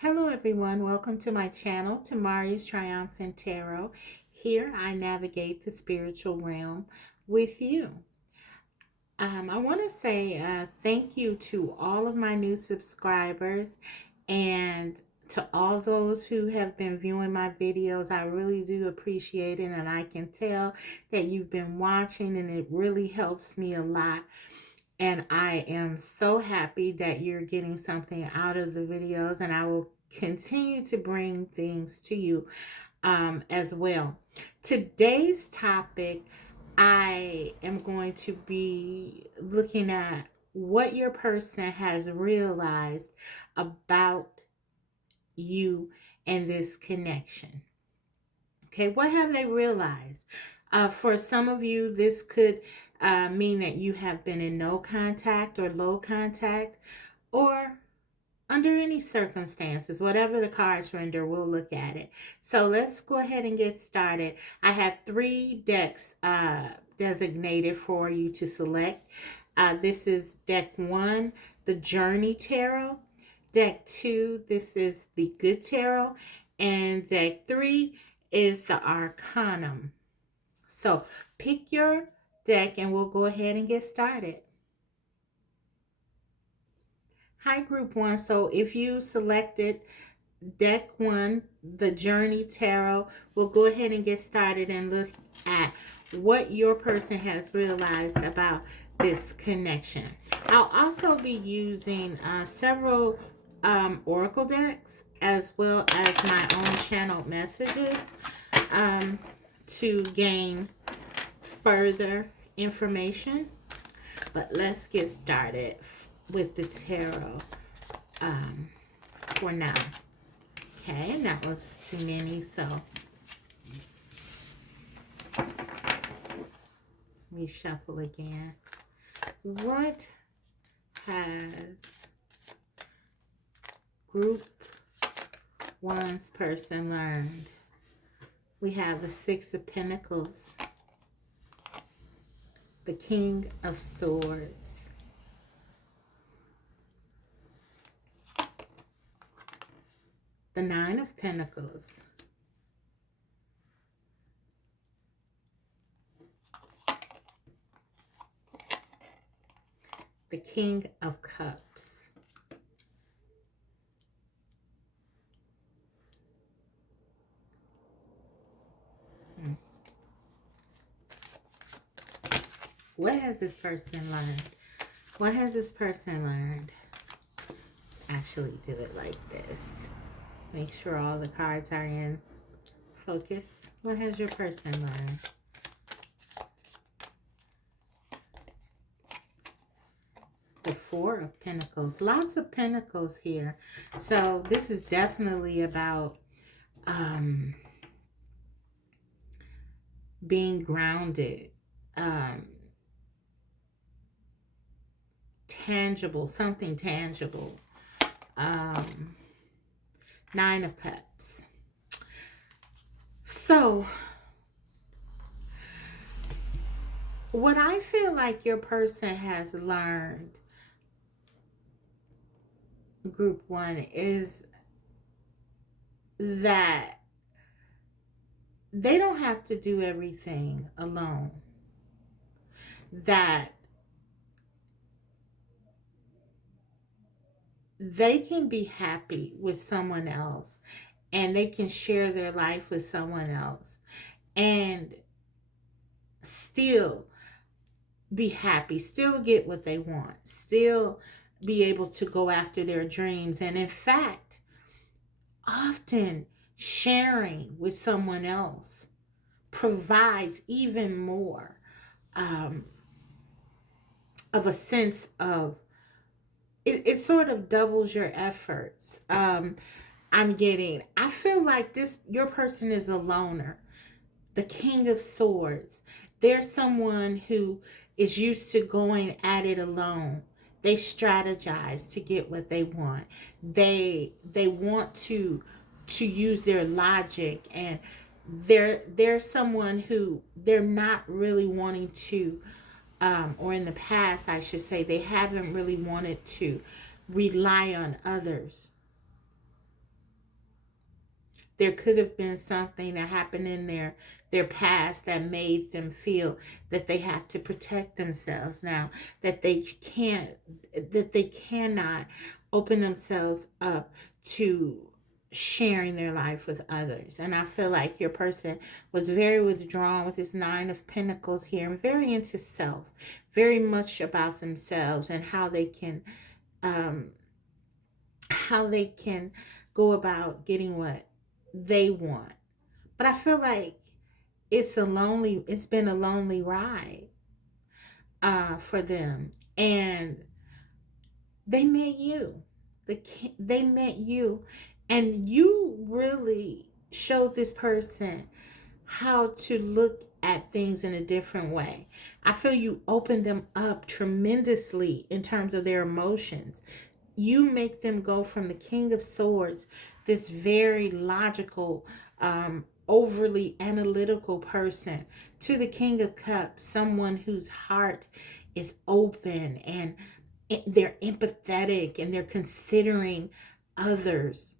Hello everyone, welcome to my channel, Tamari's Triumphant Tarot. Here I navigate the spiritual realm with you. I want to say thank you to all of my new subscribers and to all those who have been viewing my videos. I really do appreciate it, and I can tell that you've been watching, and it really helps me a lot. And I am so happy that you're getting something out of the videos, and I will continue to bring things to you as well. Today's topic, I am going to be looking at what your person has realized about you and this connection. Okay, what have they realized? For some of you, this could mean that you have been in no contact or low contact, or under any circumstances, whatever the cards render, we'll look at it. So let's go ahead and get started. I have 3 decks designated for you to select. This is deck 1, the Journey Tarot. Deck 2, this is the Good Tarot. And deck 3 is the Arcanum. So pick your deck and we'll go ahead and get started. Hi, Group 1. So if you selected deck 1, the Journey Tarot, we'll go ahead and get started and look at what your person has realized about this connection. I'll also be using several oracle decks as well as my own channeled messages to gain further information. But let's get started with the tarot for now. Okay, and that was too many, so reshuffle again. What has Group 1's person learned? We have the 6 of Pentacles, the King of Swords, the 9 of Pentacles, the King of Cups, What has this person learned? What has this person learned? Let's actually do it like this. Make sure all the cards are in focus. What has your person learned? The 4 of Pentacles. Lots of Pentacles here. So this is definitely about being grounded. Tangible. Something tangible. 9 of Cups. So, what I feel like your person has learned, Group 1, is that they don't have to do everything alone. That they can be happy with someone else, and they can share their life with someone else and still be happy, still get what they want, still be able to go after their dreams. And in fact, often sharing with someone else provides even more of a sense of it sort of doubles your efforts. I feel like your person is a loner. The King of Swords. They're someone who is used to going at it alone. They strategize to get what they want. They want to use their logic, and they're someone who they're not really wanting to or in the past I should say, they haven't really wanted to rely on others There could have been something that happened in their past that made them feel that they have to protect themselves now, that they cannot open themselves up to sharing their life with others. And I feel like your person was very withdrawn with this Nine of Pentacles here, and very into self, very much about themselves and um how they can go about getting what they want. But I feel like it's been a lonely ride for them. And they met you. They met you, and you really showed this person how to look at things in a different way. I feel you opened them up tremendously in terms of their emotions. You make them go from the King of Swords, this very logical, overly analytical person, to the King of Cups, someone whose heart is open and they're empathetic and they're considering others.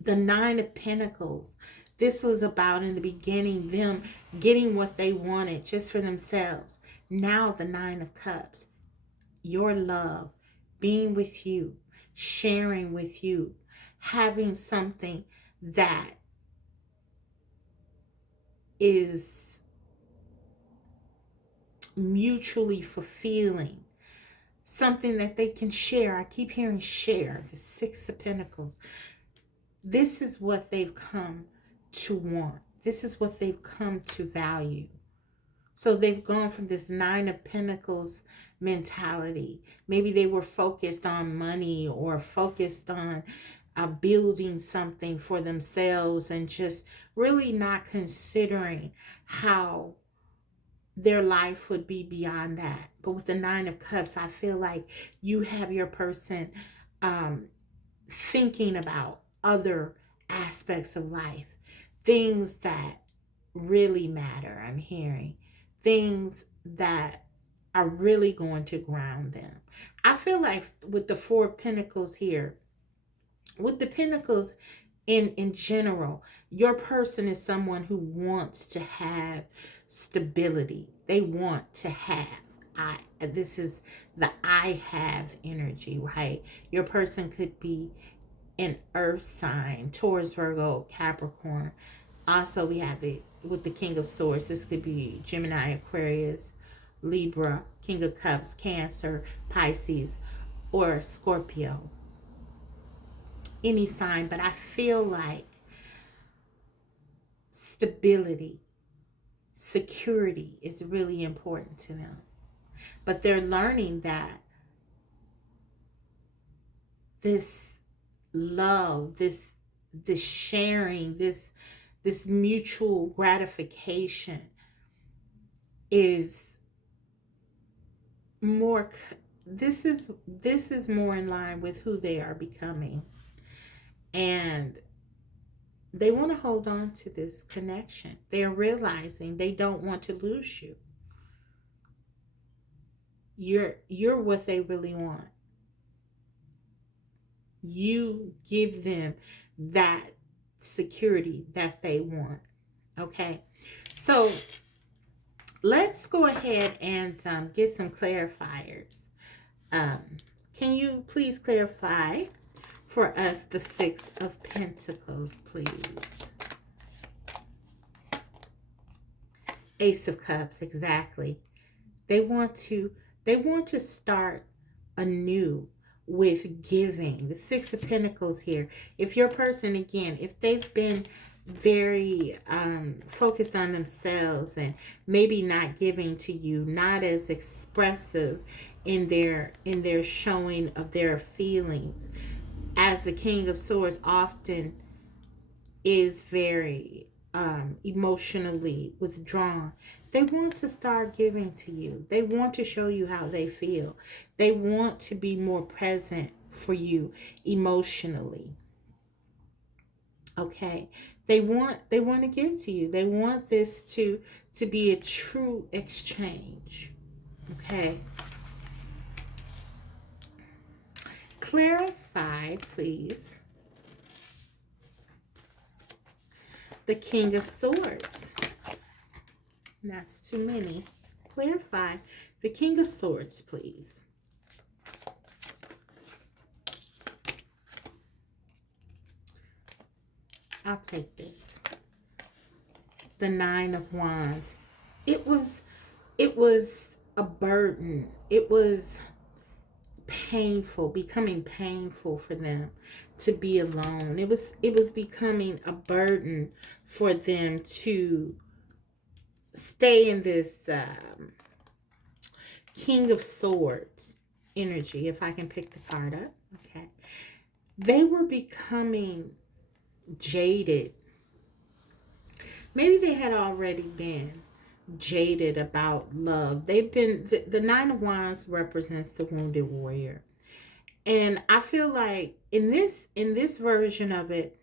The Nine of Pentacles. This was about, in the beginning, them getting what they wanted just for themselves. Now the Nine of Cups. Your love, being with you, sharing with you, having something that is mutually fulfilling, something that they can share. I keep hearing share, the Six of Pentacles. This is what they've come to want. This is what they've come to value. So they've gone from this Nine of Pentacles mentality. Maybe they were focused on money or focused on building something for themselves and just really not considering how their life would be beyond that. But with the Nine of Cups, I feel like you have your person thinking about other aspects of life, things that really matter. I'm hearing things that are really going to ground them. I feel like with the Four of Pentacles here, with the Pentacles in general, your person is someone who wants to have stability. They want to have, this is the I have energy, right? Your person could be an earth sign, Taurus, Virgo, Capricorn. Also, we have it with the King of Swords. This could be Gemini, Aquarius, Libra, King of Cups, Cancer, Pisces, or Scorpio. Any sign, but I feel like stability, security is really important to them. But they're learning that this love, this sharing, this mutual gratification is more, this is more in line with who they are becoming. And they want to hold on to this connection. They're realizing they don't want to lose you. You're what they really want. You give them that security that they want. Okay, so let's go ahead and get some clarifiers. Can you please clarify for us the Six of Pentacles, please? Ace of Cups, exactly. They want to start anew with giving. The Six of Pentacles here. If your person, again, if they've been very focused on themselves and maybe not giving to you, not as expressive in their showing of their feelings, as the King of Swords often is very emotionally withdrawn, they want to start giving to you. They want to show you how they feel. They want to be more present for you emotionally. Okay, they want to give to you. They want this to be a true exchange. Okay, clarify, please, the King of Swords. That's too many. Clarify the King of Swords, please. I'll take this. The Nine of Wands. It was a burden. It was painful, becoming painful for them to be alone. It was becoming a burden for them to stay in this King of Swords energy, if I can pick the card up. Okay. They were becoming jaded. Maybe they had already been jaded about love. They've been, the Nine of Wands represents the wounded warrior. And I feel like in this version of it,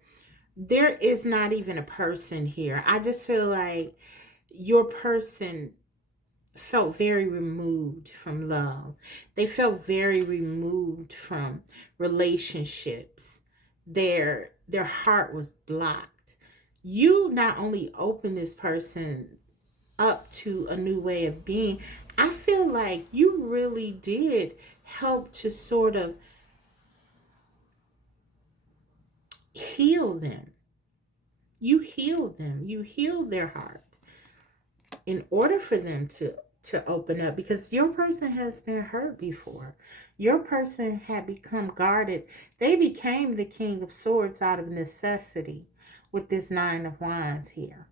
there is not even a person here. I just feel like your person felt very removed from love. They felt very removed from relationships. Their heart was blocked. You not only opened this person up to a new way of being, I feel like you really did help to sort of heal them. You healed them. You healed their heart in order for them to open up, because your person has been hurt before. Your person had become guarded. They became the King of Swords out of necessity with this Nine of Wands here.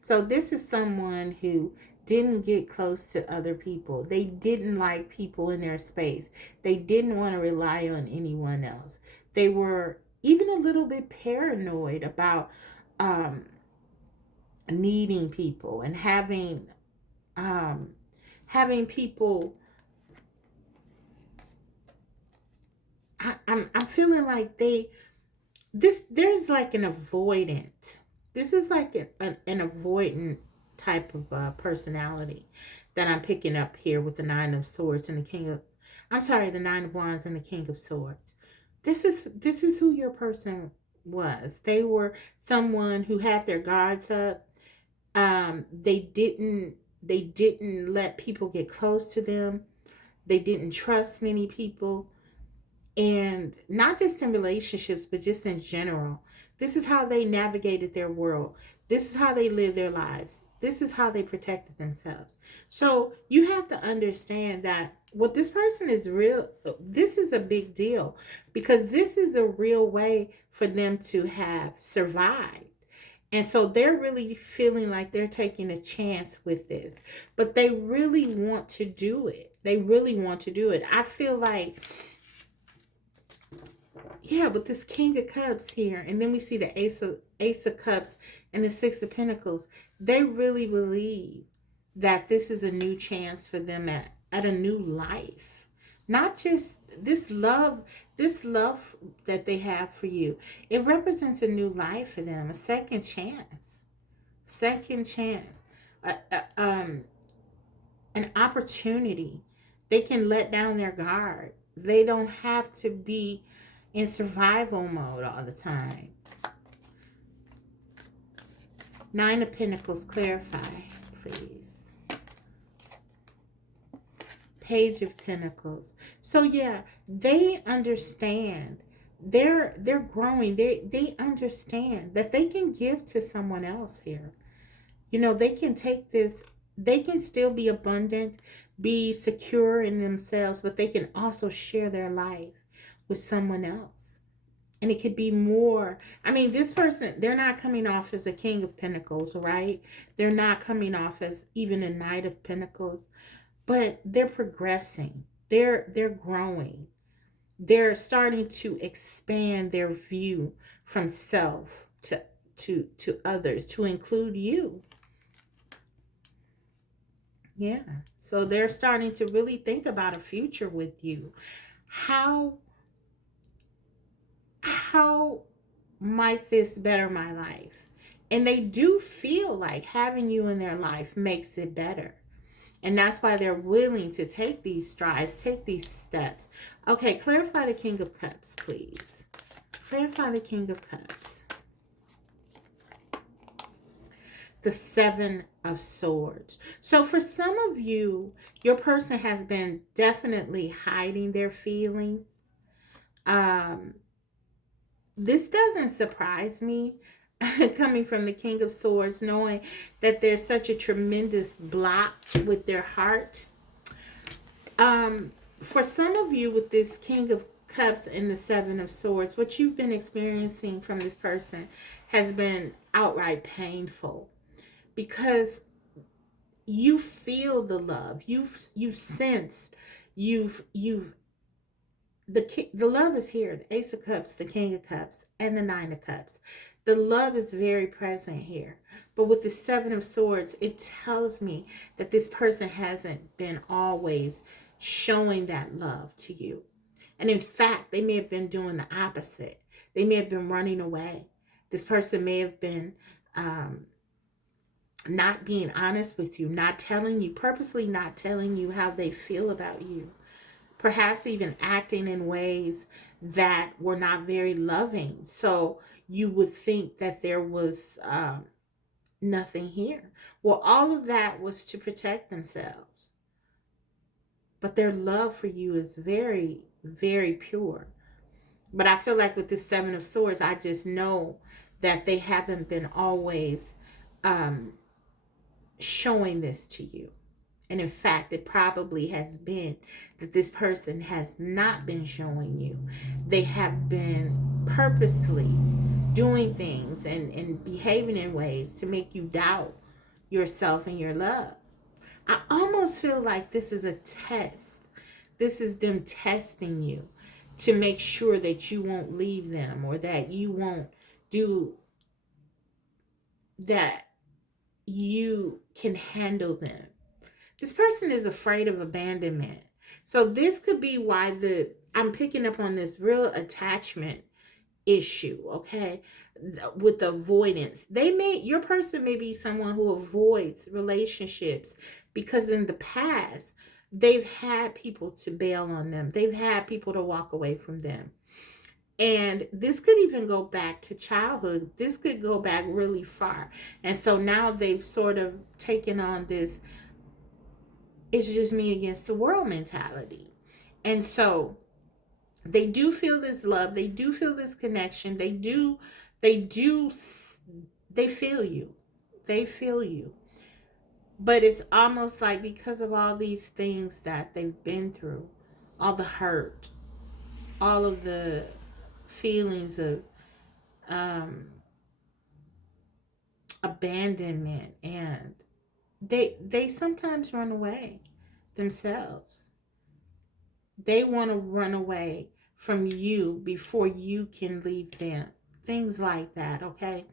So this is someone who didn't get close to other people. They didn't like people in their space. They didn't want to rely on anyone else. They were even a little bit paranoid about needing people and having people. I'm feeling like there's like an avoidant. This is like an avoidant type of personality that I'm picking up here with the Nine of Swords and the Nine of Wands and the King of Swords. This is who your person was. They were someone who had their guards up. They didn't let people get close to them. They didn't trust many people. And not just in relationships, but just in general. This is how they navigated their world. This is how they lived their lives. This is how they protected themselves. So you have to understand that what this person is real, this is a big deal, because this is a real way for them to have survived. And so they're really feeling like they're taking a chance with this, but they really want to do it. They really want to do it. I feel like, yeah, with this King of Cups here, and then we see the Ace of Cups and the Six of Pentacles, they really believe that this is a new chance for them at a new life. Not just this love that they have for you. It represents a new life for them, a second chance. Second chance. An opportunity. They can let down their guard. They don't have to be in survival mode all the time. Nine of Pentacles, clarify, please. Page of Pentacles. So yeah, they understand. They're growing. They understand that they can give to someone else here. You know, they can take this, they can still be abundant, be secure in themselves, but they can also share their life with someone else. And it could be more. I mean, this person, they're not coming off as a King of Pentacles, right? They're not coming off as even a Knight of Pentacles, but they're progressing. They're growing. They're starting to expand their view from self to others, to include you. Yeah. So they're starting to really think about a future with you. How might this better my life? And they do feel like having you in their life makes it better. And that's why they're willing to take these strides, take these steps. Okay, clarify the King of Cups, please. Clarify the King of Cups. the Seven of Swords. So for some of you, your person has been definitely hiding their feelings. Um, this doesn't surprise me coming from the King of Swords, knowing that there's such a tremendous block with their heart. For some of you with this King of Cups and the Seven of Swords, what you've been experiencing from this person has been outright painful, because you feel the love, you've sensed, you've the love is here. The Ace of Cups, the King of Cups, and the Nine of Cups. The love is very present here. But with the Seven of Swords, it tells me that this person hasn't been always showing that love to you. And in fact, they may have been doing the opposite. They may have been running away. This person may have been not being honest with you, not telling you, purposely not telling you how they feel about you. Perhaps even acting in ways that were not very loving. So you would think that there was nothing here. Well, all of that was to protect themselves. But their love for you is very, very pure. But I feel like with the Seven of Swords, I just know that they haven't been always showing this to you. And in fact, it probably has been that this person has not been showing you. They have been purposely doing things and behaving in ways to make you doubt yourself and your love. I almost feel like this is a test. This is them testing you to make sure that you won't leave them, or that you won't do that, you can handle them. This person is afraid of abandonment. So this could be why I'm picking up on this real attachment issue, okay? With avoidance. Your person may be someone who avoids relationships because in the past they've had people to bail on them. They've had people to walk away from them. And this could even go back to childhood. This could go back really far. And so now they've sort of taken on this it's just me against the world mentality. And so they do feel this love. They do feel this connection. They feel you. They feel you. But it's almost like because of all these things that they've been through, all the hurt, all of the feelings of abandonment, and they sometimes run away themselves. They want to run away from you before you can leave them. Things like that, okay?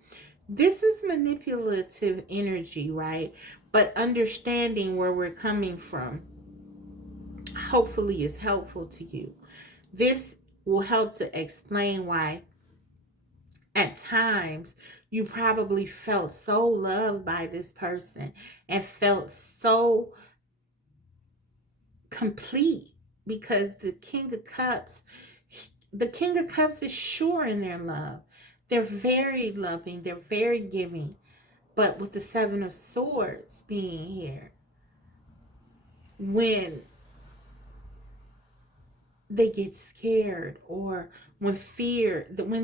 This is manipulative energy, right? But understanding where we're coming from hopefully is helpful to you. This will help to explain why at times you probably felt so loved by this person and felt so complete, because the King of Cups is sure in their love. They're very loving, they're very giving. But with the Seven of Swords being here, when they get scared, or when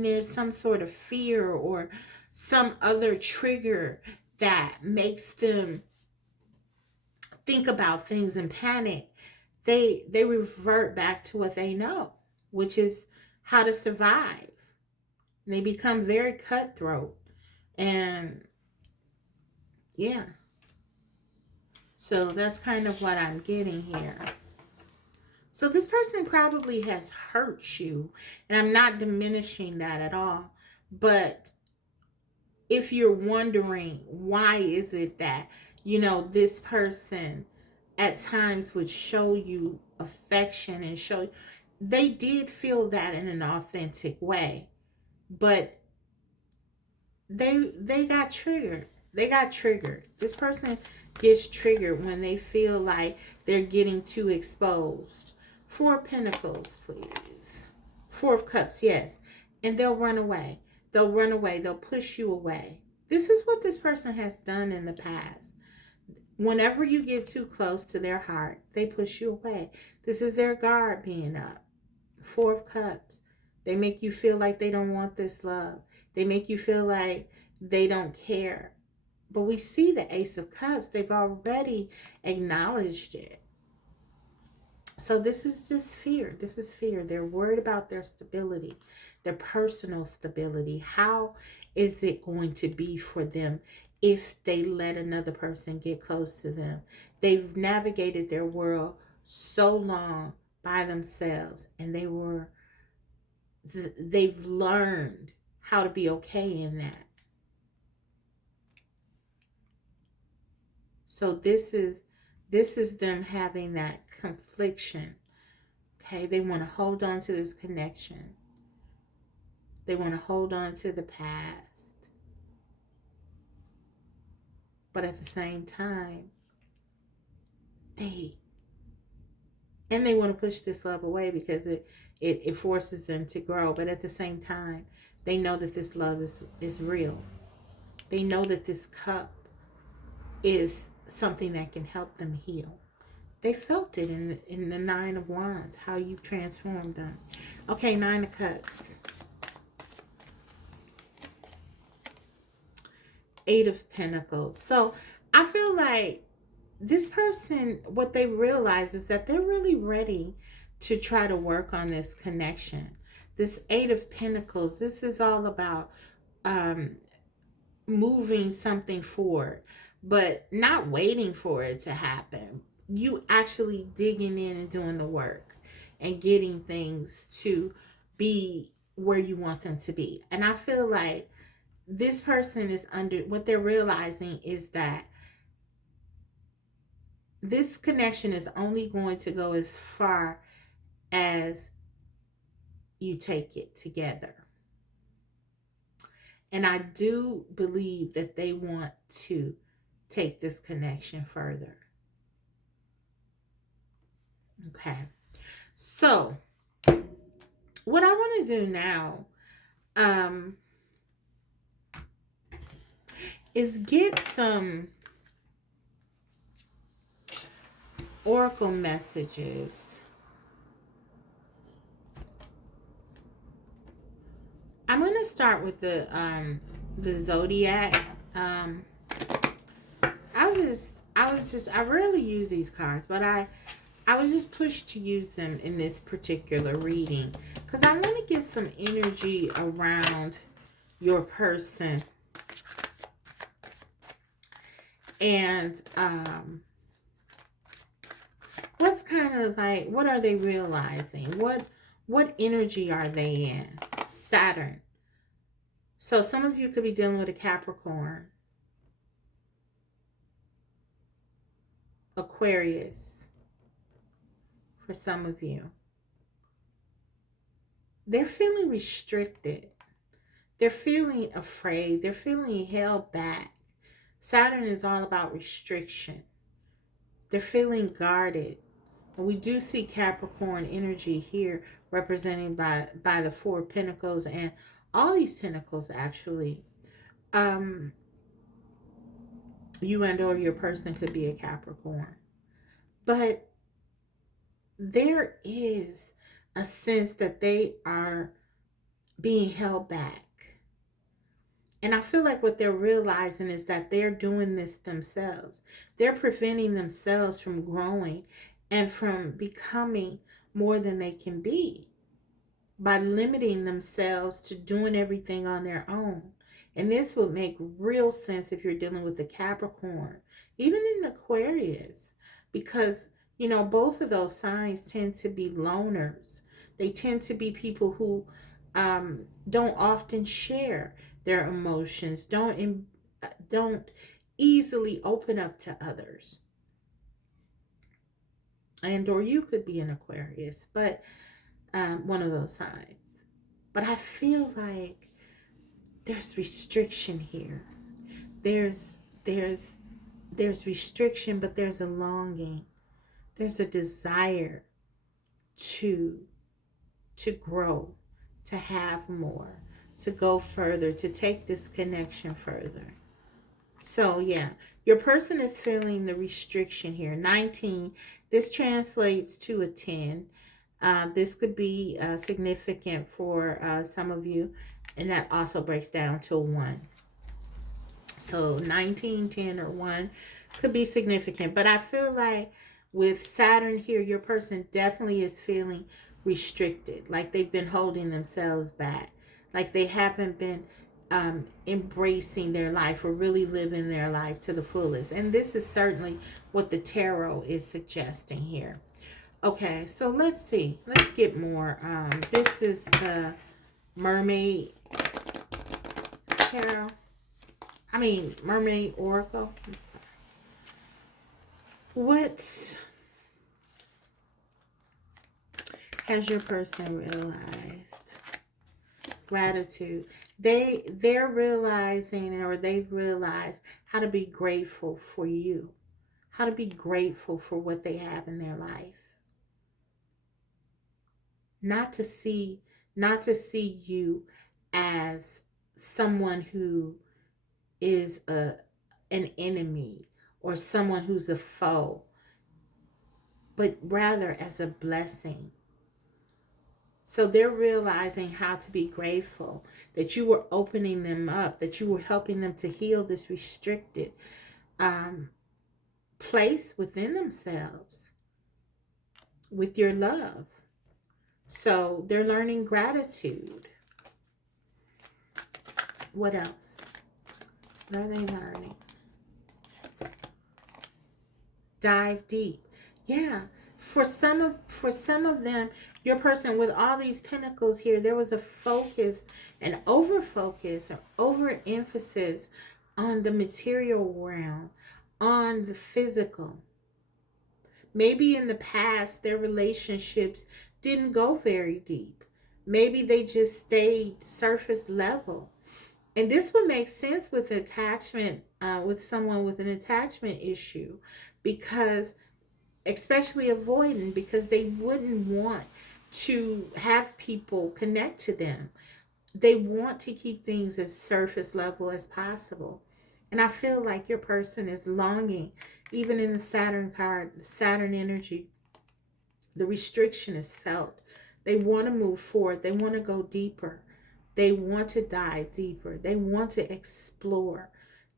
there's some sort of fear or some other trigger that makes them think about things and panic, they revert back to what they know, which is how to survive. And they become very cutthroat. And yeah. So that's kind of what I'm getting here. So this person probably has hurt you. And I'm not diminishing that at all. But if you're wondering why is it that, this person at times would show you affection and they did feel that in an authentic way, but they got triggered. This person gets triggered when they feel like they're getting too exposed. Four of Pentacles, please. Four of Cups, yes. And they'll run away. They'll push you away. This is what this person has done in the past. Whenever you get too close to their heart, they push you away. This is their guard being up. Four of Cups. They make you feel like they don't want this love. They make you feel like they don't care. But we see the Ace of Cups. They've already acknowledged it. So this is just fear. This is fear. They're worried about their stability, their personal stability. How is it going to be for them if they let another person get close to them? They've navigated their world so long by themselves, and they've learned how to be okay in that. So this is them having that confliction. Okay, they want to hold on to this connection. They want to hold on to the past. But at the same time, they want to push this love away because it forces them to grow. But at the same time, they know that this love is real. They know that this cup is something that can help them heal. They felt it in the Nine of Wands, how you transformed them. Okay, Nine of Cups. Eight of Pentacles. So I feel like this person, what they realize is that they're really ready to try to work on this connection. This Eight of Pentacles, this is all about moving something forward, but not waiting for it to happen. You actually digging in and doing the work and getting things to be where you want them to be. And I feel like this person is what they're realizing is that this connection is only going to go as far as you take it together. And I do believe that they want to take this connection further. Okay. So, what I want to do now is get some oracle messages. I'm going to start with the zodiac. I rarely use these cards, but I was just pushed to use them in this particular reading because I want to get some energy around your person. And what's kind of like, what are they realizing? What energy are they in? Saturn. So some of you could be dealing with a Capricorn, Aquarius, for some of you. They're feeling restricted. They're feeling afraid. They're feeling held back. Saturn is all about restriction. They're feeling guarded. And we do see Capricorn energy here represented by the Four of Pentacles and all these pentacles actually. You and or your person could be a Capricorn. But there is a sense that they are being held back. And I feel like what they're realizing is that they're doing this themselves. They're preventing themselves from growing and from becoming more than they can be by limiting themselves to doing everything on their own. And this would make real sense if you're dealing with the Capricorn, even in Aquarius, because, you know, both of those signs tend to be loners. They tend to be people who don't often share their emotions, don't easily open up to others. And or you could be an Aquarius, but one of those signs. But I feel like there's restriction here. There's restriction, but there's a longing. There's a desire to grow, to have more, to go further, to take this connection further. So yeah, your person is feeling the restriction here. 19, this translates to a 10. This could be significant for some of you, and that also breaks down to a 1. So 19, 10, or 1 could be significant. But I feel like with Saturn here, your person definitely is feeling restricted, like they've been holding themselves back, like they haven't been embracing their life or really living their life to the fullest. And this is certainly what the tarot is suggesting here. Okay, so let's see. Let's get more. This is the Mermaid Tarot. Mermaid Oracle. I'm sorry. What has your person realized? Gratitude. They're realizing, or they've realized how to be grateful for you, how to be grateful for what they have in their life. Not to see you as someone who is an enemy or someone who's a foe, but rather as a blessing. So they're realizing how to be grateful that you were opening them up, that you were helping them to heal this restricted place within themselves with your love. So they're learning gratitude. What else? What are they learning? Dive deep. Yeah. For some of them, your person with all these pentacles here, there was a focus, an over focus or over emphasis on the material realm, on the physical. Maybe in the past, their relationships didn't go very deep. Maybe they just stayed surface level. And this would make sense with attachment, with someone with an attachment issue, because especially avoidant, because they wouldn't want to have people connect to them. They want to keep things as surface level as possible. And I feel like your person is longing, even in the Saturn card, the Saturn energy, the restriction is felt. They want to move forward. They want to go deeper. They want to dive deeper. They want to explore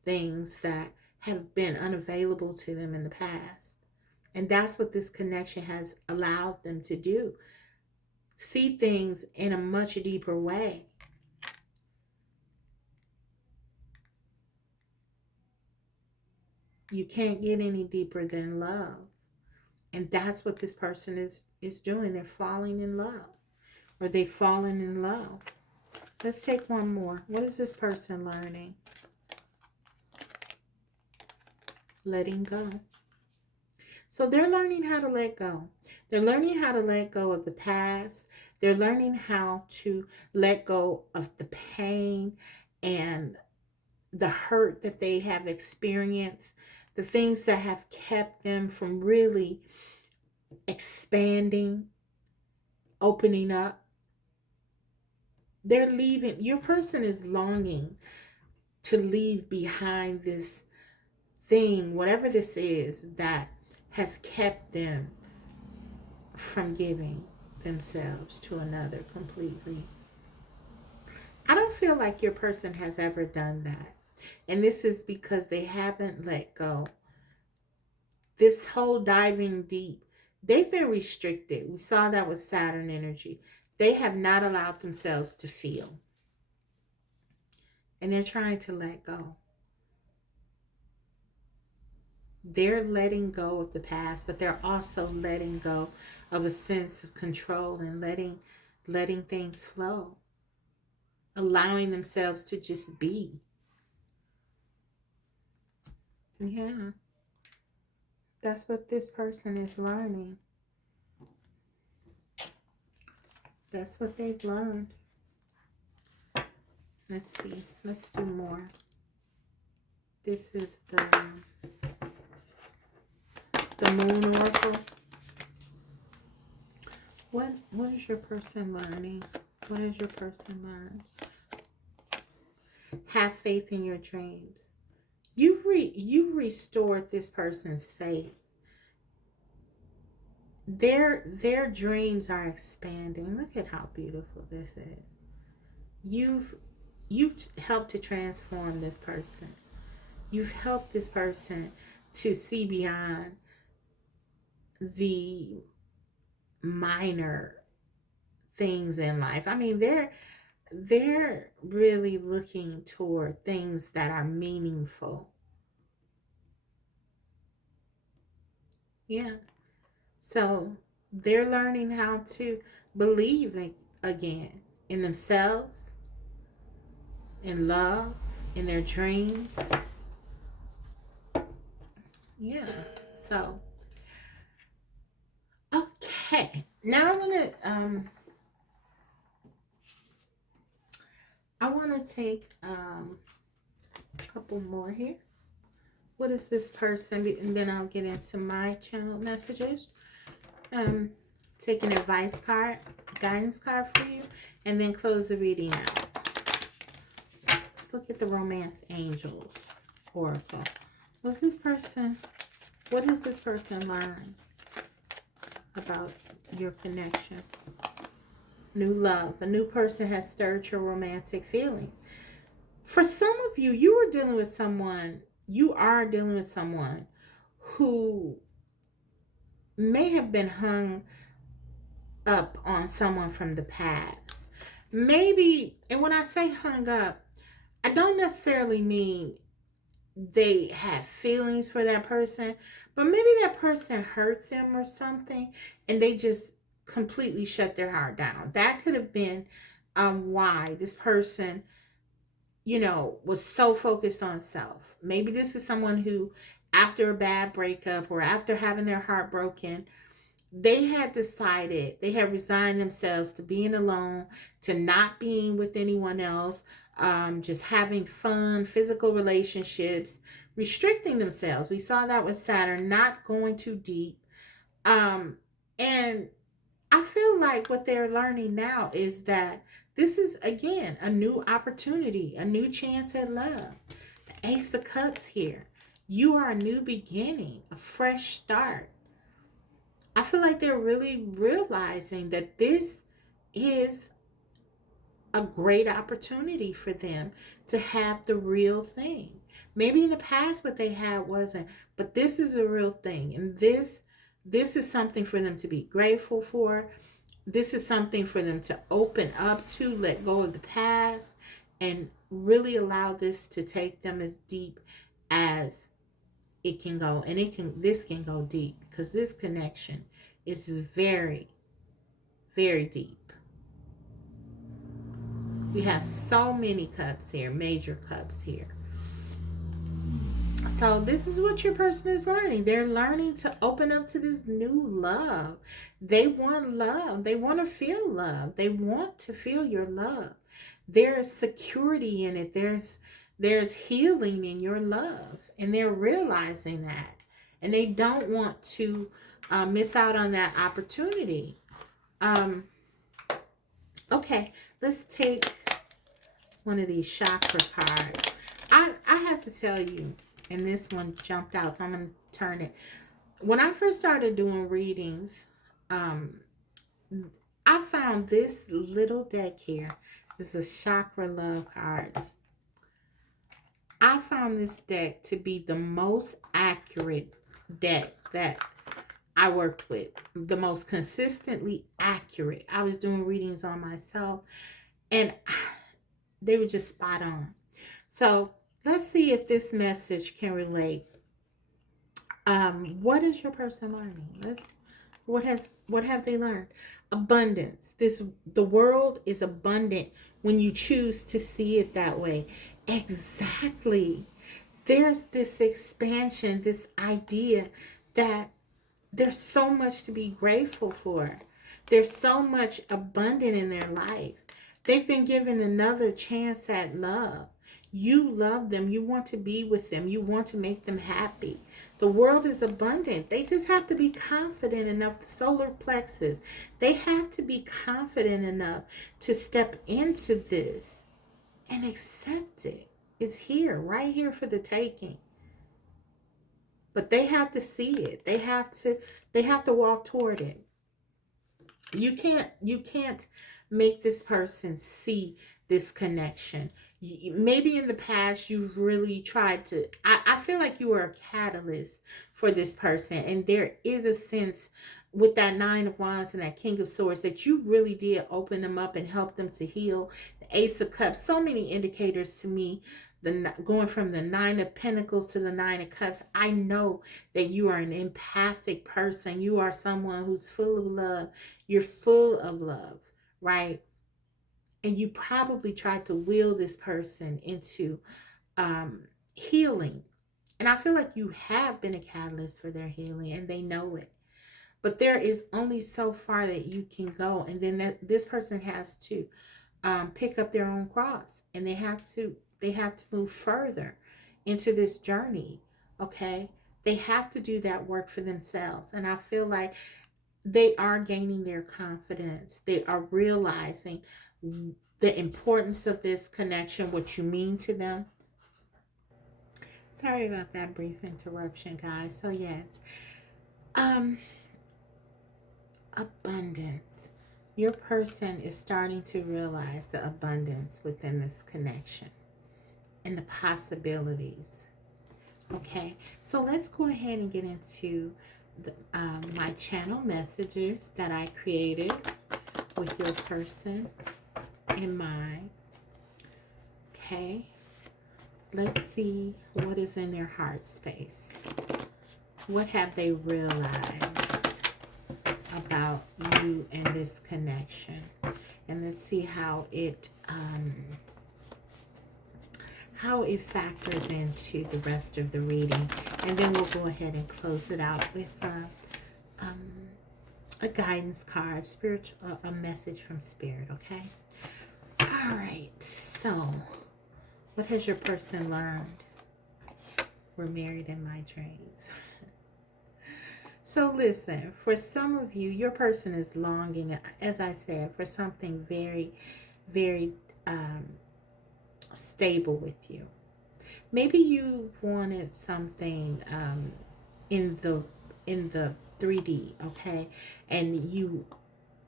things that have been unavailable to them in the past. And that's what this connection has allowed them to do. See things in a much deeper way. You can't get any deeper than love. And that's what this person is doing. They're falling in love. Or they've fallen in love. Let's take one more. What is this person learning? Letting go. So they're learning how to let go. They're learning how to let go of the past. They're learning how to let go of the pain and the hurt that they have experienced, the things that have kept them from really expanding, opening up. They're leaving. Your person is longing to leave behind this thing, whatever this is, that has kept them from giving themselves to another completely. I don't feel like your person has ever done that. And this is because they haven't let go. This whole diving deep, they've been restricted. We saw that with Saturn energy. They have not allowed themselves to feel. And they're trying to let go. They're letting go of the past, but they're also letting go of a sense of control and letting things flow. Allowing themselves to just be. Yeah. That's what this person is learning. That's what they've learned. Let's see. Let's do more. This is the Moon Oracle. What is your person learning? What has your person learned? Have faith in your dreams. You've restored this person's faith. Their dreams are expanding. Look at how beautiful this is. You've you've helped to transform this person. You've helped this person to see beyond the minor things in life. I mean, they're really looking toward things that are meaningful. Yeah. So they're learning how to believe again in themselves, in love, in their dreams. Yeah. So okay. Now I wanna take a couple more here. What is this person? And then I'll get into my channel messages. Um, take an advice card, guidance card for you, and then close the reading out. Let's look at the Romance Angels Oracle. What does this person learn about your connection? New love. A new person has stirred your romantic feelings. For some of you, you are dealing with someone who may have been hung up on someone from the past. Maybe, and when I say hung up, I don't necessarily mean they have feelings for that person, but maybe that person hurt them or something, and they just completely shut their heart down. That could have been why this person, was so focused on self. Maybe this is someone who, after a bad breakup or after having their heart broken, they had resigned themselves to being alone, to not being with anyone else, just having fun, physical relationships, restricting themselves. We saw that with Saturn, not going too deep. And I feel like what they're learning now is that this is, again, a new opportunity, a new chance at love. The Ace of Cups here. You are a new beginning, a fresh start. I feel like they're really realizing that this is a great opportunity for them to have the real thing. Maybe in the past what they had wasn't, but this is a real thing. And this is something for them to be grateful for. This is something for them to open up to, let go of the past, and really allow this to take them as deep as it can go. And this can go deep because this connection is very, very deep. We have so many cups here, major cups here. So this is what your person is learning. They're learning to open up to this new love. They want love. They want to feel love. They want to feel your love. There's security in it. There's healing in your love. And they're realizing that. And they don't want to miss out on that opportunity. Okay, let's take one of these chakra cards. I have to tell you, and this one jumped out, so I'm going to turn it. When I first started doing readings, I found this little deck here. This is chakra love cards. I found this deck to be the most accurate deck that I worked with. The most consistently accurate. I was doing readings on myself, and they were just spot on. So let's see if this message can relate. What is your person learning? What have they learned? Abundance. The world is abundant when you choose to see it that way. Exactly. There's this expansion, this idea that there's so much to be grateful for. There's so much abundant in their life. They've been given another chance at love. You love them. You want to be with them. You want to make them happy. The world is abundant. They just have to be confident enough. The solar plexus, they have to be confident enough to step into this and accept it. is here, right here for the taking. But they have to see it. They have to walk toward it. You can't make this person see this connection. Maybe in the past you've really tried to, I feel like you were a catalyst for this person, and there is a sense with that Nine of Wands and that King of Swords that you really did open them up and help them to heal. The Ace of Cups, so many indicators to me, going from the Nine of Pentacles to the Nine of Cups. I know that you are an empathic person. You are someone who's full of love. You're full of love, right? And you probably tried to will this person into healing. And I feel like you have been a catalyst for their healing, and they know it. But there is only so far that you can go. And then this person has to pick up their own cross, and they have to move further into this journey. Okay, they have to do that work for themselves. And I feel like they are gaining their confidence. They are realizing the importance of this connection, what you mean to them. Sorry about that brief interruption, guys. So yes, um abundance. Your person is starting to realize the abundance within this connection and the possibilities. Okay, so let's go ahead and get into my channel messages that I created with your person in mind. Okay, let's see what is in their heart space. What have they realized about you and this connection? And let's see how it factors into the rest of the reading. And then we'll go ahead and close it out with a guidance card, a message from Spirit, okay? All right, so what has your person learned? We're married in my dreams. So listen, for some of you, your person is longing, as I said, for something very, very stable with you. Maybe you wanted something in the 3D, okay, and you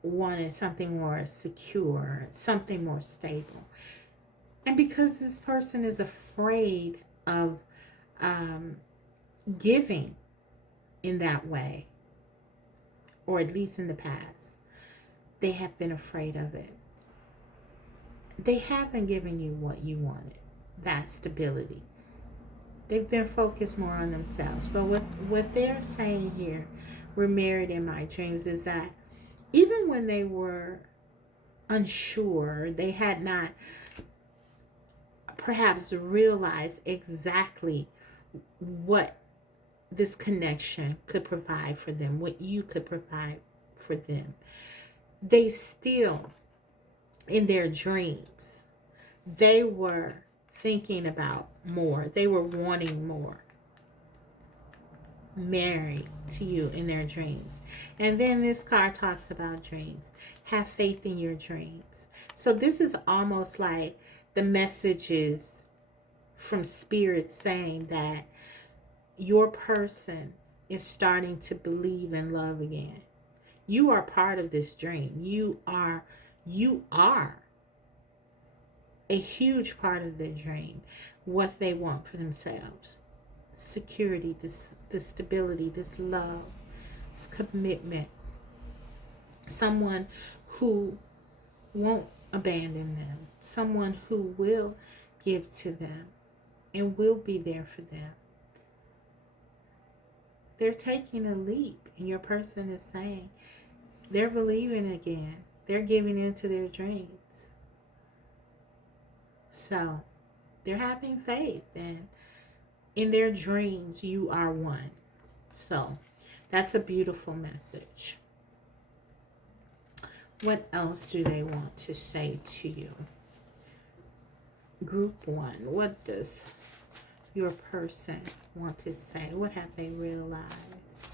wanted something more secure, something more stable. And because this person is afraid of giving in that way, or at least in the past, they have been afraid of it. They haven't given you what you wanted, that stability. They've been focused more on themselves. But what they're saying here, we're married in my dreams, is that even when they were unsure, they had not perhaps realized exactly what this connection could provide for them, what you could provide for them. They still, in their dreams, they were thinking about more. They were wanting more. Married to you in their dreams. And then this card talks about dreams. Have faith in your dreams. So this is almost like the messages from Spirit saying that your person is starting to believe in love again. You are part of this dream. You are a huge part of their dream. What they want for themselves. Security, this stability, this love, this commitment. Someone who won't abandon them. Someone who will give to them and will be there for them. They're taking a leap, and your person is saying they're believing again. They're giving into their dreams. So they're having faith, and in their dreams, you are one. So that's a beautiful message. What else do they want to say to you? Group 1, what does your person want to say? What have they realized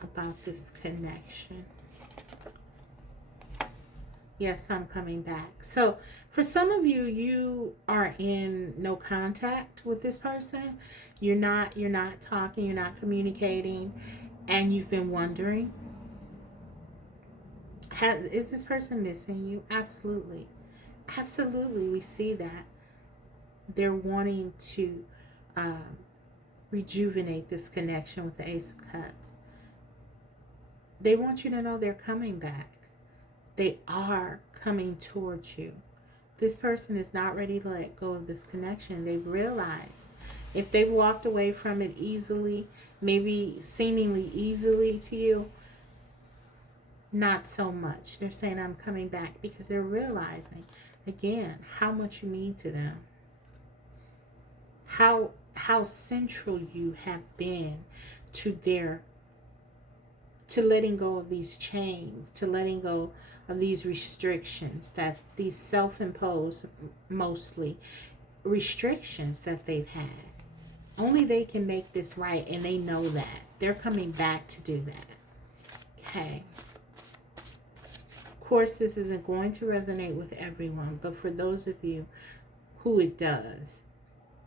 about this connection? Yes, I'm coming back. So for some of you, you are in no contact with this person. You're not talking, you're not communicating, and you've been wondering, is this person missing you? Absolutely. Absolutely, we see that. They're wanting to um, rejuvenate this connection with the Ace of Cups. They want you to know they're coming back. They are coming towards you. This person is not ready to let go of this connection. They've realized if they've walked away from it easily, maybe seemingly easily to you, not so much. They're saying, I'm coming back, because they're realizing, again, how much you mean to them. How central you have been to letting go of these chains, to letting go of these restrictions, that these self-imposed, mostly, restrictions that they've had. Only they can make this right, and they know that. They're coming back to do that. Okay. Of course, this isn't going to resonate with everyone, but for those of you who it does,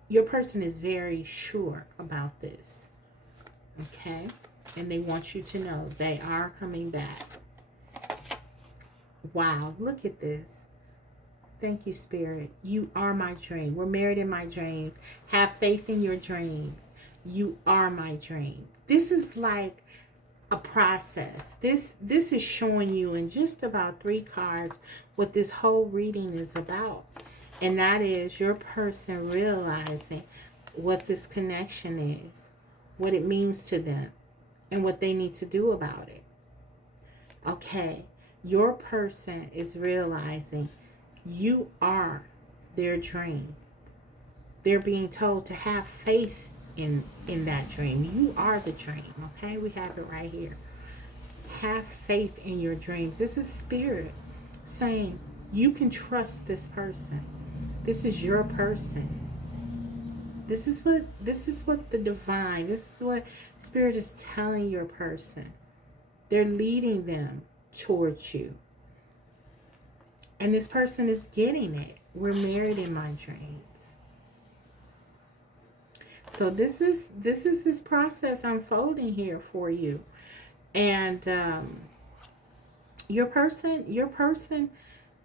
your person is very sure about this. Okay? And they want you to know they are coming back. Wow, look at this. Thank you, Spirit. You are my dream. We're married in my dreams. Have faith in your dreams. You are my dream. This is like a process. This is showing you in just about 3 cards what this whole reading is about. And that is your person realizing what this connection is, what it means to them, and what they need to do about it. Okay, your person is realizing you are their dream. They're being told to have faith in that dream. You are the dream, okay? We have it right here. Have faith in your dreams. This is Spirit saying you can trust this person. This is your person. This is what the divine, this is what Spirit is telling your person. They're leading them towards you. And this person is getting it. We're married in my dreams. So this is this process unfolding here for you. And your person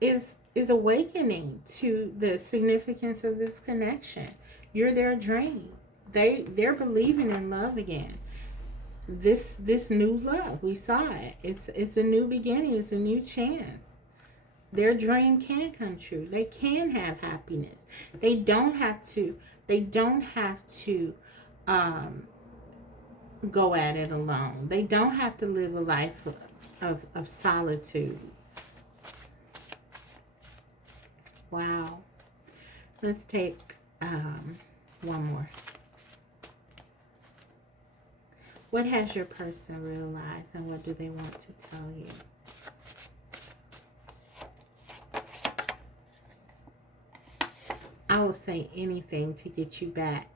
is awakening to the significance of this connection. You're their dream. They're believing in love again. This new love, we saw it. It's a new beginning. It's a new chance. Their dream can come true. They can have happiness. They don't have to go at it alone. They don't have to live a life of solitude. Wow. Let's take one more. What has your person realized, and what do they want to tell you? I will say anything to get you back.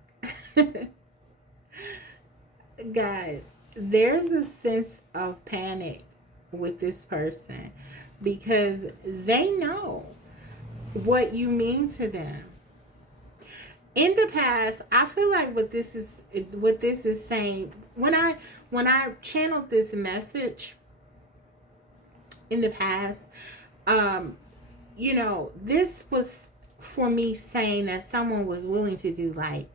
Guys, there's a sense of panic with this person because they know what you mean to them. In the past, I feel like what this is saying, when I channeled this message in the past, this was for me saying that someone was willing to do like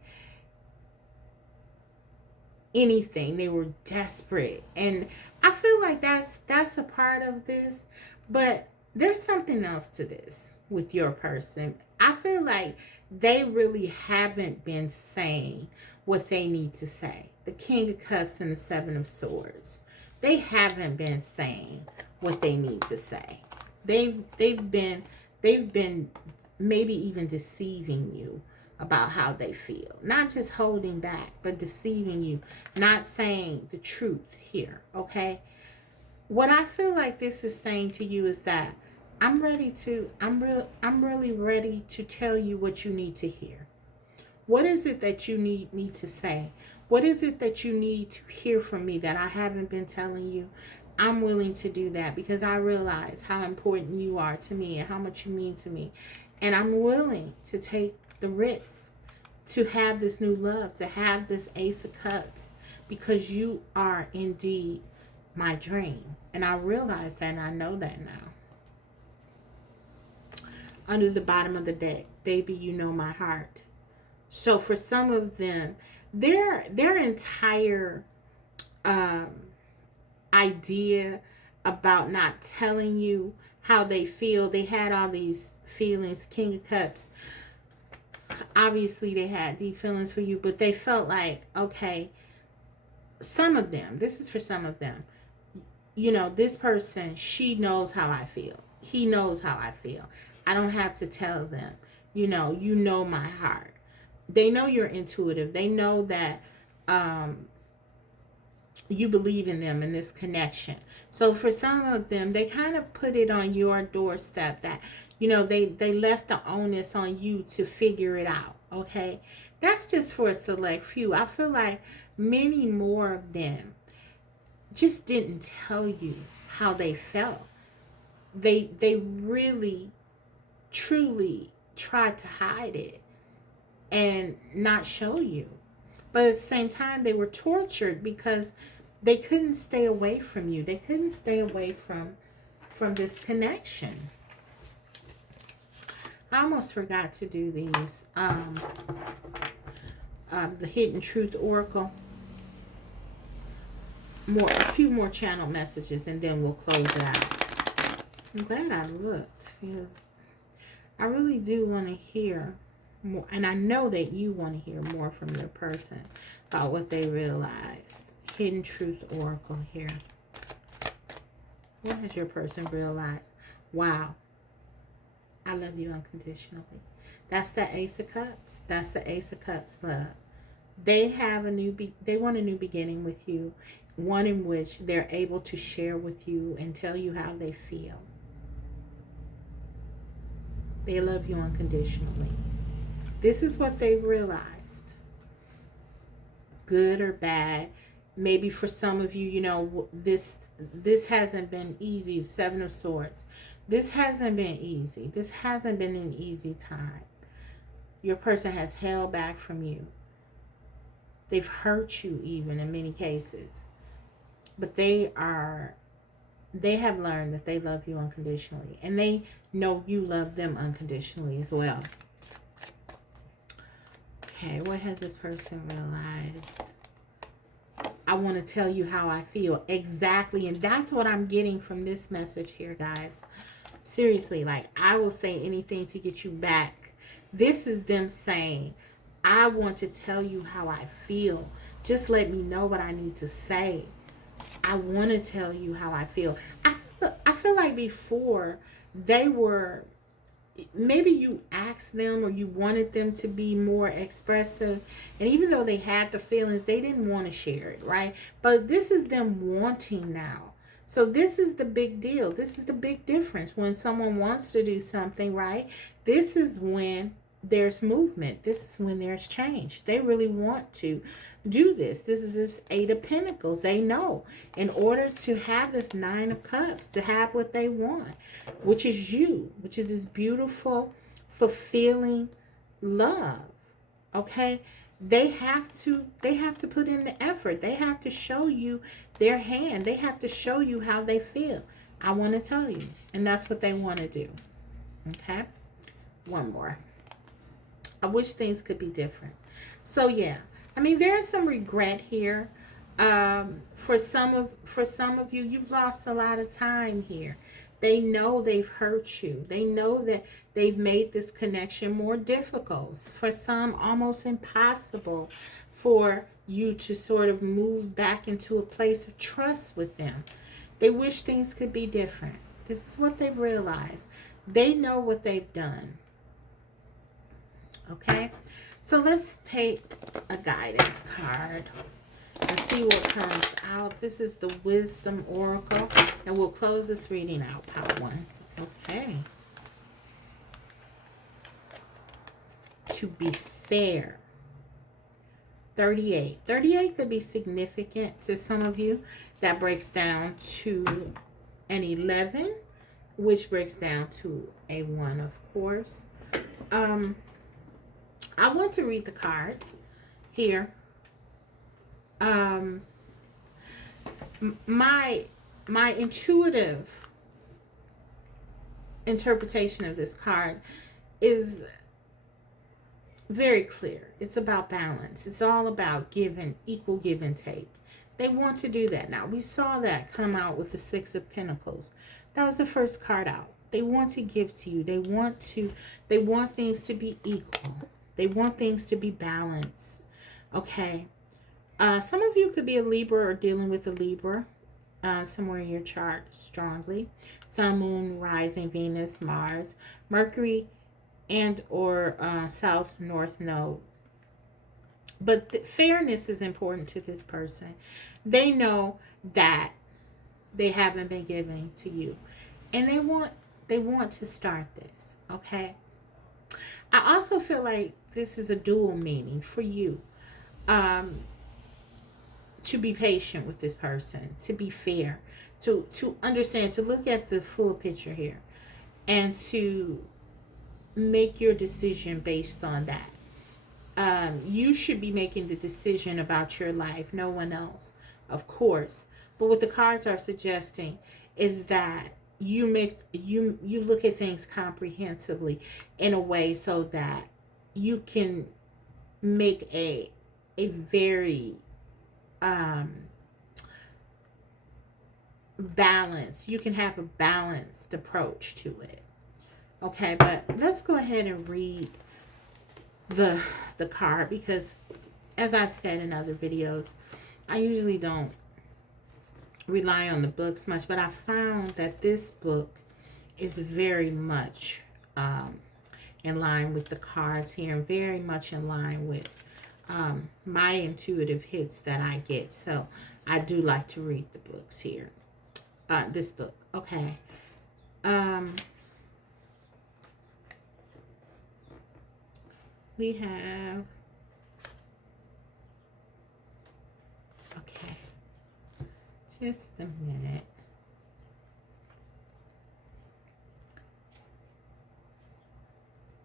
anything. They were desperate, and I feel like that's a part of this, but there's something else to this with your person. I feel like they really haven't been saying what they need to say. The King of Cups and the Seven of Swords, they haven't been saying what they need to say. They've been maybe even deceiving you about how they feel. Not just holding back, but deceiving you. Not saying the truth here, okay? What I feel like this is saying to you is that I'm really ready to tell you what you need to hear. What is it that you need to say? What is it that you need to hear from me that I haven't been telling you? I'm willing to do that because I realize how important you are to me and how much you mean to me. And I'm willing to take the risk to have this new love, to have this Ace of Cups, because you are indeed my dream. And I realize that, and I know that now. Under the bottom of the deck, baby, you know my heart. So for some of them, their entire idea about not telling you how they feel, they had all these feelings. King of Cups, obviously they had deep feelings for you, but they felt like, okay, some of them, this is for some of them, you know, this person, she knows how I feel. He knows how I feel. I don't have to tell them. You know my heart. They know you're intuitive. They know that you believe in them in this connection. So for some of them, they kind of put it on your doorstep that, they left the onus on you to figure it out. Okay. That's just for a select few. I feel like many more of them just didn't tell you how they felt. They really, truly tried to hide it and not show you. But at the same time, they were tortured because they couldn't stay away from you. They couldn't stay away from this connection. I almost forgot to do these. The Hidden Truth Oracle. A few more channel messages, and then we'll close it out. I'm glad I looked because I really do want to hear more, and I know that you want to hear more from your person about what they realized. Hidden Truth Oracle here. What has your person realized? Wow, I love you unconditionally. That's the Ace of Cups. That's the Ace of Cups love. They have they want a new beginning with you, one in which they're able to share with you and tell you how they feel. They love you unconditionally. This is what they've realized. Good or bad. Maybe for some of you, this hasn't been easy. Seven of Swords. This hasn't been easy. This hasn't been an easy time. Your person has held back from you. They've hurt you even in many cases. But they have learned that they love you unconditionally. And they know you love them unconditionally as well. Okay, what has this person realized? I want to tell you how I feel. Exactly. And that's what I'm getting from this message here, guys. Seriously, like, I will say anything to get you back. This is them saying, I want to tell you how I feel. Just let me know what I need to say. I want to tell you how I feel. I feel like before they were, maybe you asked them or you wanted them to be more expressive. And even though they had the feelings, they didn't want to share it, right? But this is them wanting now. So this is the big deal. This is the big difference. When someone wants to do something, right? This is when there's movement. This is when there's change. They really want to do this. This is this Eight of Pentacles. They know in order to have this Nine of Cups, to have what they want, which is you, which is this beautiful, fulfilling love. Okay? They have to put in the effort. They have to show you their hand. They have to show you how they feel. I want to tell you. And that's what they want to do. Okay? One more. I wish things could be different. So yeah, I mean, there's some regret here. For some of you, you've lost a lot of time here. They know they've hurt you. They know that they've made this connection more difficult. For some, almost impossible for you to sort of move back into a place of trust with them. They wish things could be different. This is what they've realized. They know what they've done. Okay, so let's take a guidance card and see what comes out. This is the Wisdom Oracle, and we'll close this reading out, part one. Okay. To be fair. 38. 38 could be significant to some of you. That breaks down to an 11, which breaks down to a 1, of course. I want to read the card here. My intuitive interpretation of this card is very clear. It's about balance. It's all about equal give and take. They want to do that. Now, we saw that come out with the Six of Pentacles. That was the first card out. They want to give to you. They want things to be equal. They want things to be balanced. Okay. Some of you could be a Libra or dealing with a Libra somewhere in your chart strongly. Sun, Moon, Rising, Venus, Mars, Mercury, and or South, North Node. But fairness is important to this person. They know that they haven't been giving to you, and they want to start this. Okay. I also feel like this is a dual meaning for you. To be patient with this person, to be fair, to understand, to look at the full picture here, and to make your decision based on that. You should be making the decision about your life, no one else, of course. But what the cards are suggesting is that you look at things comprehensively in a way so that you can make a very balance. You can have a balanced approach to it. Okay, but let's go ahead and read the card, because as I've said in other videos, I usually don't rely on the books much, but I found that this book is very much in line with the cards here, and very much in line with my intuitive hits that I get. So I do like to read the books here. This book. Okay. We have, okay, just a minute.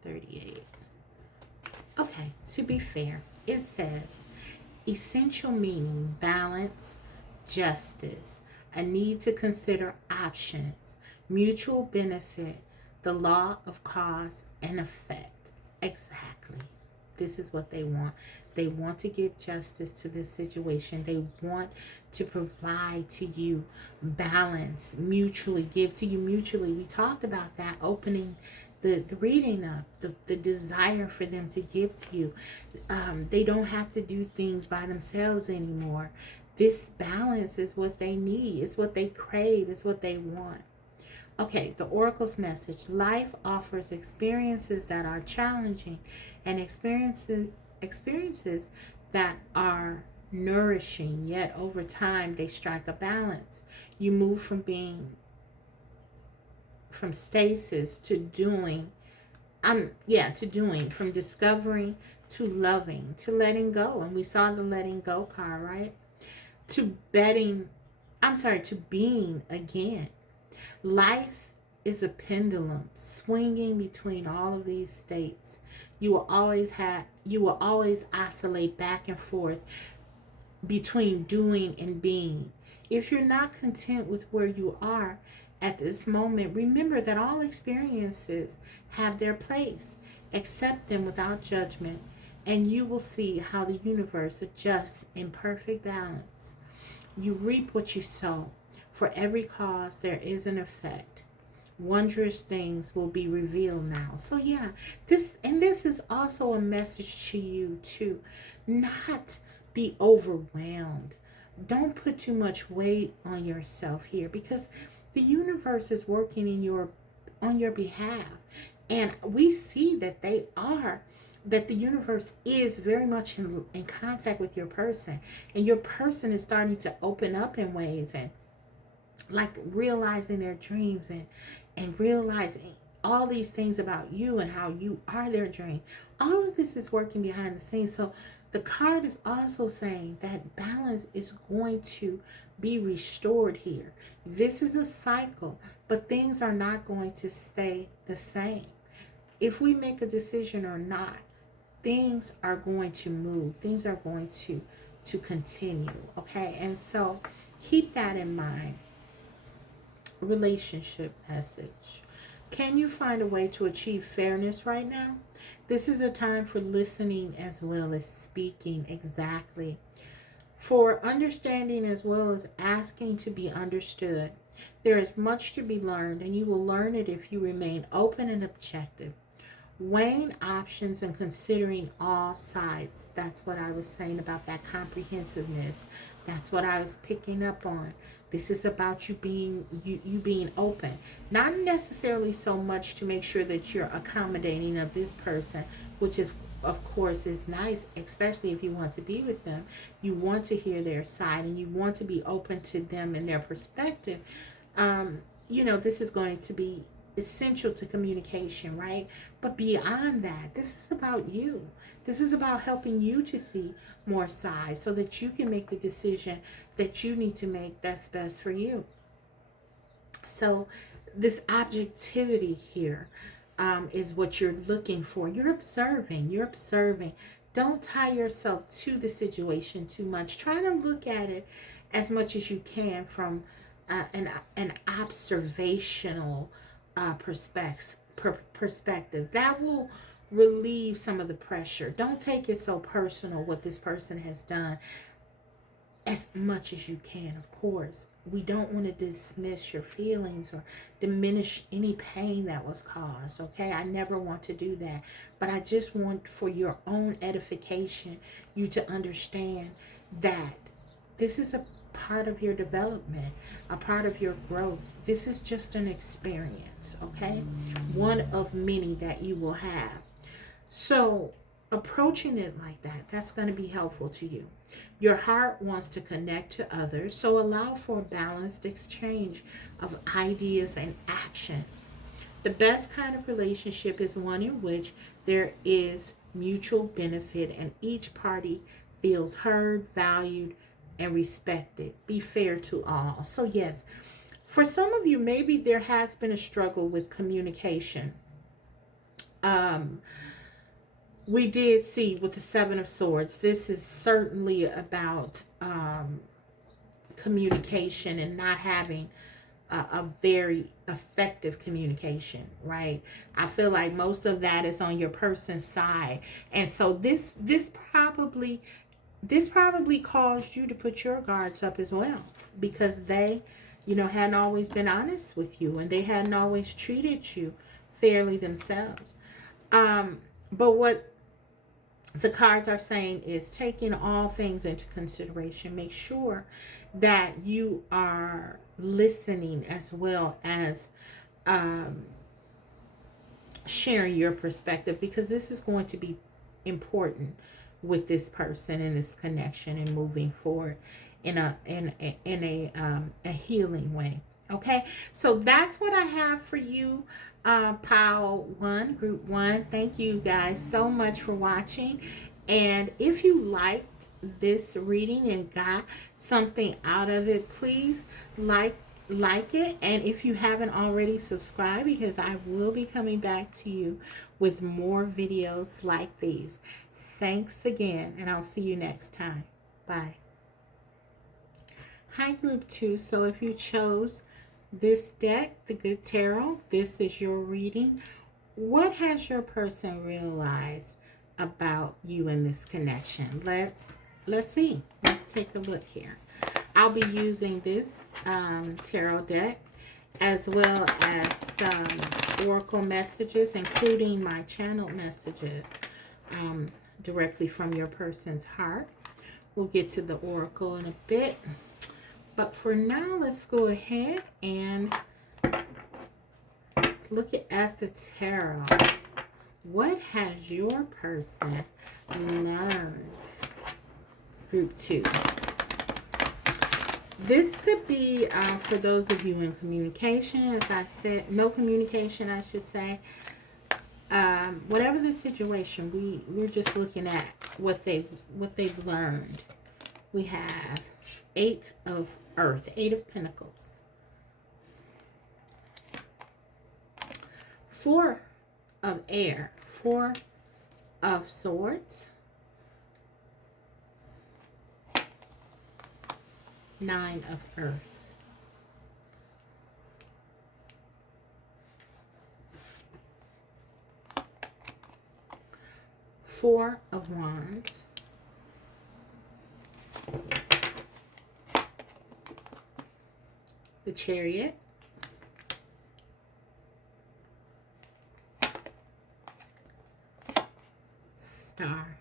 $38. Okay, to be fair, it says essential meaning, balance, justice, a need to consider options, mutual benefit, the law of cause and effect. Exactly. This is what they want. They want to give justice to this situation. They want to provide to you balance, mutually, give to you mutually. We talked about that opening the reading up, the desire for them to give to you. They don't have to do things by themselves anymore. This balance is what they need. It's what they crave. It's what they want. Okay, the Oracle's message. Life offers experiences that are challenging and experiences that are nourishing, yet over time they strike a balance. You move from stasis to doing, from discovering to loving, to letting go. And we saw the letting go card, right? To being again. Life is a pendulum swinging between all of these states. You will always oscillate back and forth between doing and being. If you're not content with where you are at this moment, remember that all experiences have their place. Accept them without judgment, and you will see how the universe adjusts in perfect balance. You reap what you sow. For every cause, there is an effect. Wondrous things will be revealed now. So yeah, this is also a message to you to not be overwhelmed. Don't put too much weight on yourself here, because the universe is working on your behalf. And we see that that the universe is very much in contact with your person. And your person is starting to open up in ways, and like realizing their dreams and realizing all these things about you and how you are their dream. All of this is working behind the scenes. So the card is also saying that balance is going to be restored here. This is a cycle, but things are not going to stay the same. If we make a decision or not, things are going to move. Things are going to continue, okay? And so keep that in mind. Relationship message. Can you find a way to achieve fairness right now? This is a time for listening as well as speaking exactly. For understanding as well as asking to be understood. There is much to be learned, and you will learn it if you remain open and objective. Weighing options and considering all sides. That's what I was saying about that comprehensiveness. That's what I was picking up on. This is about you being open. Not necessarily so much to make sure that you're accommodating of this person, which is, of course, is nice, especially if you want to be with them. You want to hear their side and you want to be open to them and their perspective. This is going to be essential to communication, right? But beyond that, this is about you. This is about helping you to see more sides so that you can make the decision that you need to make that's best for you. So this objectivity here is what you're looking for. You're observing. Don't tie yourself to the situation too much. Try to look at it as much as you can from an observational perspective. That will relieve some of the pressure. Don't take it so personal what this person has done, as much as you can. Of course, we don't want to dismiss your feelings or diminish any pain that was caused, okay? I never want to do that, but I just want, for your own edification, you to understand that this is a part of your development, a part of your growth. This is just an experience, okay? One of many that you will have. So approaching it like that, that's going to be helpful to you. Your heart wants to connect to others, so allow for a balanced exchange of ideas and actions. The best kind of relationship is one in which there is mutual benefit and each party feels heard, valued, and respected. Be fair to all. So yes, for some of you, maybe there has been a struggle with communication. We did see with the Seven of Swords, this is certainly about communication and not having a very effective communication, right? I feel like most of that is on your person's side. And so this probably caused you to put your guards up as well, because they, hadn't always been honest with you and they hadn't always treated you fairly themselves. But what the cards are saying is taking all things into consideration. Make sure that you are listening as well as sharing your perspective, because this is going to be important with this person in this connection and moving forward in a healing way. Okay, so that's what I have for you, Pile 1, Group 1. Thank you guys so much for watching. And if you liked this reading and got something out of it, please like it. And if you haven't already, subscribe, because I will be coming back to you with more videos like these. Thanks again, and I'll see you next time. Bye. Hi, Group 2. So if you chose this deck, the Good Tarot, this is your reading. What has your person realized about you in this connection? Let's see. Let's take a look here. I'll be using this tarot deck as well as some oracle messages, including my channeled messages directly from your person's heart. We'll get to the oracle in a bit. But for now, let's go ahead and look at the tarot. What has your person learned? Group 2. This could be for those of you in communication, as I said, no communication, I should say. Whatever the situation, we're just looking at what they've learned. We have 8 of Earth, 8 of Pentacles, 4 of Air, 4 of Swords, 9 of Earth. Four of Wands, the Chariot, Star.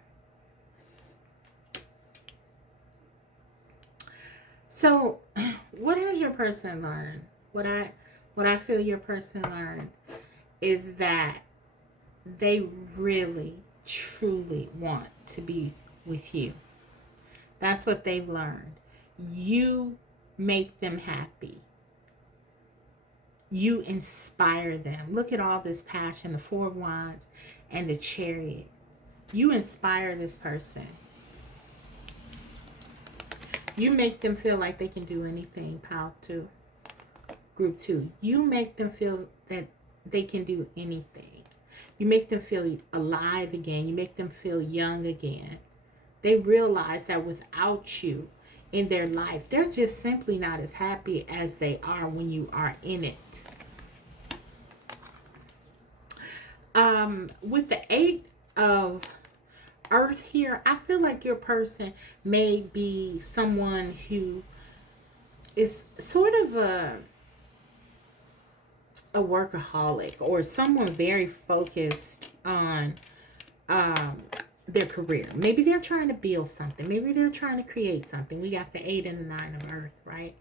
So, what has your person learned? What I feel your person learned is that they really, truly want to be with you. That's what they've learned. You make them happy. You inspire them. Look at all this passion, the 4 of Wands and the Chariot. You inspire this person. You make them feel like they can do anything. Pile 2, Group 2. You make them feel that they can do anything. You make them feel alive again. You make them feel young again. They realize that without you in their life, they're just simply not as happy as they are when you are in it. With the 8 of Earth here, I feel like your person may be someone who is sort of a workaholic, or someone very focused on their career. Maybe they're trying to build something. Maybe they're trying to create something. We got the 8 and the 9 of Earth, right?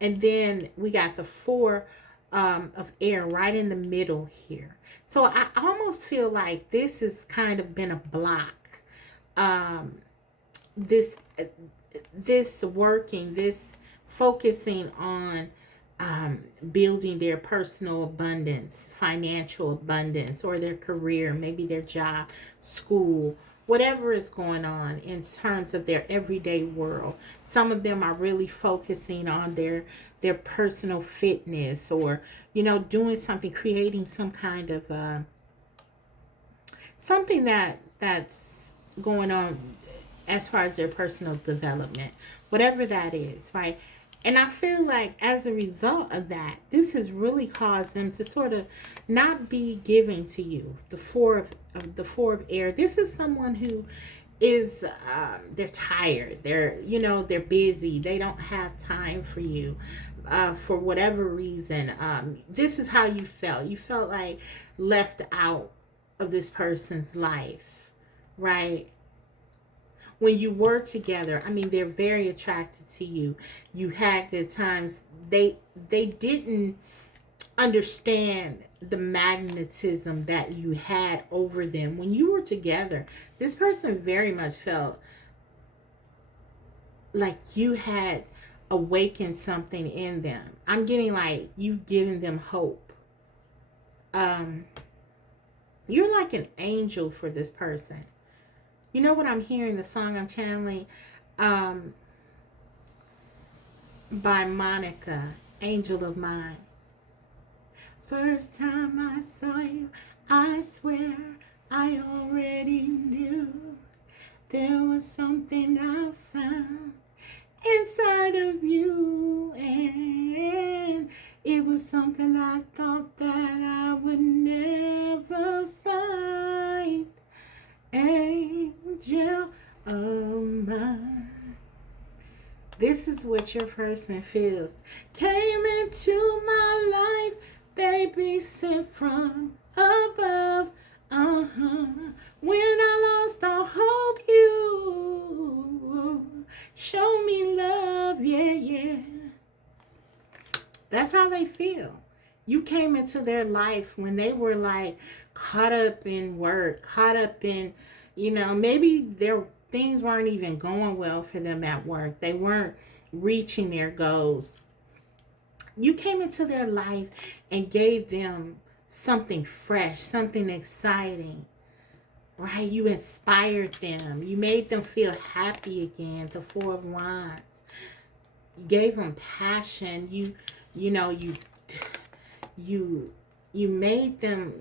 And then we got the 4 of Air right in the middle here. So I almost feel like this has kind of been a block. This working, this focusing on building their personal abundance, financial abundance, or their career, maybe their job, school, whatever is going on in terms of their everyday world. Some of them are really focusing on their personal fitness, or doing something, creating some kind of something that's going on as far as their personal development, whatever that is, right? And I feel like as a result of that, this has really caused them to sort of not be giving to you. The 4 of Air. This is someone who is they're tired. They're busy. They don't have time for you. For whatever reason, this is how you felt. You felt like left out of this person's life, right? When you were together, I mean, they're very attracted to you. You had good times. They didn't understand the magnetism that you had over them. When you were together, this person very much felt like you had awakened something in them. I'm getting like you've given them hope. You're like an angel for this person. You know what I'm hearing? The song I'm channeling by Monica, Angel of Mine. First time I saw you, I swear I already knew there was something I found inside of you, and it was something I thought that I would never find. Angel of mine. This is what your person feels. Came into my life, baby, sent from above. When I lost all hope, you show me love, yeah. That's how they feel. You came into their life when they were like caught up in work, caught up in, maybe their things weren't even going well for them at work. They weren't reaching their goals. You came into their life and gave them something fresh, something exciting, right? You inspired them. You made them feel happy again. The Four of Wands. You gave them passion. You know, you you made them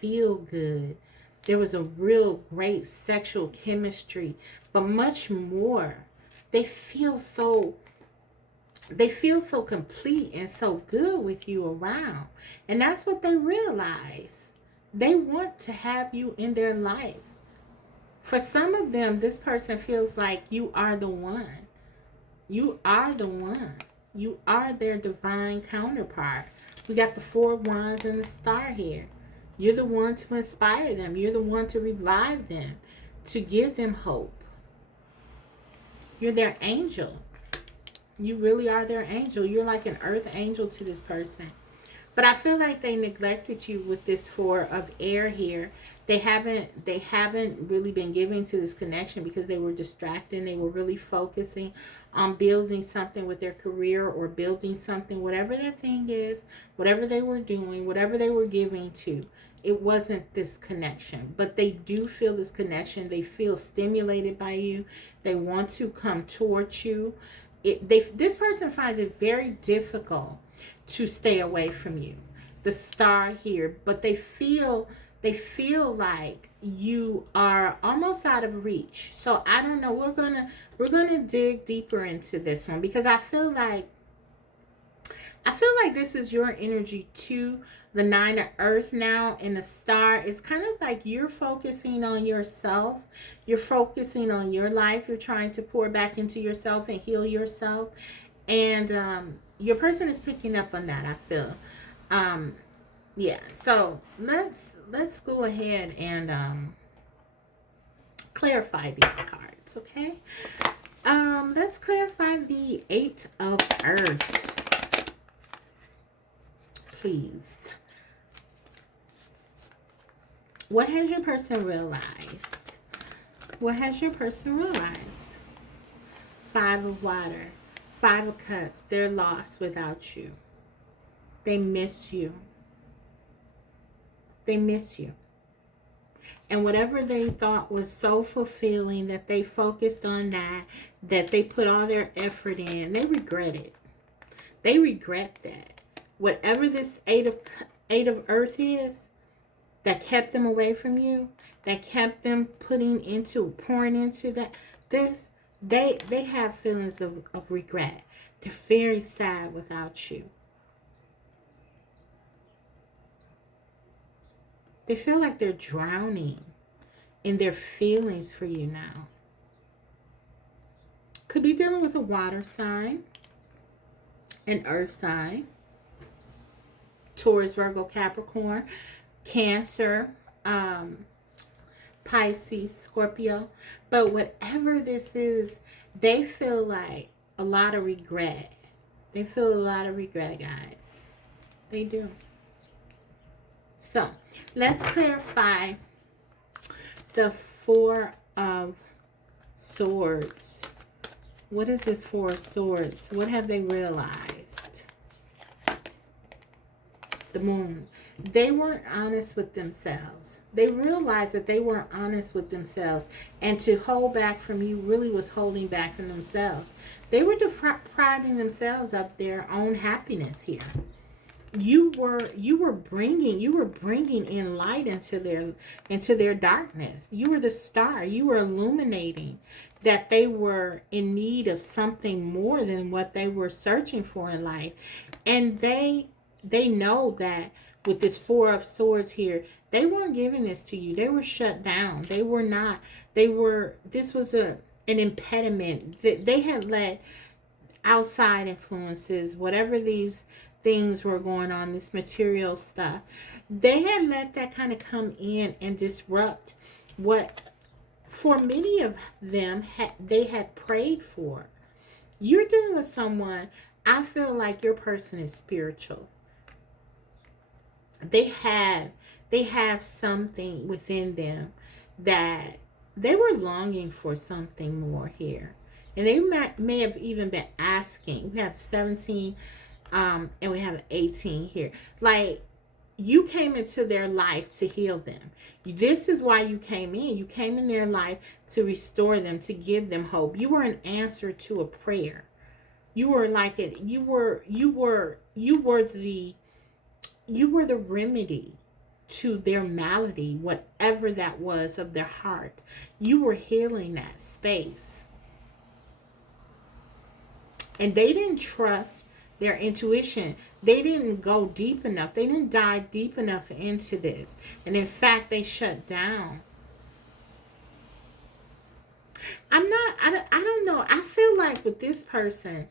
feel good. There was a real great sexual chemistry, but much more. They feel so complete and so good with you around. And that's what they realize. They want to have you in their life. For some of them, this person feels like you are the one. You are the one. You are their divine counterpart. We got the Four of Wands and the Star here. You're the one to inspire them. You're the one to revive them, to give them hope. You're their angel. You really are their angel. You're like an earth angel to this person. But I feel like they neglected you with this Four of Air here. They haven't really been giving to this connection because they were distracted. They were really focusing on building something with their career or building something, whatever that thing is, whatever they were doing, whatever they were giving to. It wasn't this connection, but they do feel this connection. They feel stimulated by you. They want to come towards you. This person finds it very difficult to stay away from you. The Star here, but they feel like you are almost out of reach. So I don't know. We're gonna dig deeper into this one because I feel like this is your energy too. The Nine of Earth now and the Star is kind of like you're focusing on yourself. You're focusing on your life. You're trying to pour back into yourself and heal yourself. And your person is picking up on that, I feel. Yeah, so let's go ahead and clarify these cards, okay? Let's clarify the Eight of Earth, please. What has your person realized? What has your person realized? Five of Water, Five of Cups. They're lost without you. They miss you. They miss you. And whatever they thought was so fulfilling, that they focused on that they put all their effort in, they regret it. They regret that. Whatever this Eight of Earth is, that kept them away from you, that kept them pouring into they have feelings of regret. They're very sad without you. They feel like they're drowning in their feelings for you now. Could be dealing with a water sign, an earth sign, Taurus, Virgo, Capricorn, Cancer, Pisces, Scorpio. But whatever this is, they feel like a lot of regret. They feel a lot of regret, guys. They do. So, let's clarify the Four of Swords. What is this Four of Swords? What have they realized? The Moon. They weren't honest with themselves. They realized that they weren't honest with themselves. And to hold back from you really was holding back from themselves. They were depriving themselves of their own happiness here. You were bringing in light into their darkness. You were the star. You were illuminating that they were in need of something more than what they were searching for in life. And they know that with this Four of Swords here, they weren't giving this to you. They were shut down. They were not. This was an impediment. They had let outside influences, whatever these things were going on, this material stuff, they had let that kind of come in and disrupt what for many of them they had prayed for. You're dealing with someone, I feel like your person is spiritual. They have something within them that they were longing for, something more here. And they may have even been asking. We have 17 and we have 18 here. Like, you came into their life to heal them. This is why you came in. You came in their life to restore them, to give them hope. You were an answer to a prayer. You were like it. You were the remedy to their malady, whatever that was of their heart. You were healing that space. And they didn't trust their intuition. They didn't go deep enough. They didn't dive deep enough into this. And in fact, they shut down. I don't know. I feel like with this person,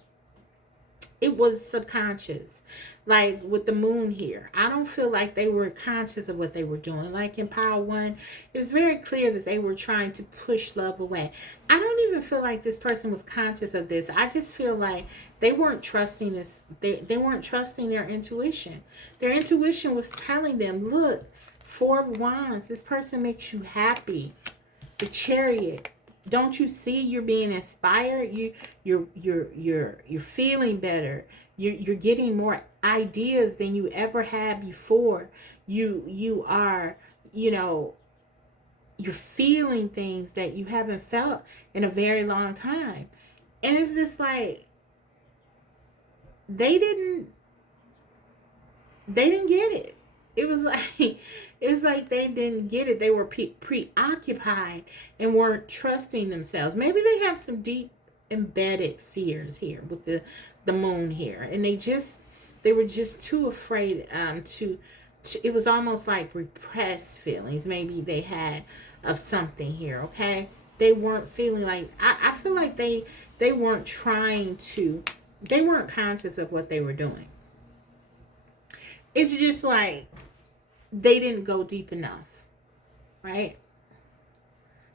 it was subconscious. Like with the moon here, I don't feel like they were conscious of what they were doing. Like in Power 1, it's very clear that they were trying to push love away. I don't even feel like this person was conscious of this. I just feel like they weren't trusting this. They weren't trusting their intuition. Their intuition was telling them, look, 4 of Wands, this person makes you happy. The Chariot. Don't you see you're being inspired? You're feeling better. You're getting more ideas than you ever had before. You are, you're feeling things that you haven't felt in a very long time. And it's just like they didn't get it. It was like, it's like they didn't get it. They were preoccupied and weren't trusting themselves. Maybe they have some deep embedded fears here with the moon here. And they were just too afraid to it was almost like repressed feelings maybe they had of something here, okay? They weren't feeling like, I feel like they weren't they weren't conscious of what they were doing. It's just like they didn't go deep enough, right?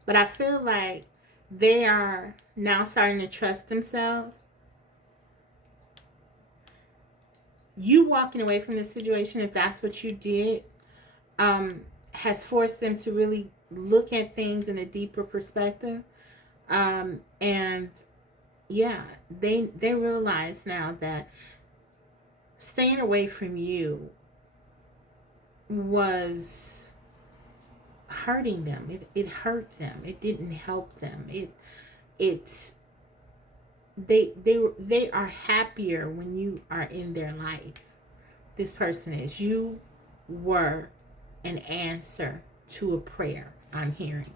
But I feel like they are now starting to trust themselves. You walking away from this situation, if that's what you did, has forced them to really look at things in a deeper perspective. And yeah, they realize now that staying away from you was hurting them. It hurt them. It didn't help them. They are happier when you are in their life. This person is. You were an answer to a prayer, I'm hearing.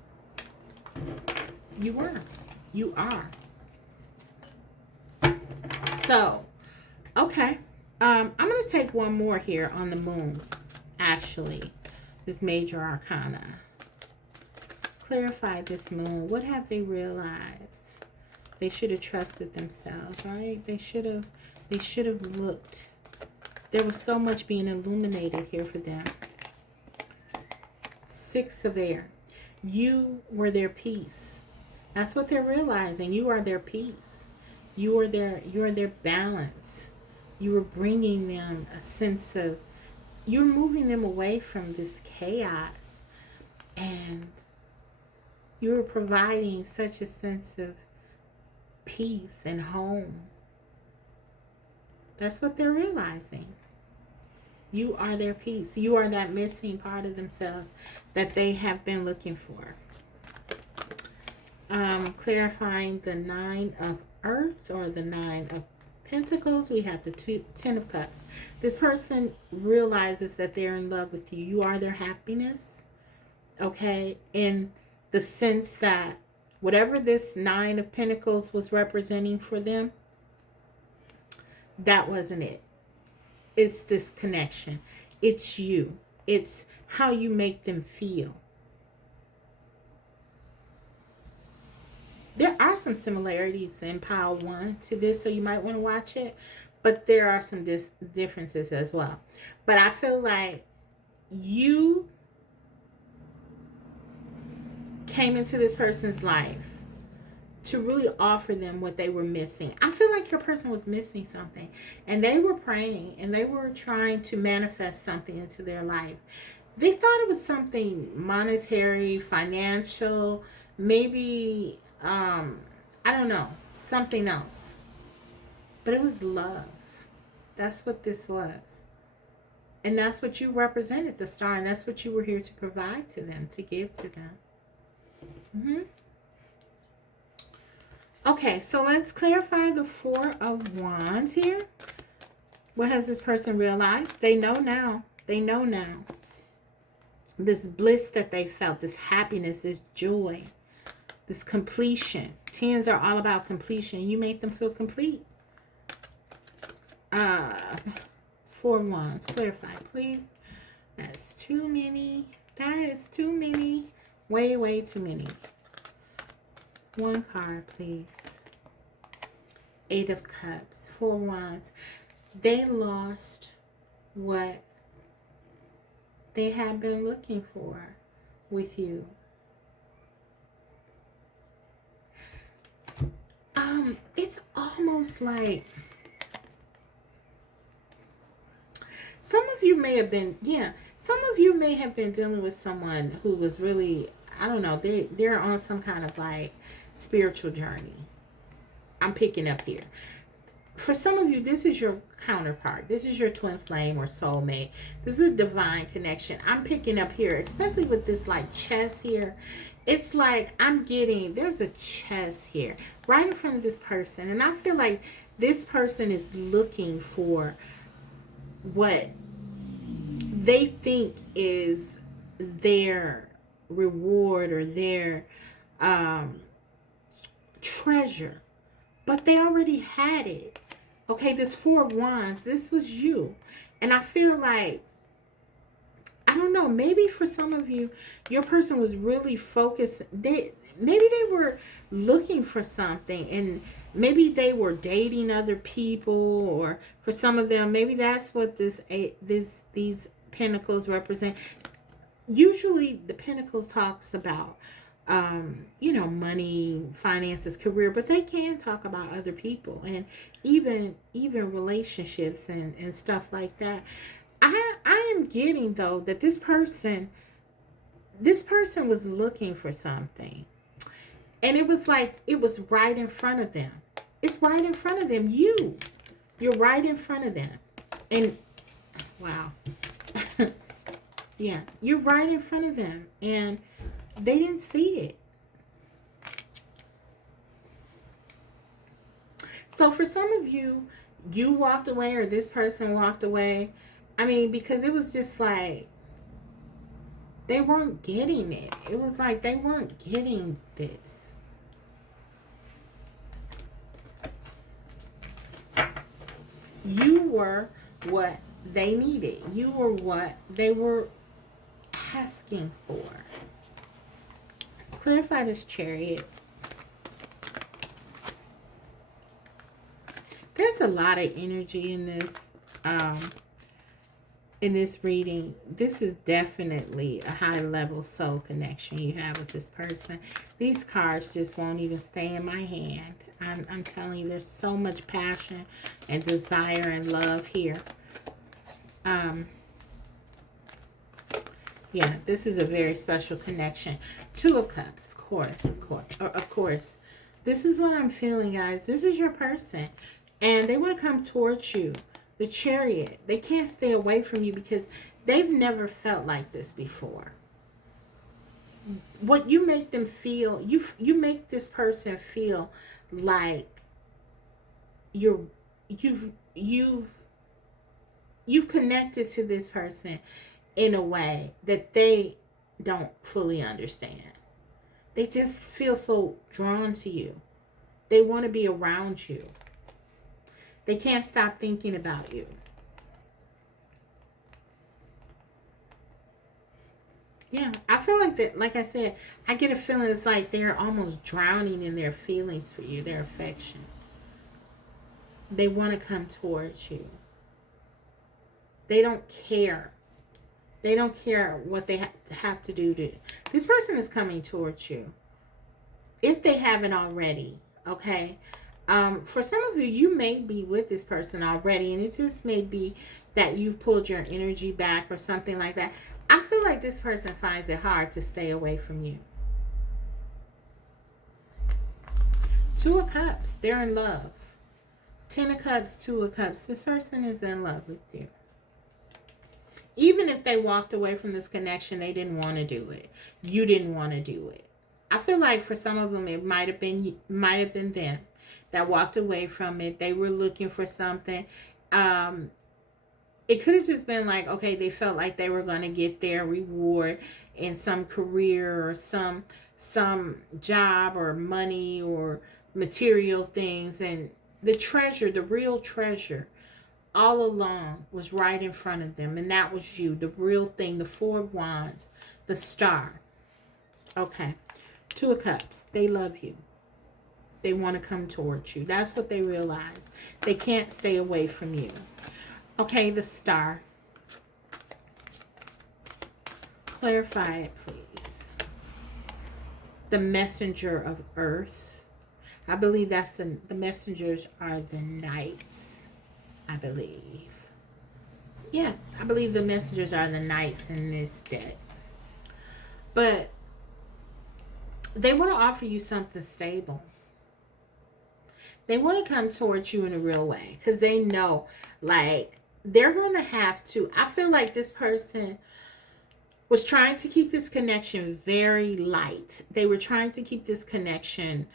You were. You are. So, okay. I'm going to take one more here on the moon. Actually, this major arcana. Clarify this moon. What have they realized? They should have trusted themselves, right? They should have looked. There was so much being illuminated here for them. 6 of air. You were their peace. That's what they're realizing. You are their peace. You are their balance. You were bringing them a sense of, you're moving them away from this chaos, and you're providing such a sense of peace and home. That's what they're realizing. You are their peace. You are that missing part of themselves that they have been looking for. Clarifying the 9 of Earth or the 9 of Pentacles, we have the 10 of Cups. This person realizes that they're in love with you. You are their happiness, okay? In the sense that whatever this 9 of Pentacles was representing for them, that wasn't it. It's this connection. It's you. It's how you make them feel. There are some similarities in Power 1 to this, so you might want to watch it. But there are some differences as well. But I feel like you came into this person's life to really offer them what they were missing. I feel like your person was missing something. And they were praying and they were trying to manifest something into their life. They thought it was something monetary, financial, maybe... I don't know, something else. But it was love. That's what this was. And that's what you represented, the star. And that's what you were here to provide to them, to give to them. Okay, so let's clarify the Four of Wands here. What has this person realized? They know now. They know now. This bliss that they felt, this happiness, this joy, this completion. Tens are all about completion. You make them feel complete. Four of Wands. Clarify, please. That's too many. That is too many. Way, way too many. One card, please. Eight of Cups. Four of Wands. They lost what they had been looking for with you. It's almost like some of you may have been, some of you may have been dealing with someone who was really, I don't know, they're on some kind of like spiritual journey. I'm picking up here. For some of you, this is your counterpart. This is your twin flame or soulmate. This is a divine connection. I'm picking up here, especially with this like chest here. It's like I'm getting, there's a chest here right in front of this person. And I feel like this person is looking for what they think is their reward or their treasure. But they already had it. Okay, this Four of Wands, this was you. And I feel like, I don't know, maybe for some of you, your person was really focused. Maybe they were looking for something, and maybe they were dating other people, or for some of them, maybe that's what these pentacles represent. Usually the pentacles talks about money, finances, career, but they can talk about other people and even relationships and stuff like that. I am getting though that this person was looking for something, and it was like it was right in front of them. It's right in front of them. You're right in front of them, and wow. Yeah, you're right in front of them, and they didn't see it. So for some of you, you walked away, or this person walked away. I mean, because it was just like they weren't getting it. It was like they weren't getting this. You were what they needed. You were what they were asking for. Clarify this Chariot. There's a lot of energy in this reading. This is definitely a high level soul connection you have with this person. These cards just won't even stay in my hand. I'm telling you, there's so much passion and desire and love here. Yeah, this is a very special connection. Two of Cups, of course. This is what I'm feeling, guys. This is your person, and they want to come towards you. The Chariot, they can't stay away from you because they've never felt like this before. What you make them feel, you make this person feel like you've connected to this person in a way that they don't fully understand. They just feel so drawn to you. They want to be around you. They can't stop thinking about you. Yeah, I feel like that, like I said, I get a feeling it's like they're almost drowning in their feelings for you, their affection. They want to come towards you. They don't care. They don't care what they have to do to. This person is coming towards you. If they haven't already, okay? For some of you, you may be with this person already, and it just may be that you've pulled your energy back or something like that. I feel like this person finds it hard to stay away from you. Two of Cups, they're in love. Ten of Cups, Two of Cups. This person is in love with you. Even if they walked away from this connection, they didn't want to do it. You didn't want to do it. I feel like for some of them, it might have been them that walked away from it. They were looking for something. It could have just been like, okay, they felt like they were going to get their reward in some career or some job or money or material things, and the treasure, the real treasure, all along was right in front of them, and that was you, the real thing, the Four of Wands, the star. Okay, Two of Cups, they love you. They want to come towards you. That's what they realize. They can't stay away from you. Okay, the star. Clarify it, please. The messenger of earth. I believe that's the messengers are the knights. I believe. Yeah, I believe the messengers are the knights in this deck. But they want to offer you something stable. They want to come towards you in a real way because they know, like, they're going to have to. I feel like this person was trying to keep this connection very light. They were trying to keep this connection.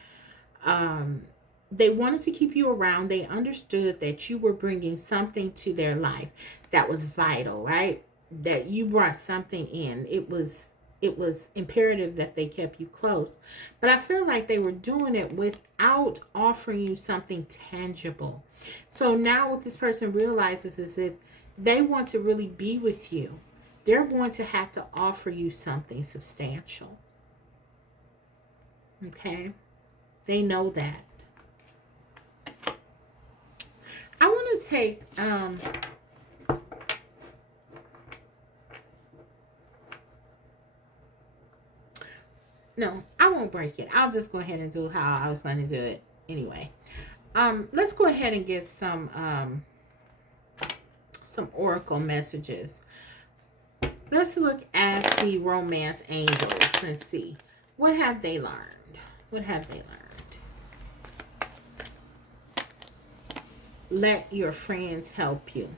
They wanted to keep you around. They understood that you were bringing something to their life that was vital, right? That you brought something in. It was imperative that they kept you close. But I feel like they were doing it without offering you something tangible. So now what this person realizes is if they want to really be with you, they're going to have to offer you something substantial. Okay? They know that. I want to take no, I won't break it. I'll just go ahead and do how I was going to do it anyway. Let's go ahead and get some oracle messages. Let's look at the romance angels and see what have they learned. What have they learned? Let your friends help you.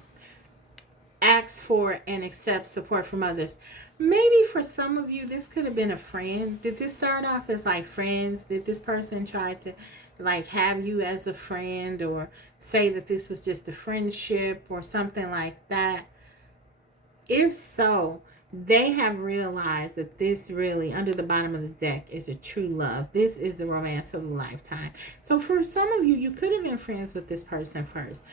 Ask for and accept support from others. Maybe for some of you, this could have been a friend. Did this start off as like friends? Did this person try to like have you as a friend or say that this was just a friendship or something like that? If so, they have realized that this really, under the bottom of the deck, is a true love. This is the romance of a lifetime. So for some of you, you could have been friends with this person first.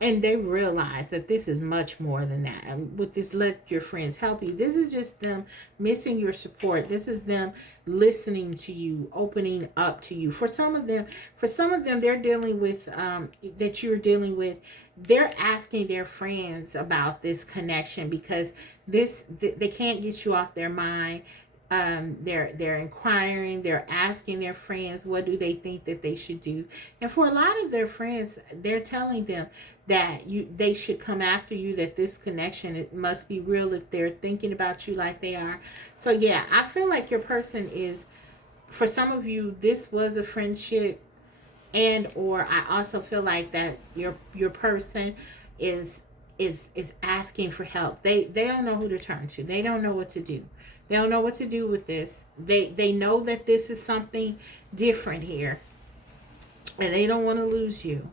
And they realize that this is much more than that. And with this, let your friends help you. This is just them missing your support. This is them listening to you, opening up to you. For some of them, they're dealing with, that you're dealing with, they're asking their friends about this connection because they can't get you off their mind. They're inquiring, they're asking their friends what do they think that they should do. And for a lot of their friends, they're telling them that they should come after you, that this connection, it must be real if they're thinking about you like they are. So yeah, I feel like your person is, for some of you, this was a friendship, and or I also feel like that your person is asking for help. They don't know who to turn to. They don't know what to do. They don't know what to do with this. They know that this is something different here, and they don't want to lose you,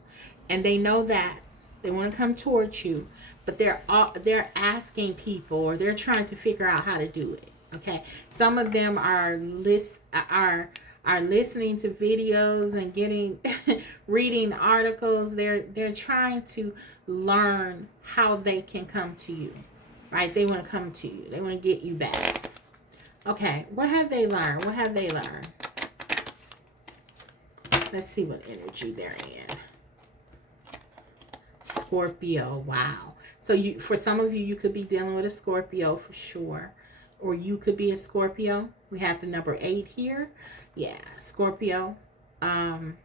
and they know that they want to come towards you, but they're asking people, or they're trying to figure out how to do it. Okay, some of them are listening to videos and getting reading articles. They're trying to learn how they can come to you, right? They want to come to you. They want to get you back. Okay, what have they learned? What have they learned? Let's see what energy they're in. Scorpio, wow. So for some of you, you could be dealing with a Scorpio for sure. Or you could be a Scorpio. We have the number 8 here. Yeah, Scorpio. I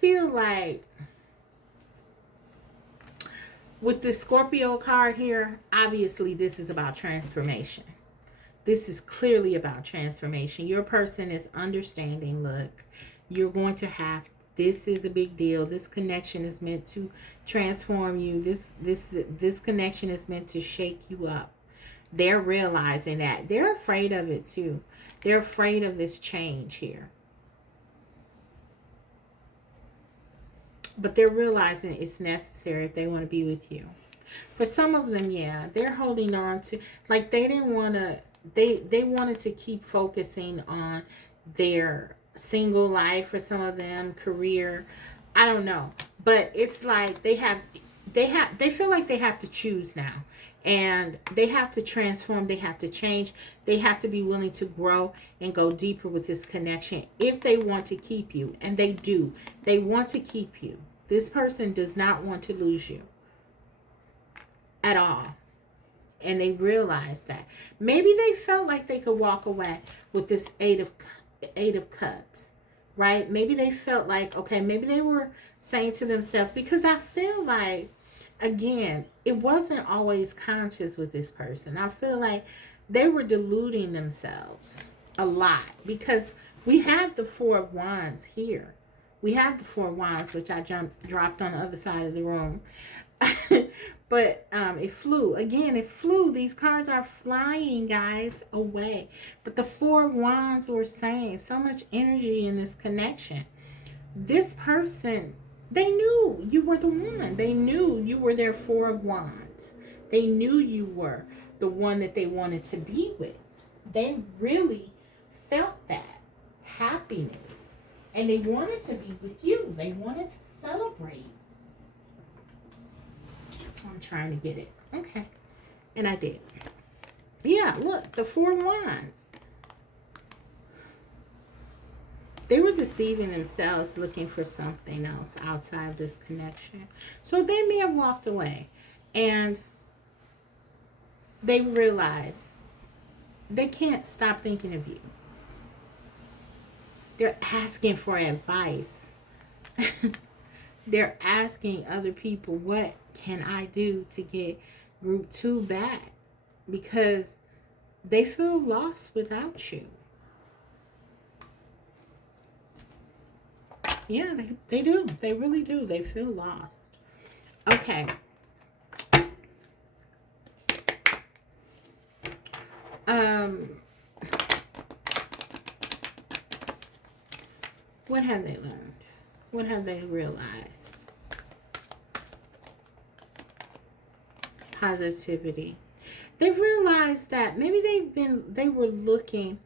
feel like with the Scorpio card here, obviously this is about transformation. This is clearly about transformation. Your person is understanding, look, you're going to have, this is a big deal. This connection is meant to transform you. This connection is meant to shake you up. They're realizing that. They're afraid of it too. They're afraid of this change here. But they're realizing it's necessary if they want to be with you. For some of them, yeah, they're holding on to, like, they didn't want to, they wanted to keep focusing on their single life. For some of them, career, I don't know, but it's like they feel like they have to choose now, and they have to transform, they have to change, they have to be willing to grow and go deeper with this connection if they want to keep you. And they do. They want to keep you. This person does not want to lose you at all. And they realize that. Maybe they felt like they could walk away with this eight of cups, right? Maybe they felt like, okay, maybe they were saying to themselves, because I feel like, again, it wasn't always conscious with this person. I feel like they were deluding themselves a lot, because we have the Four of Wands here. We have the Four of Wands, which I dropped on the other side of the room. But it flew. Again, it flew. These cards are flying, guys, away. But the Four of Wands were saying so much energy in this connection. This person, they knew you were the one. They knew you were their Four of Wands. They knew you were the one that they wanted to be with. They really felt that happiness. And they wanted to be with you. They wanted to celebrate. I'm trying to get it. Okay. And I did. Yeah, look, the Four of Wands. They were deceiving themselves, looking for something else outside this connection. So they may have walked away. And they realized they can't stop thinking of you. They're asking for advice. They're asking other people, what can I do to get group 2 back? Because they feel lost without you. Yeah, they do. They really do. They feel lost. Okay. What have they learned? What have they realized? Positivity. They've realized that maybe they were looking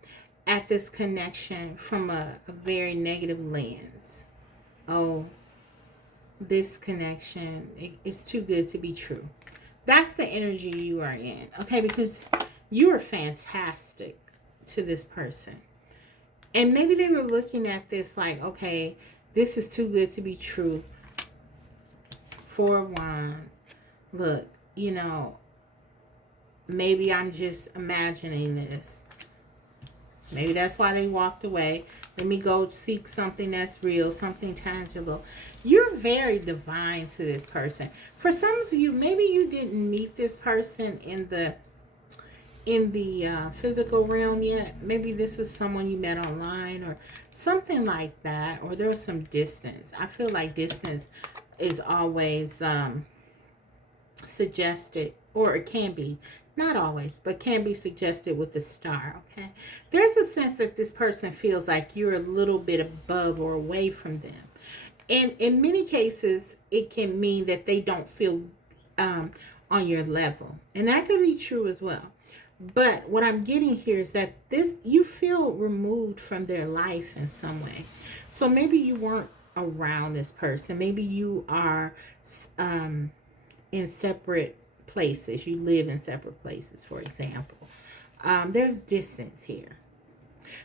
at this connection from a very negative lens. Oh, this connection is too good to be true. That's the energy you are in, okay? Because you are fantastic to this person. And maybe they were looking at this like, okay, this is too good to be true. Four of Wands. Look, you know, maybe I'm just imagining this. Maybe that's why they walked away. Let me go seek something that's real, something tangible. You're very divine to this person. For some of you, maybe you didn't meet this person in the physical realm yet. Maybe this was someone you met online or something like that, or there's some distance. I feel like distance is always suggested, or it can be, not always, but can be suggested with the star. Okay, there's a sense that this person feels like you're a little bit above or away from them, and in many cases it can mean that they don't feel on your level, and that could be true as well. But what I'm getting here is that you feel removed from their life in some way. So maybe you weren't around this person. Maybe you are in separate places. You live in separate places, for example. There's distance here.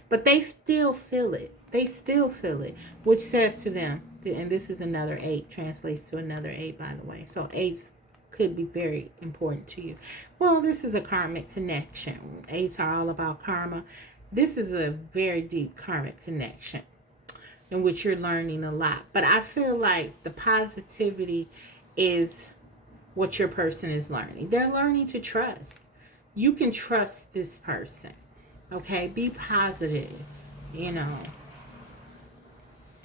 But they still feel it. They still feel it, which says to them, and this is another 8, translates to another 8, by the way. So 8 could be very important to you. Well, this is a karmic connection. 8s are all about karma. This is a very deep karmic connection in which you're learning a lot. But I feel like the positivity is what your person is learning. They're learning to trust. You can trust this person. Okay, be positive, you know.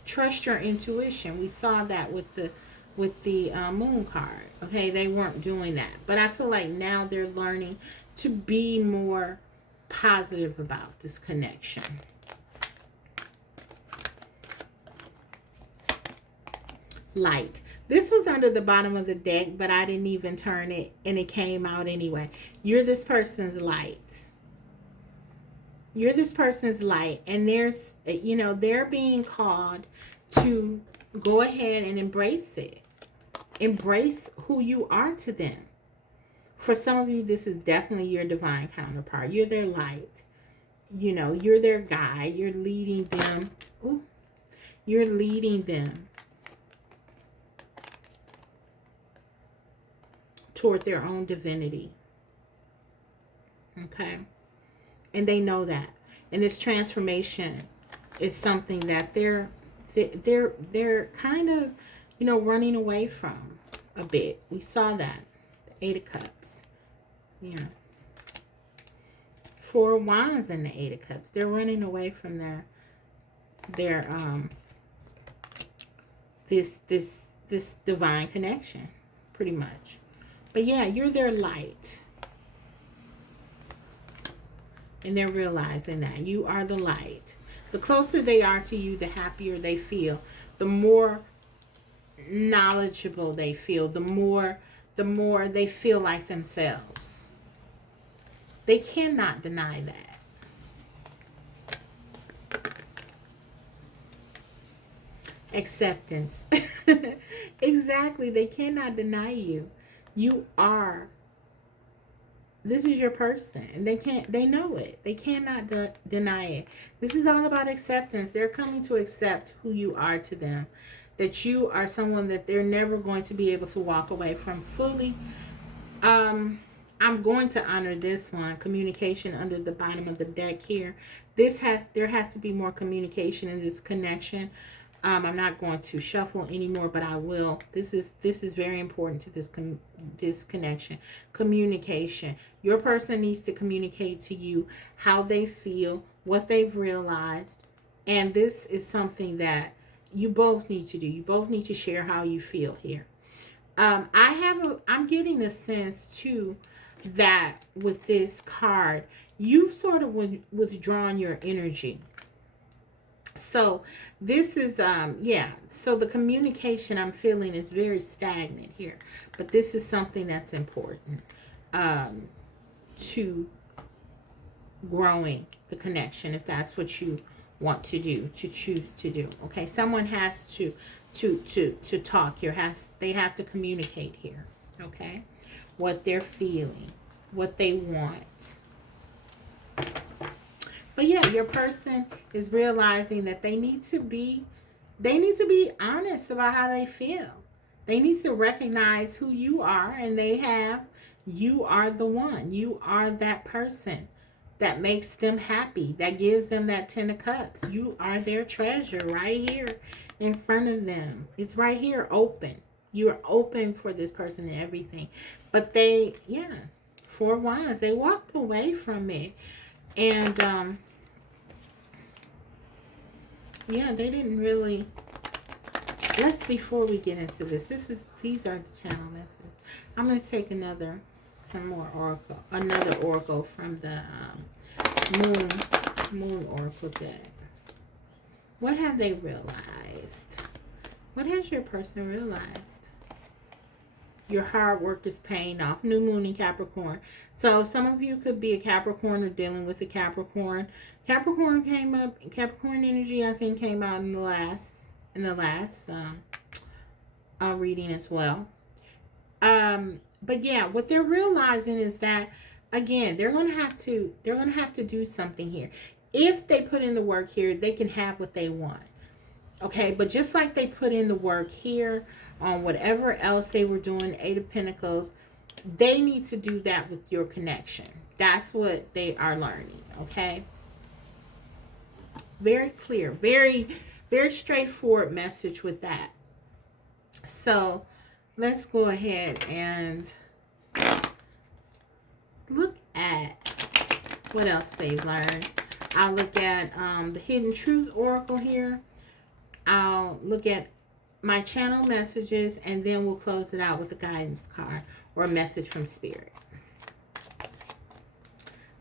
Trust your intuition. We saw that with the moon card. Okay, they weren't doing that, but I feel like now they're learning to be more positive about this connection. Light. This was under the bottom of the deck, but I didn't even turn it, and it came out anyway. You're this person's light. You're this person's light, and there's, you know, they're being called to go ahead and embrace it. Embrace who you are to them. For some of you, this is definitely your divine counterpart. You're their light. You know, you're their guide. You're leading them. Ooh, you're leading them toward their own divinity. Okay? And they know that. And this transformation is something that they're kind of, you know, running away from a bit. We saw that. The Eight of Cups. Yeah. Four of Wands and the Eight of Cups. They're running away from their this divine connection, pretty much. But yeah, you're their light. And they're realizing that you are the light. The closer they are to you, the happier they feel. The more knowledgeable they feel. The more they feel like themselves. They cannot deny that. Acceptance. Exactly. They cannot deny you. You are. This is your person, and they know it. They cannot deny it. This is all about acceptance. They're coming to accept who you are to them, that you are someone that they're never going to be able to walk away from fully. I'm going to honor this one, communication, under the bottom of the deck here. There has to be more communication in this connection. I'm not going to shuffle anymore, but I will. This is very important to this connection. Communication. Your person needs to communicate to you how they feel, what they've realized, and this is something that you both need to do. You both need to share how you feel here. I'm getting a sense too that with this card, you've sort of withdrawn your energy. So this is, so the communication I'm feeling is very stagnant here. But this is something that's important to growing the connection, if that's what you want to do, to choose to do. Okay, someone has to talk here. They have to communicate here. Okay, what they're feeling, what they want. But yeah, your person is realizing that they need to be honest about how they feel. They need to recognize who you are, and you are the one. You are that person that makes them happy, that gives them that 10 of Cups. You are their treasure right here in front of them. It's right here open. You're open for this person and everything. But Four of Wands, they walked away from it. And they didn't really. Before we get into this, these are the channel messages. I'm going to take another oracle from the moon oracle deck. What have they realized? What has your person realized? Your hard work is paying off. New moon in Capricorn. So some of you could be a Capricorn or dealing with a Capricorn. Capricorn came up. Capricorn energy, I think, came out in the last reading as well. But yeah, what they're realizing is that, again, they're gonna have to do something here. If they put in the work here, they can have what they want. Okay, but just like they put in the work here on whatever else they were doing, Eight of Pentacles, they need to do that with your connection. That's what they are learning, okay? Very clear, very, very straightforward message with that. So let's go ahead and look at what else they've learned. I'll look at the Hidden Truth Oracle here. I'll look at my channel messages, and then we'll close it out with a guidance card or a message from Spirit.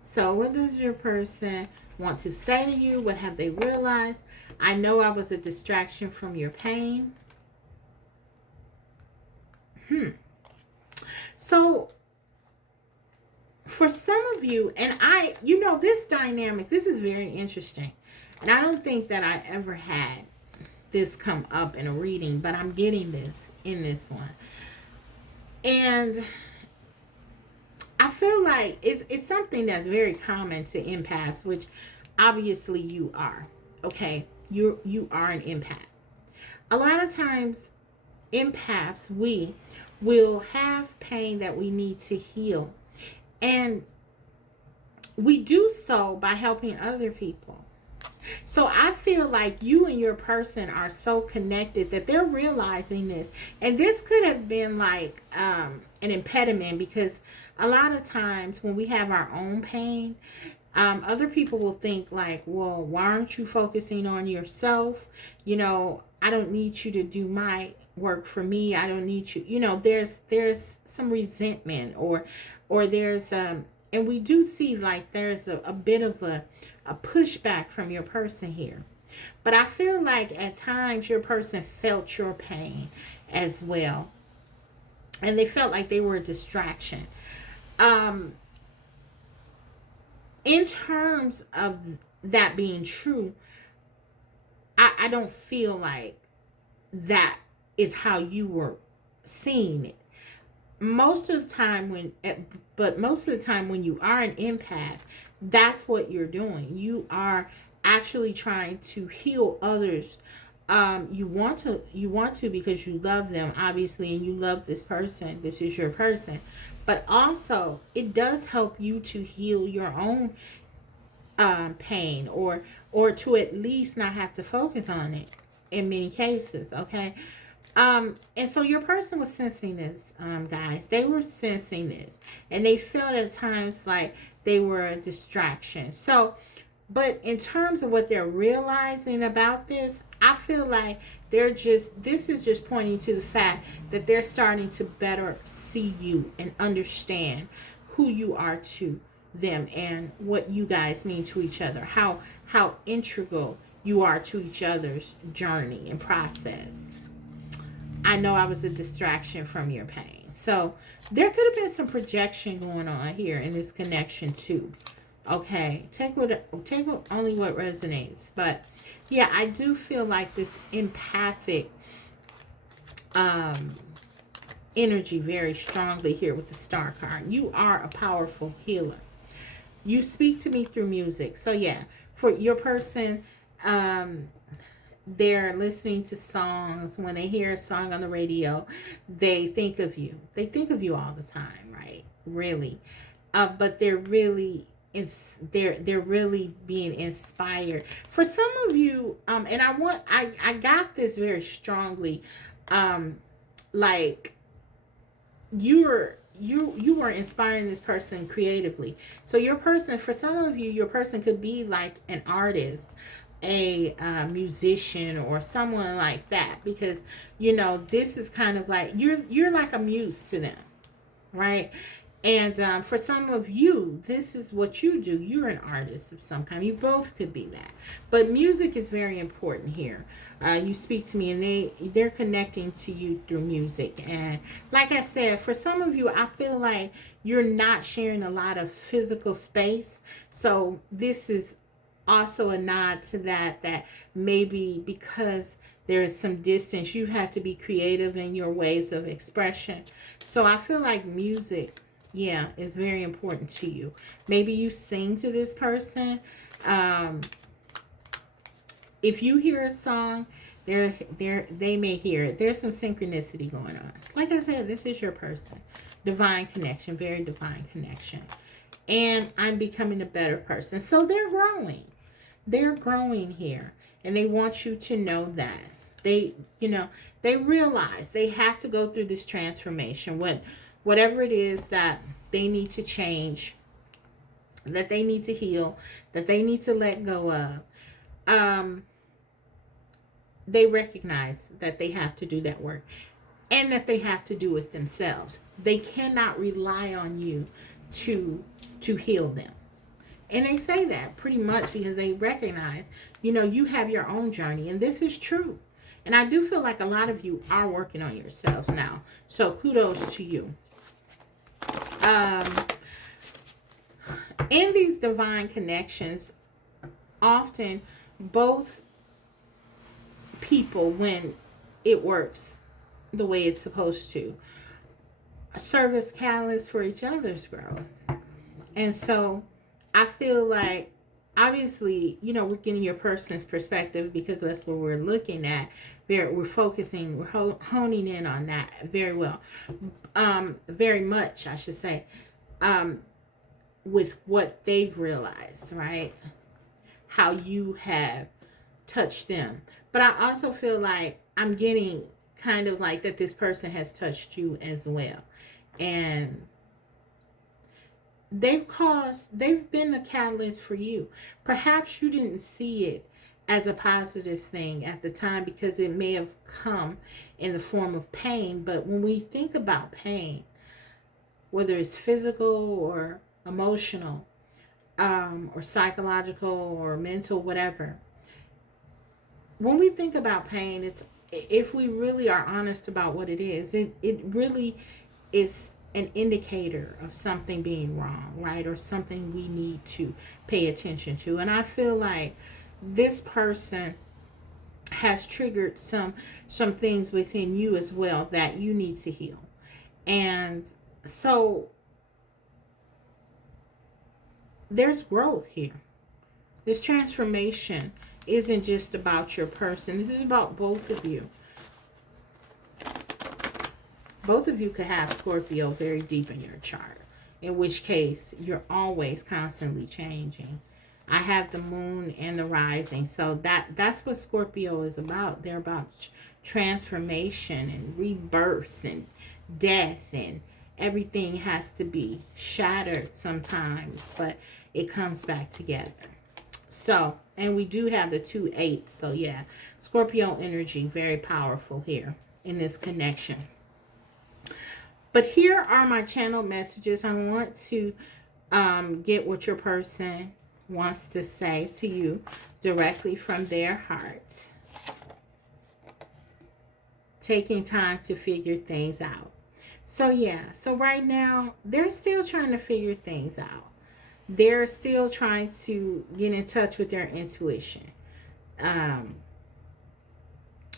So what does your person want to say to you? What have they realized? I know I was a distraction from your pain. So for some of you, and this dynamic, this is very interesting. And I don't think that I ever had this come up in a reading, but I'm getting this in this one. And I feel like it's something that's very common to empaths, which obviously you are. Okay, you are an empath. A lot of times, empaths, we will have pain that we need to heal, and we do so by helping other people. So I feel like you and your person are so connected that they're realizing this. And this could have been like an impediment, because a lot of times when we have our own pain, other people will think like, well, why aren't you focusing on yourself? I don't need you to do my work for me. I don't need you. There's some resentment or there's and we do see like there's a bit of a pushback from your person here. But I feel like at times your person felt your pain as well, and they felt like they were a distraction. In terms of that being true, I don't feel like that is how you were seeing it. Most of the time when you are an empath, that's what you're doing. You are actually trying to heal others. You want to because you love them, obviously, and you love this person. This is your person. But also, it does help you to heal your own pain, or to at least not have to focus on it in many cases, okay? And so your person was sensing this, guys. They were sensing this, and they felt at times like they were a distraction. So, but in terms of what they're realizing about this, I feel like this is just pointing to the fact that they're starting to better see you and understand who you are to them and what you guys mean to each other, how integral you are to each other's journey and process. I know I was a distraction from your pain. So there could have been some projection going on here in this connection too. Okay, take only what resonates. But yeah, I do feel like this empathic energy very strongly here with the Star card. You are a powerful healer. You speak to me through music. So yeah, for your person, they're listening to songs. When they hear a song on the radio, they think of you. They think of you all the time, right? Really. But they're really being inspired. For some of you, and I got this very strongly, like you were inspiring this person creatively. So your person, for some of you, your person could be like an artist, a musician, or someone like that, because this is kind of like you're like a muse to them, right? And for some of you, this is what you do. You're an artist of some kind. You both could be that. But music is very important here. You speak to me, and they're connecting to you through music. And like I said, for some of you, I feel like you're not sharing a lot of physical space. So this is also a nod to that maybe because there is some distance, you've had to be creative in your ways of expression. So I feel like music, yeah, is very important to you. Maybe you sing to this person. If you hear a song, they may hear it. There's some synchronicity going on. Like I said, this is your person. Divine connection, very divine connection. And I'm becoming a better person. So they're growing. They're growing here. And they want you to know that. They realize they have to go through this transformation. Whatever it is that they need to change, that they need to heal, that they need to let go of. Um, they recognize that they have to do that work and that they have to do it themselves. They cannot rely on you to heal them. And they say that pretty much because they recognize, you have your own journey, and this is true. And I do feel like a lot of you are working on yourselves now. So kudos to you. Um, in these divine connections, often both people, when it works the way it's supposed to, serve as catalysts for each other's growth. And so I feel like, obviously, we're getting your person's perspective because that's what we're looking at. We're focusing, we're honing in on that very well. Very much, I should say, with what they've realized, right? How you have touched them. But I also feel like I'm getting kind of like that this person has touched you as well. And they've been a catalyst for you. Perhaps you didn't see it as a positive thing at the time because it may have come in the form of pain. But when we think about pain, whether it's physical or emotional, or psychological or mental, whatever, when we think about pain, it's, if we really are honest about what it is, it really is an indicator of something being wrong, right? Or something we need to pay attention to. And I feel like this person has triggered some things within you as well that you need to heal. And so there's growth here. This transformation isn't just about your person. This is about both of you. Both of you could have Scorpio very deep in your chart, in which case you're always constantly changing. I have the moon and the rising, so that's what Scorpio is about. They're about transformation and rebirth and death, and everything has to be shattered sometimes, but it comes back together. So, and we do have the 2/8, so yeah, Scorpio energy, very powerful here in this connection. But here are my channel messages. I want to get what your person wants to say to you directly from their heart. Taking time to figure things out. So yeah, so right now, they're still trying to figure things out. They're still trying to get in touch with their intuition.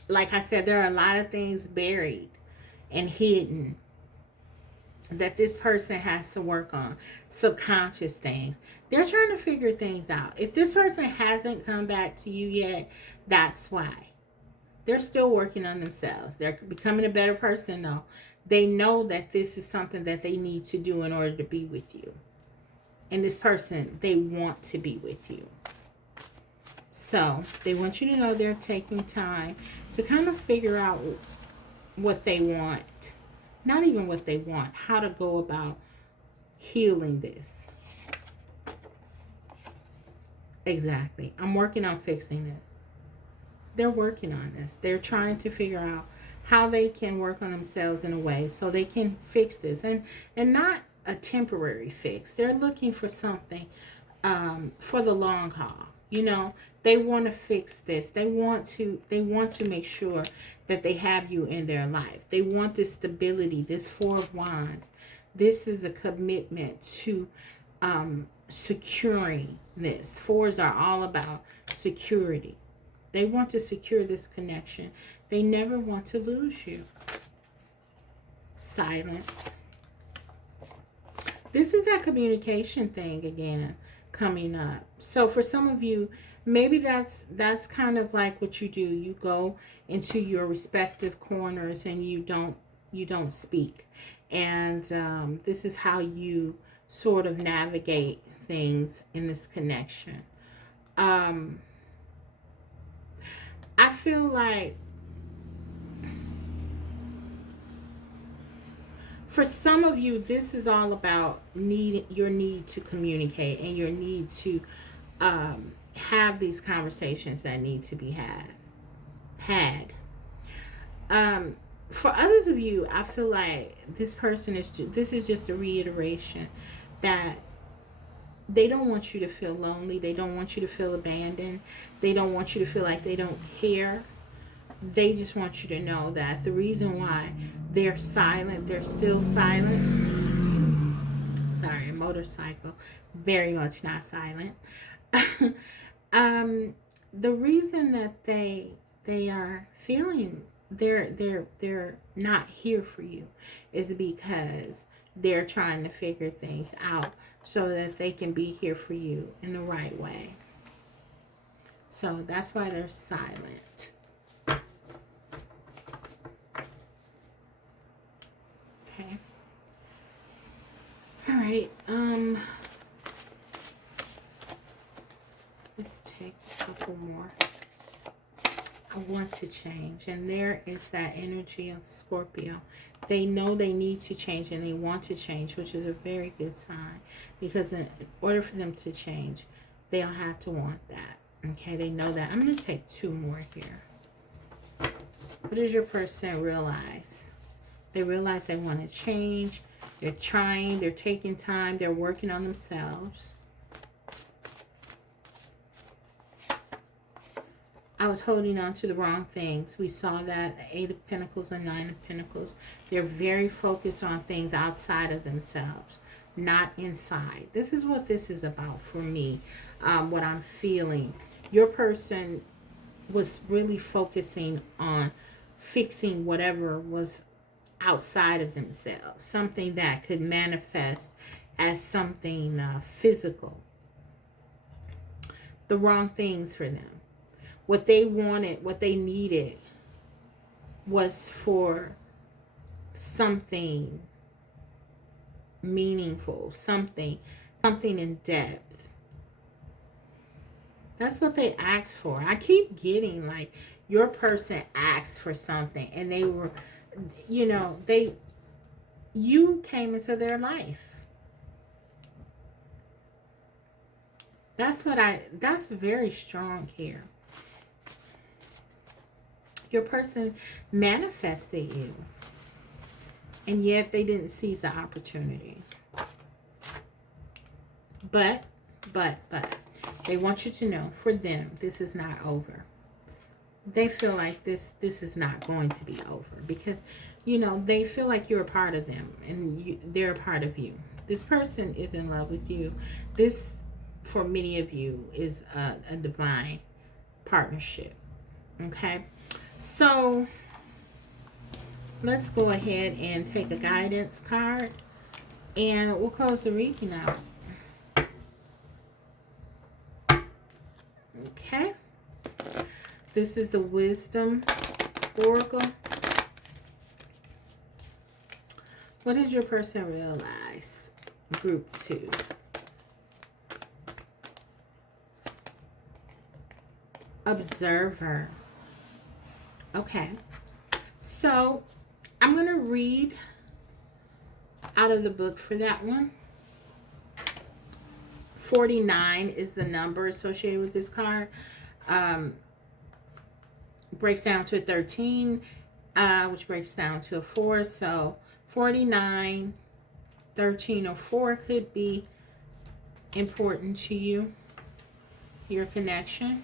Like I said, there are a lot of things buried and hidden that this person has to work on. Subconscious things. They're trying to figure things out. If this person hasn't come back to you yet, that's why. They're still working on themselves. They're becoming a better person, though. They know that this is something that they need to do in order to be with you. And this person, they want to be with you. So they want you to know they're taking time to kind of figure out what they want. Not even what they want, how to go about healing this. Exactly. I'm working on fixing this. They're working on this. They're trying to figure out how they can work on themselves in a way so they can fix this. And not a temporary fix. They're looking for something for the long haul. They want to fix this. They want to make sure that they have you in their life. They want this stability, this Four of Wands. This is a commitment to securing this. Fours are all about security. They want to secure this connection. They never want to lose you. Silence. This is that communication thing again coming up. So for some of you, maybe that's kind of like what you do. You go into your respective corners and you don't speak. And this is how you sort of navigate things in this connection. I feel like For some of you, this is all about your need to communicate and your need to have these conversations that need to be had. Um, for others of you, I feel like this is just a reiteration that they don't want you to feel lonely. They don't want you to feel abandoned. They don't want you to feel like they don't care. They just want you to know that the reason why they're silent, they're still silent. Sorry, a motorcycle. Very much not silent. The reason that they are feeling they're not here for you is because they're trying to figure things out so that they can be here for you in the right way. So that's why they're silent. Okay. All right. Let's take a couple more. I want to change, and there is that energy of Scorpio. They know they need to change and they want to change, which is a very good sign, because in order for them to change, they'll have to want that. Okay, they know that. I'm going to take two more here. What does your person realize? They realize they want to change. They're trying. They're taking time. They're working on themselves. I was holding on to the wrong things. We saw that Eight of Pentacles and Nine of Pentacles. They're very focused on things outside of themselves, not inside. This is what this is about for me, what I'm feeling. Your person was really focusing on fixing whatever was outside of themselves, something that could manifest as something physical. The wrong things for them. What they wanted, what they needed was for something meaningful, something in depth. That's what they asked for. I keep getting like your person asked for something and they were, you came into their life. That's very strong here. Your person manifested you, and yet they didn't seize the opportunity. But they want you to know, for them, this is not over. They feel like this is not going to be over because, they feel like you're a part of them and they're a part of you. This person is in love with you. This, for many of you, is a divine partnership. Okay? So let's go ahead and take a guidance card and we'll close the reading out. Okay. This is the Wisdom Oracle. What does your person realize? Group 2. Observer. Okay, so I'm going to read out of the book for that one. 49 is the number associated with this card. Breaks down to a 13, which breaks down to a 4. So 49, 13, or 4 could be important to you, your connection.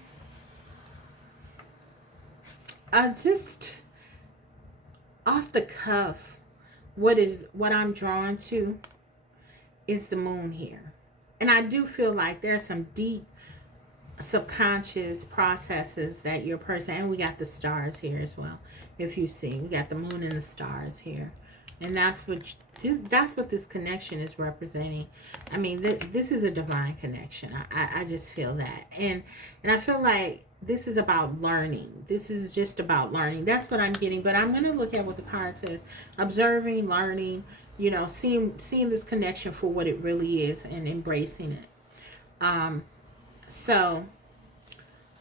Just off the cuff, what I'm drawn to is the moon here. And I do feel like there's some deep subconscious processes that your person, and we got the stars here as well. If you see, we got the moon and the stars here. And that's what this connection is representing. I mean, this is a divine connection. I just feel that. And I feel like this is about learning. This is just about learning. That's what I'm getting. But I'm going to look at what the card says. Observing, learning, seeing this connection for what it really is and embracing it. So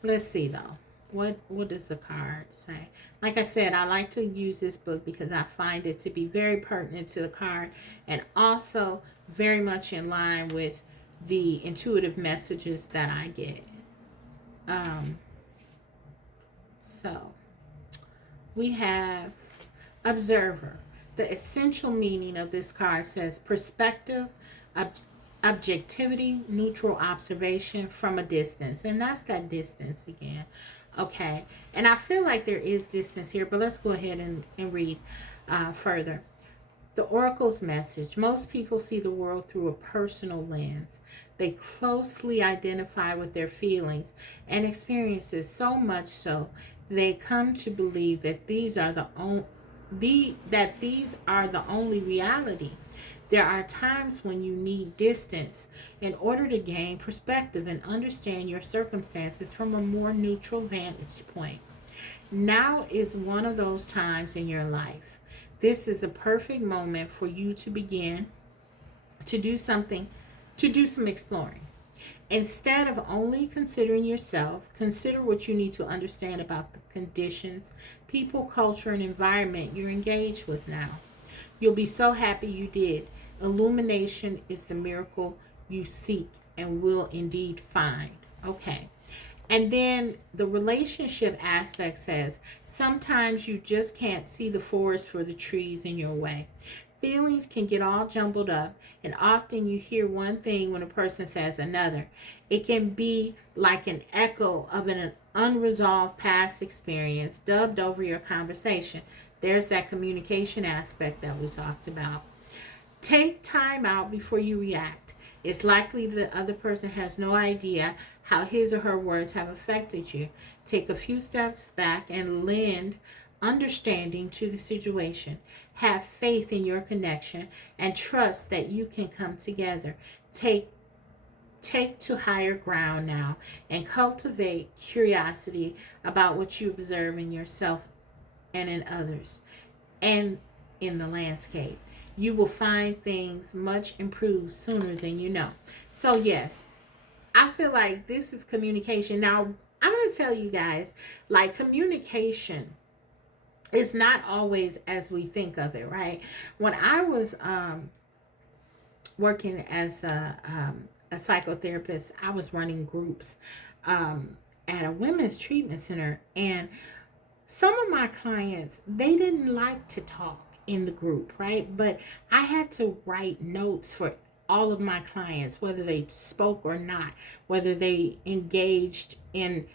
let's see though. What does the card say? Like I said, I like to use this book because I find it to be very pertinent to the card, and also very much in line with the intuitive messages that I get. Um, so we have observer. The essential meaning of this card says perspective, ob- objectivity, neutral observation from a distance. And that's that distance again. Okay. And I feel like there is distance here, but let's go ahead and read further. The oracle's message. Most people see the world through a personal lens. They closely identify with their feelings and experiences, so much so they come to believe that these are the only reality. There are times when you need distance in order to gain perspective and understand your circumstances from a more neutral vantage point. Now is one of those times in your life. This is a perfect moment for you to begin to do something, to do some exploring. Instead of only considering yourself, consider what you need to understand about the conditions, people, culture, and environment you're engaged with now. You'll be so happy you did. Illumination is the miracle you seek and will indeed find. Okay. And then the relationship aspect says sometimes you just can't see the forest for the trees in your way. Feelings can get all jumbled up, and often you hear one thing when a person says another. It can be like an echo of an unresolved past experience dubbed over your conversation. There's that communication aspect that we talked about. Take time out before you react. It's likely the other person has no idea how his or her words have affected you. Take a few steps back and lend understanding to the situation. Have faith in your connection and trust that you can come together. Take to higher ground now and cultivate curiosity about what you observe in yourself and in others and in the landscape. You will find things much improved sooner than you know. So, yes, I feel like this is communication. Now, I'm going to tell you guys, like, communication is not always as we think of it, right? When I was working as a psychotherapist, I was running groups at a women's treatment center, and some of my clients, they didn't like to talk in the group, right? But I had to write notes for all of my clients, whether they spoke or not, whether they engaged in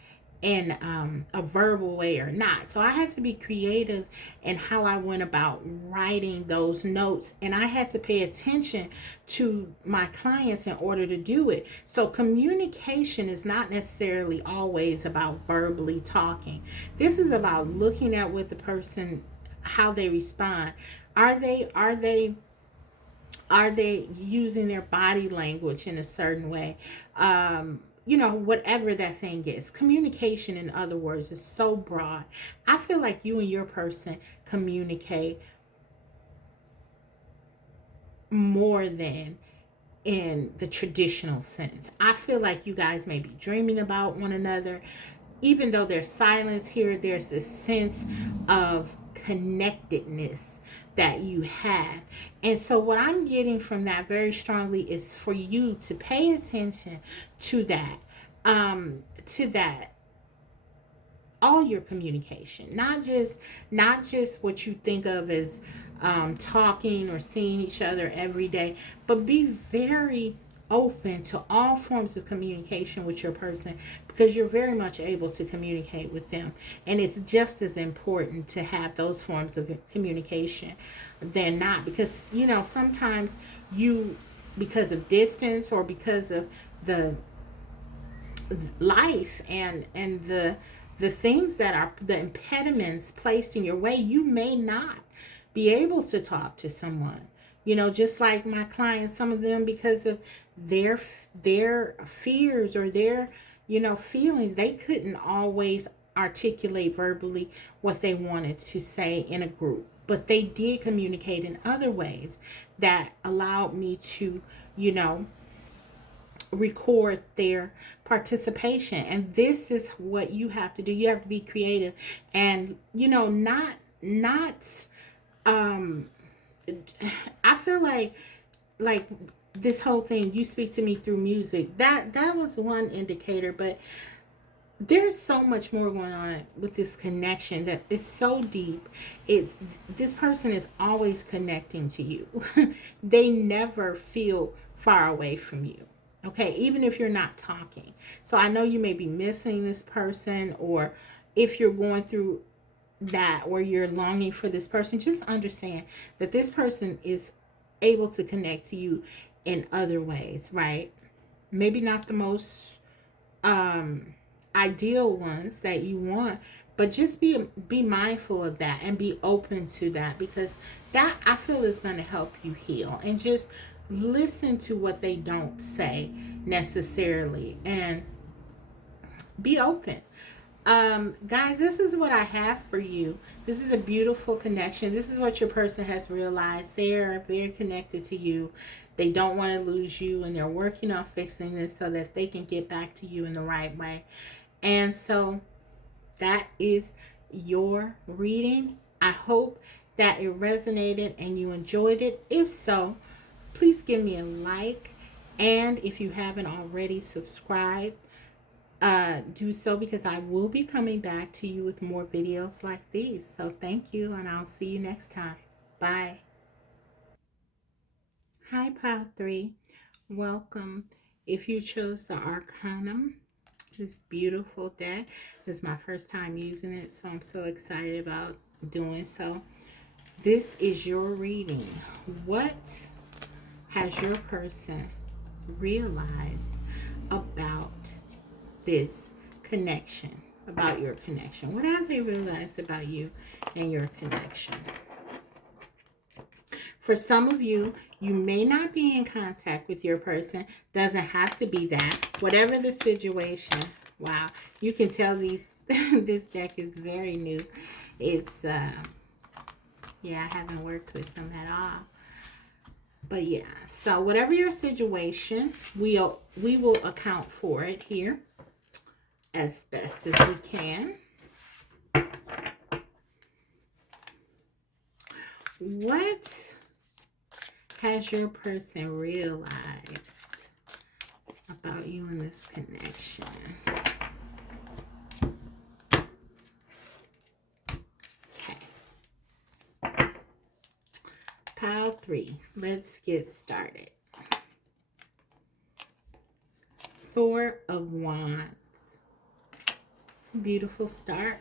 a verbal way or not. So I had to be creative in how I went about writing those notes, and I had to pay attention to my clients in order to do it. So communication is not necessarily always about verbally talking. This is about looking at what the person, how they respond. Are they using their body language in a certain way? Whatever that thing is. Communication, in other words, is so broad. I feel like you and your person communicate more than in the traditional sense. I feel like you guys may be dreaming about one another. Even though there's silence here, there's this sense of connectedness that you have. And so what I'm getting from that very strongly is for you to pay attention to that, to that all your communication, not just what you think of as talking or seeing each other every day, but be very open to all forms of communication with your person, because you're very much able to communicate with them, and it's just as important to have those forms of communication than not, because sometimes you, because of distance or because of the life and the things that are the impediments placed in your way, you may not be able to talk to someone. Just like my clients, some of them, because of their fears or their feelings, they couldn't always articulate verbally what they wanted to say in a group, but they did communicate in other ways that allowed me to record their participation. And this is what you have to do. You have to be creative, and not um I feel like this whole thing, you speak to me through music, that was one indicator, but there's so much more going on with this connection that is so deep. It This person is always connecting to you. They never feel far away from you. Okay, even if you're not talking. So I know you may be missing this person, or if you're going through that, or you're longing for this person, just understand that this person is able to connect to you in other ways, right? Maybe not the most um ideal ones that you want, but just be mindful of that and be open to that, because that, I feel, is going to help you heal. And just listen to what they don't say necessarily, and be open. Guys, this is what I have for you. This is a beautiful connection. This is what your person has realized. They're very connected to you. They don't want to lose you, and they're working on fixing this so that they can get back to you in the right way. And so that is your reading. I hope that it resonated and you enjoyed it. If so, please give me a like. And if you haven't already, subscribe. Do so, because I will be coming back to you with more videos like these. So thank you, and I'll see you next time. Bye. Hi, Pile 3. Welcome. If you chose the Arcanum, this beautiful deck, this is my first time using it, so I'm so excited about doing so. This is your reading. What has your person realized about this connection, about your connection? What have they realized about you and your connection? For some of you, you may not be in contact with your person. Doesn't have to be that. Whatever the situation. Wow, you can tell these this deck is very new. It's yeah, I haven't worked with them at all. But yeah, so whatever your situation, we will account for it here as best as we can. What has your person realized about you in this connection? Okay. Pile 3. Let's get started. Four of Wands. Beautiful start.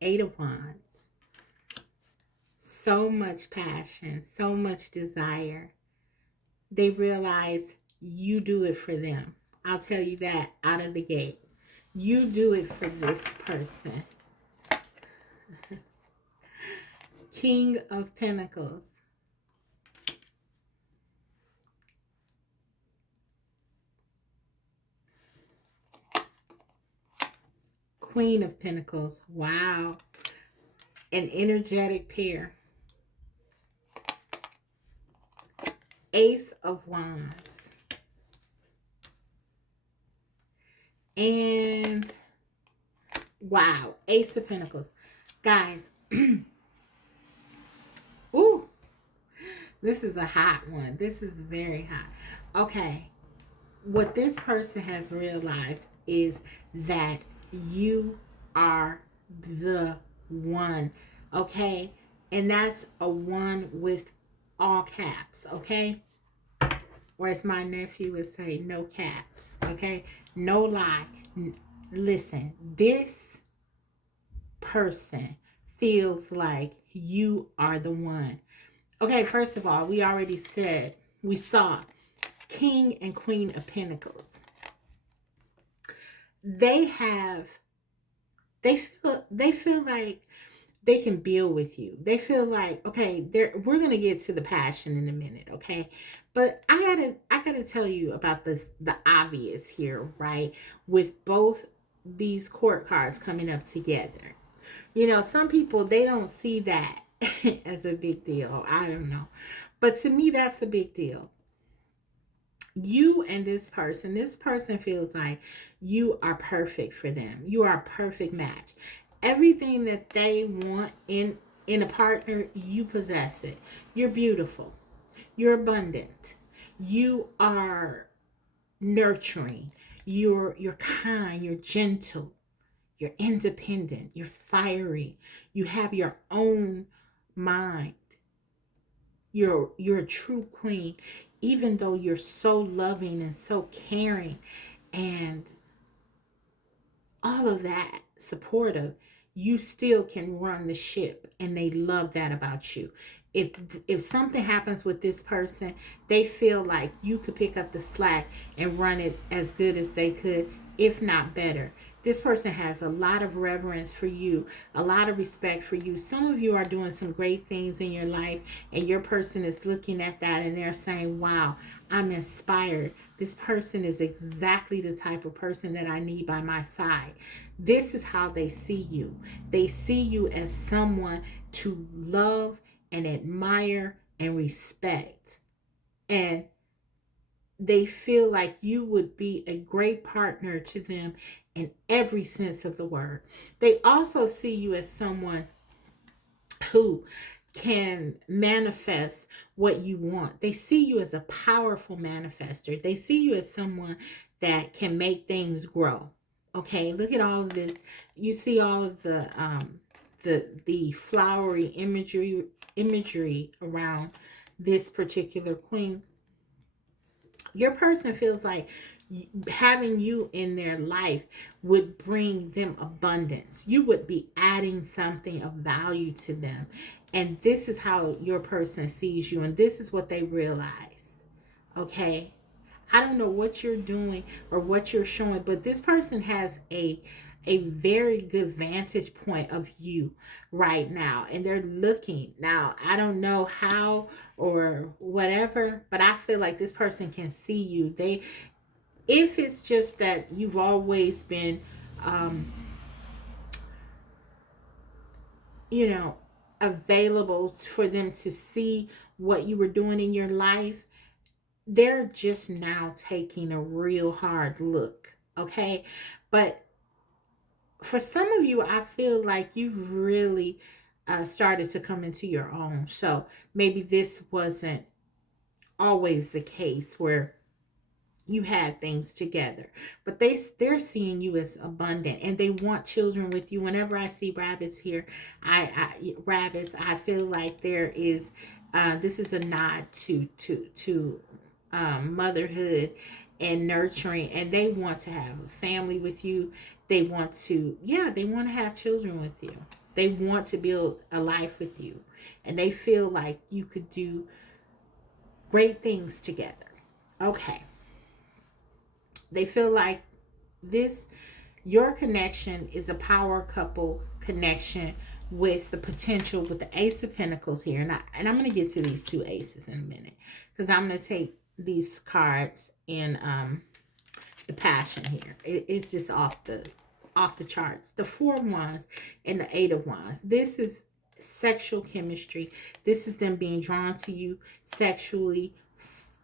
Eight of Wands. So much passion, so much desire. They realize you do it for them. I'll tell you that out of the gate. You do it for this person. King of Pentacles. Queen of Pentacles. Wow. An energetic pair. Ace of Wands. And wow, Ace of Pentacles. Guys, ooh, this is a hot one. This is very hot. Okay, what this person has realized is that you are the one, okay? And that's a one with all caps, okay? Or as my nephew would say, no caps, okay? No lie. Listen, this person feels like you are the one. Okay, first of all, we already said, we saw King and Queen of Pentacles. They feel like they can build with you. They feel like, okay, we're gonna get to the passion in a minute, okay? But I gotta tell you about the obvious here, right? With both these court cards coming up together. You know, some people, they don't see that as a big deal. I don't know. But to me, that's a big deal. You and this person feels like you are perfect for them. You are a perfect match. Everything that they want in a partner, you possess it. You're beautiful. You're abundant. You are nurturing. You're kind, you're gentle, you're independent, you're fiery. You have your own mind. You're a true queen, even though you're so loving and so caring and all of that supportive, you still can run the ship, and they love that about you. if if something happens with this person, they feel like you could pick up the slack and run it as good as they could, if not better. This person has a lot of reverence for you, a lot of respect for you. Some of you are doing some great things in your life, and your person is looking at that and they're saying, wow, I'm inspired. This person is exactly the type of person that I need by my side. This is how they see you. They see you as someone to love and admire and respect. And they feel like you would be a great partner to them in every sense of the word. They also see you as someone who can manifest what you want. They see you as a powerful manifester. They see you as someone that can make things grow. Okay, look at all of this. You see all of the flowery imagery around this particular queen. Your person feels like having you in their life would bring them abundance. You would be adding something of value to them. And this is how your person sees you, and this is what they realize. Okay? I don't know what you're doing or what you're showing, but this person has a very good vantage point of you right now, and they're looking. Now, I don't know how or whatever, but I feel like this person can see you. They, if it's just that you've always been um you know available for them to see what you were doing in your life, they're just now taking a real hard look. Okay, but for some of you, I feel like you've really started to come into your own. So maybe this wasn't always the case where you had things together, but they're seeing you as abundant, and they want children with you. Whenever I see rabbits here, rabbits, I feel like there is this is a nod to motherhood and nurturing, and they want to have a family with you. They want to, yeah, they want to have children with you. They want to build a life with you, and they feel like you could do great things together. Okay, they feel like this, your connection is a power couple connection with the potential with the Ace of Pentacles here. And I'm going to get to these two aces in a minute, because I'm going to take these cards in the passion here. It's just off the charts. The Four of Wands and the Eight of Wands. This is sexual chemistry. This is them being drawn to you sexually,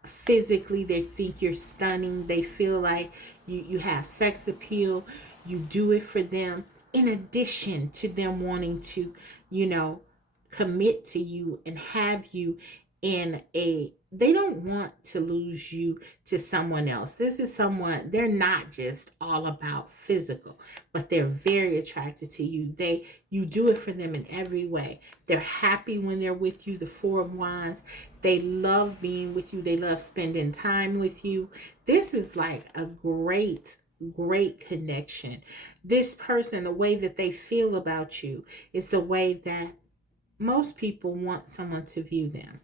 physically. They think you're stunning. They feel like you have sex appeal. You do it for them, in addition to them wanting to, you know, commit to you and have you in a, they don't want to lose you to someone else. This is someone, they're not just all about physical, but they're very attracted to you. You do it for them in every way. They're happy when they're with you. The Four of Wands, they love being with you. They love spending time with you. This is like a great connection. This person, the way that they feel about you is the way that most people want someone to view them.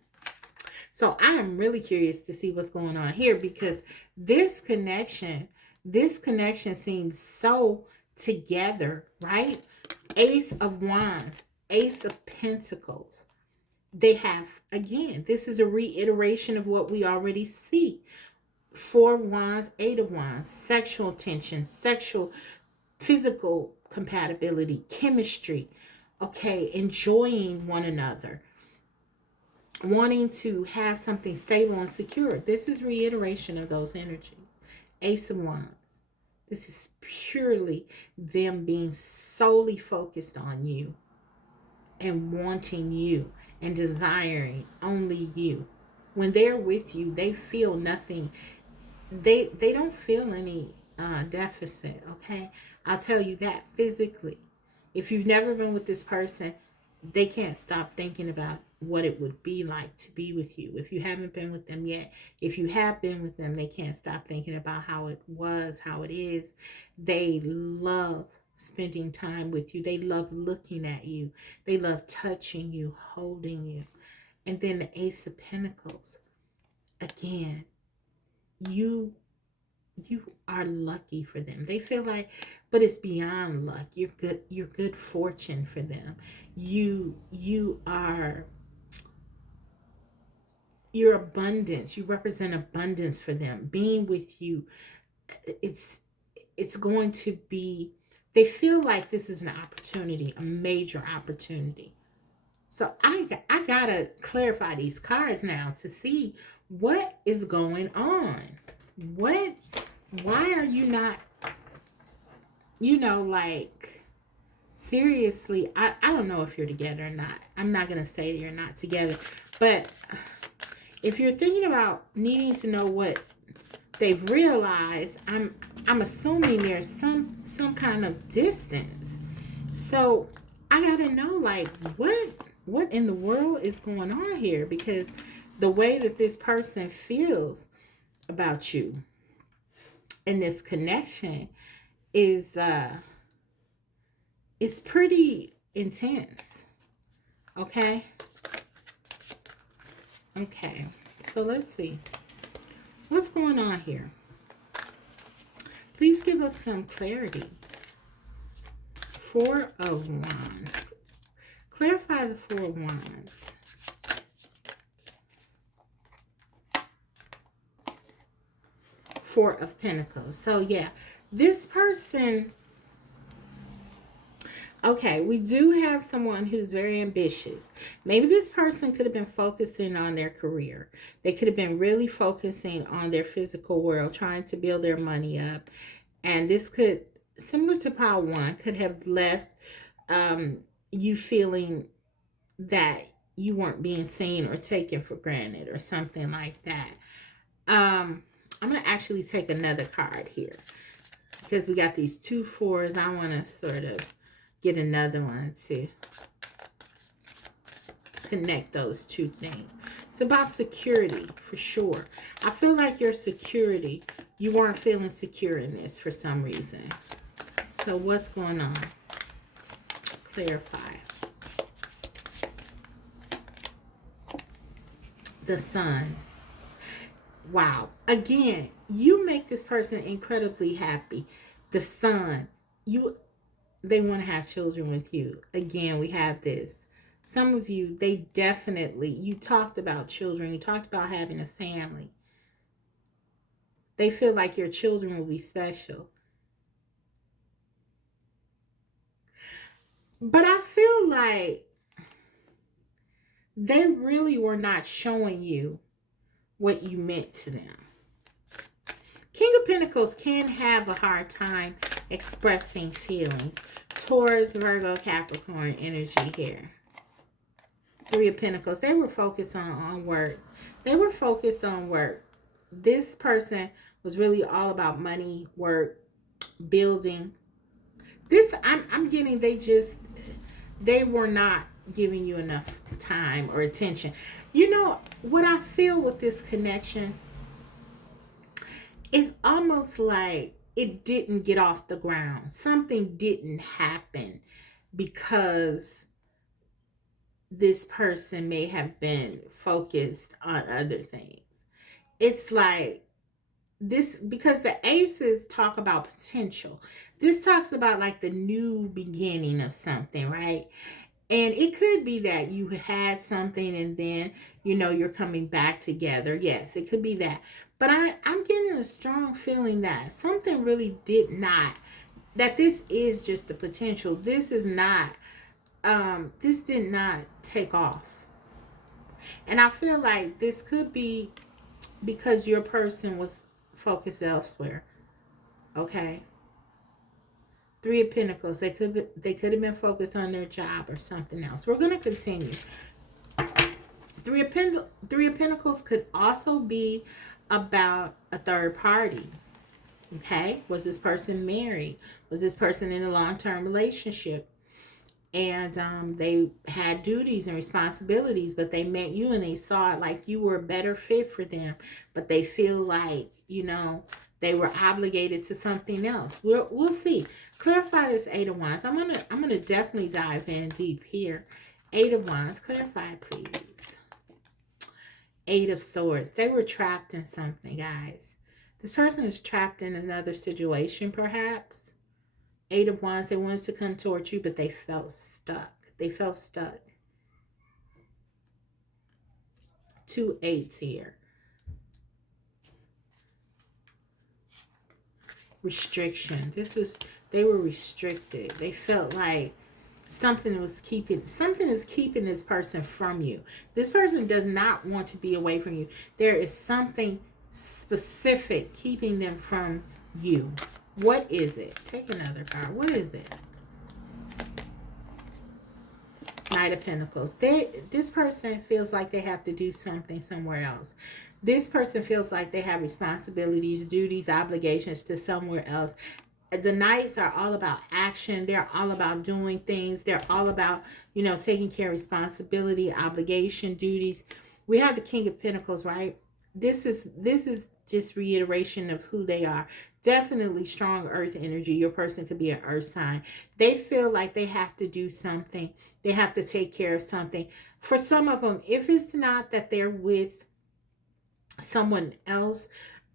So I am really curious to see what's going on here, because this connection seems so together, right? Ace of Wands, Ace of Pentacles. They have, again, this is a reiteration of what we already see. Four of Wands, Eight of Wands, sexual tension, sexual, physical compatibility, chemistry, okay, enjoying one another. wanting to have something stable and secure. This is reiteration of those energies. Ace of Wands. This is purely them being solely focused on you and wanting you and desiring only you. When they're with you, they feel nothing. They don't feel any deficit. Okay, I'll tell you that physically. If you've never been with this person, they can't stop thinking about what it would be like to be with you. If you haven't been with them yet, if you have been with them, they can't stop thinking about how it was, how it is. They love spending time with you. They love looking at you. They love touching you, holding you. And then the Ace of Pentacles. Again, you are lucky for them. They feel like, but it's beyond luck. You're good fortune for them. You are your abundance. You represent abundance for them. Being with you, it's going to be, they feel like this is an opportunity, a major opportunity. So I gotta clarify these cards now to see what is going on. Why are you not, like, seriously, I don't know if you're together or not. I'm not going to say you're not together. But if you're thinking about needing to know what they've realized, I'm assuming there's some kind of distance. So I got to know, like, what in the world is going on here? Because the way that this person feels about you and this connection is pretty intense. Okay, so let's see what's going on here. Please give us some clarity. Four of Wands. Clarify the Four of Wands. Four of Pentacles. So yeah, this person, okay, we do have someone who's very ambitious. Maybe this person could have been focusing on their career. They could have been really focusing on their physical world, trying to build their money up. And this could, similar to Pile 1, could have left you feeling that you weren't being seen or taken for granted or something like that. I'm going to actually take another card here because we got these 2 4s. I want to sort of get another one to connect those two things. It's about security for sure. I feel like your security, you weren't feeling secure in this for some reason. So what's going on? Clarify. The Sun. Wow. Again, you make this person incredibly happy. The Sun. They want to have children with you. Again, we have this. Some of you, they definitely, you talked about children. You talked about having a family. They feel like your children will be special. But I feel like they really were not showing you what you meant to them. King of Pentacles can have a hard time expressing feelings. Taurus, Virgo, Capricorn energy here. 3 of Pentacles. They were focused on work. They were focused on work. This person was really all about money, work, building. This, I'm getting, they were not giving you enough time or attention. You know, what I feel with this connection, it's almost like it didn't get off the ground. Something didn't happen because this person may have been focused on other things. It's like this, because the aces talk about potential. This talks about like the new beginning of something, right? And it could be that you had something and then, you're coming back together. Yes, it could be that. But I'm getting a strong feeling that something really did not, that this is just the potential. This is not, this did not take off. And I feel like this could be because your person was focused elsewhere. Okay. Three of Pentacles. They could have been focused on their job or something else. We're gonna continue. Three of Pentacles could also be about a third party. Okay. Was this person married? Was this person in a long-term relationship? And they had duties and responsibilities, but they met you and they saw it like you were a better fit for them, but they feel like, they were obligated to something else. We'll see. Clarify this Eight of Wands. I'm gonna definitely dive in deep here. Eight of Wands, clarify please. Eight of Swords. They were trapped in something, guys. This person is trapped in another situation, perhaps. Eight of Wands, they wanted to come towards you, but they felt stuck. They felt stuck. Two eights here. Restriction. They were restricted. They felt like something is keeping this person from you. This person does not want to be away from you. There is something specific keeping them from you. What is it? Take another card. What is it? Knight of Pentacles. This person feels like they have to do something somewhere else. This person feels like they have responsibilities, duties, obligations to somewhere else. The Knights are all about action. They're all about doing things. They're all about, taking care of responsibility, obligation, duties. We have the King of Pentacles, right? This is just reiteration of who they are. Definitely strong earth energy. Your person could be an earth sign. They feel like they have to do something. They have to take care of something. For some of them, if it's not that they're with someone else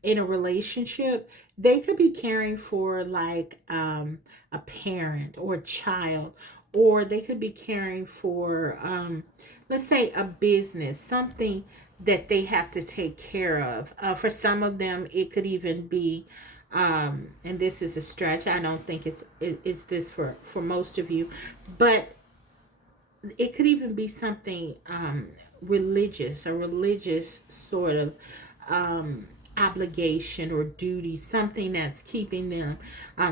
in a relationship, they could be caring for like a parent or a child, or they could be caring for let's say a business, something that they have to take care of. For some of them, it could even be and this is a stretch. I don't think it's this for most of you, but it could even be something religious, a religious sort of obligation or duty, something that's keeping them,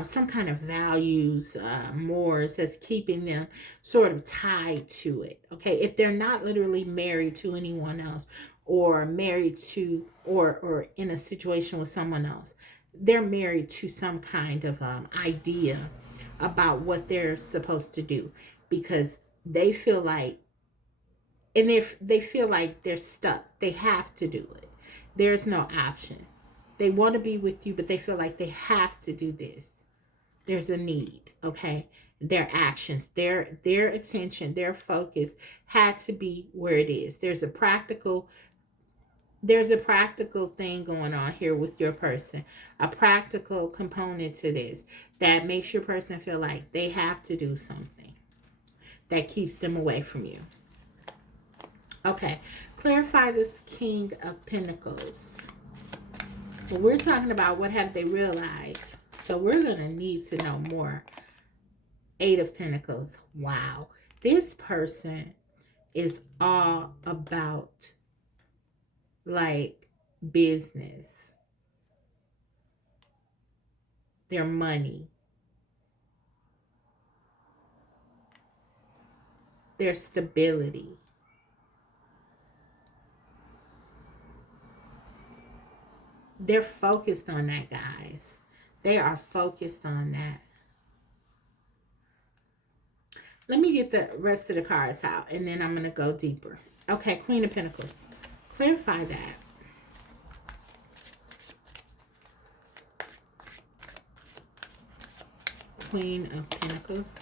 some kind of values, mores that's keeping them sort of tied to it. Okay, if they're not literally married to anyone else, or married to, or in a situation with someone else, they're married to some kind of idea about what they're supposed to do, because they feel like, and if they feel like they're stuck, they have to do it. There's no option. They want to be with you, but they feel like they have to do this. There's a need, okay? Their actions, their attention, their focus had to be where it is. There's a practical thing going on here with your person, a practical component to this that makes your person feel like they have to do something that keeps them away from you. Okay, clarify this King of Pentacles. Well, we're talking about what have they realized. So we're going to need to know more. Eight of Pentacles. Wow. This person is all about like business, their money, their stability. They're focused on that, guys. They are focused on that. Let me get the rest of the cards out, and then I'm going to go deeper. Okay, Queen of Pentacles. Clarify that. Queen of Pentacles.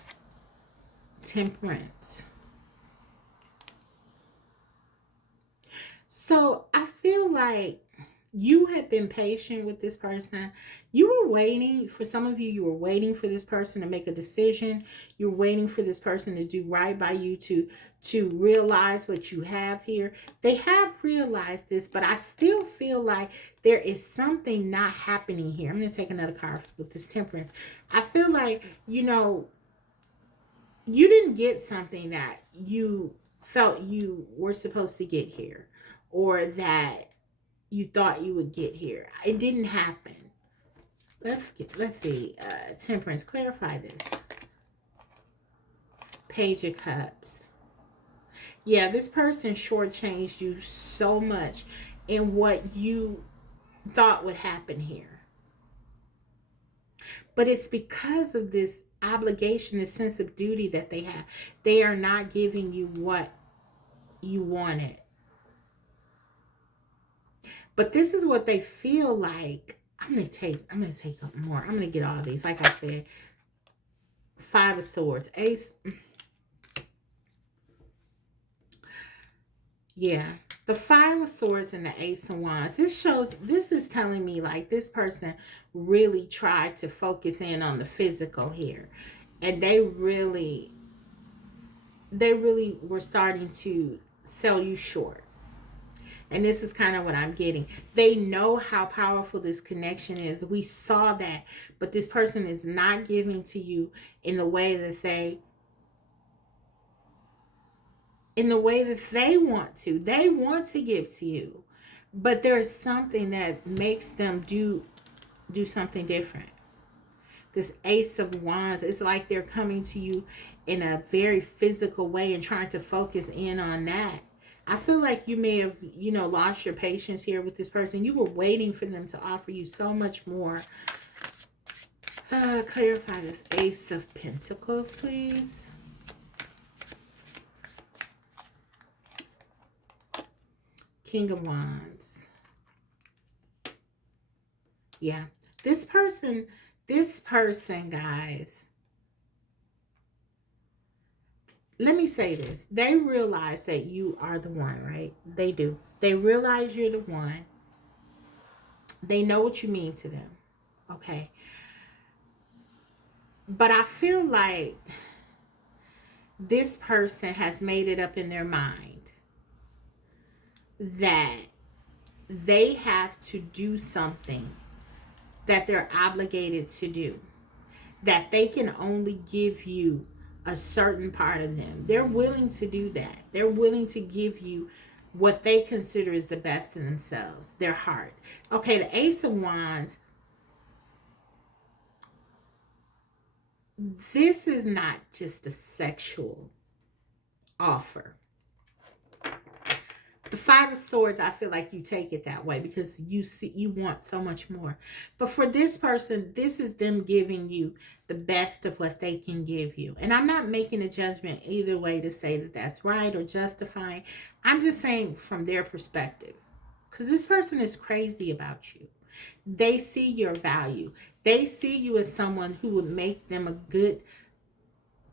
Temperance. So I feel like you have been patient with this person. You were waiting, for some of you, you were waiting for this person to make a decision. You're waiting for this person to do right by you, to realize what you have here. They have realized this, but I still feel like there is something not happening here. I'm going to take another card with this Temperance. I feel like, you didn't get something that you felt you were supposed to get here, or that you thought you would get here. It didn't happen. Let's see. Temperance, clarify this. Page of Cups. Yeah, this person shortchanged you so much in what you thought would happen here. But it's because of this obligation, this sense of duty that they have. They are not giving you what you wanted. But this is what they feel like. I'm gonna take up more. I'm gonna get all these. Like I said, Five of Swords, Ace. Yeah, the Five of Swords and the Ace of Wands. This is telling me like this person really tried to focus in on the physical here, and they really were starting to sell you short. And this is kind of what I'm getting. They know how powerful this connection is. We saw that, but this person is not giving to you in the way that they want to. They want to give to you, but there's something that makes them do something different. This Ace of Wands, it's like they're coming to you in a very physical way and trying to focus in on that. I feel like you may have, lost your patience here with this person. You were waiting for them to offer you so much more. Clarify this Ace of Pentacles, please. King of Wands. Yeah. This person, guys, let me say this. They realize that you are the one, right? They do. They realize you're the one. They know what you mean to them. Okay. But I feel like this person has made it up in their mind that they have to do something that they're obligated to do, that they can only give you a certain part of them. They're willing to do that. They're willing to give you what they consider is the best in themselves, their heart. Okay, the Ace of Wands, this is not just a sexual offer. The Five of Swords, I feel like you take it that way because you want so much more. But for this person, this is them giving you the best of what they can give you. And I'm not making a judgment either way to say that that's right or justifying. I'm just saying from their perspective. Because this person is crazy about you. They see your value. They see you as someone who would make them a good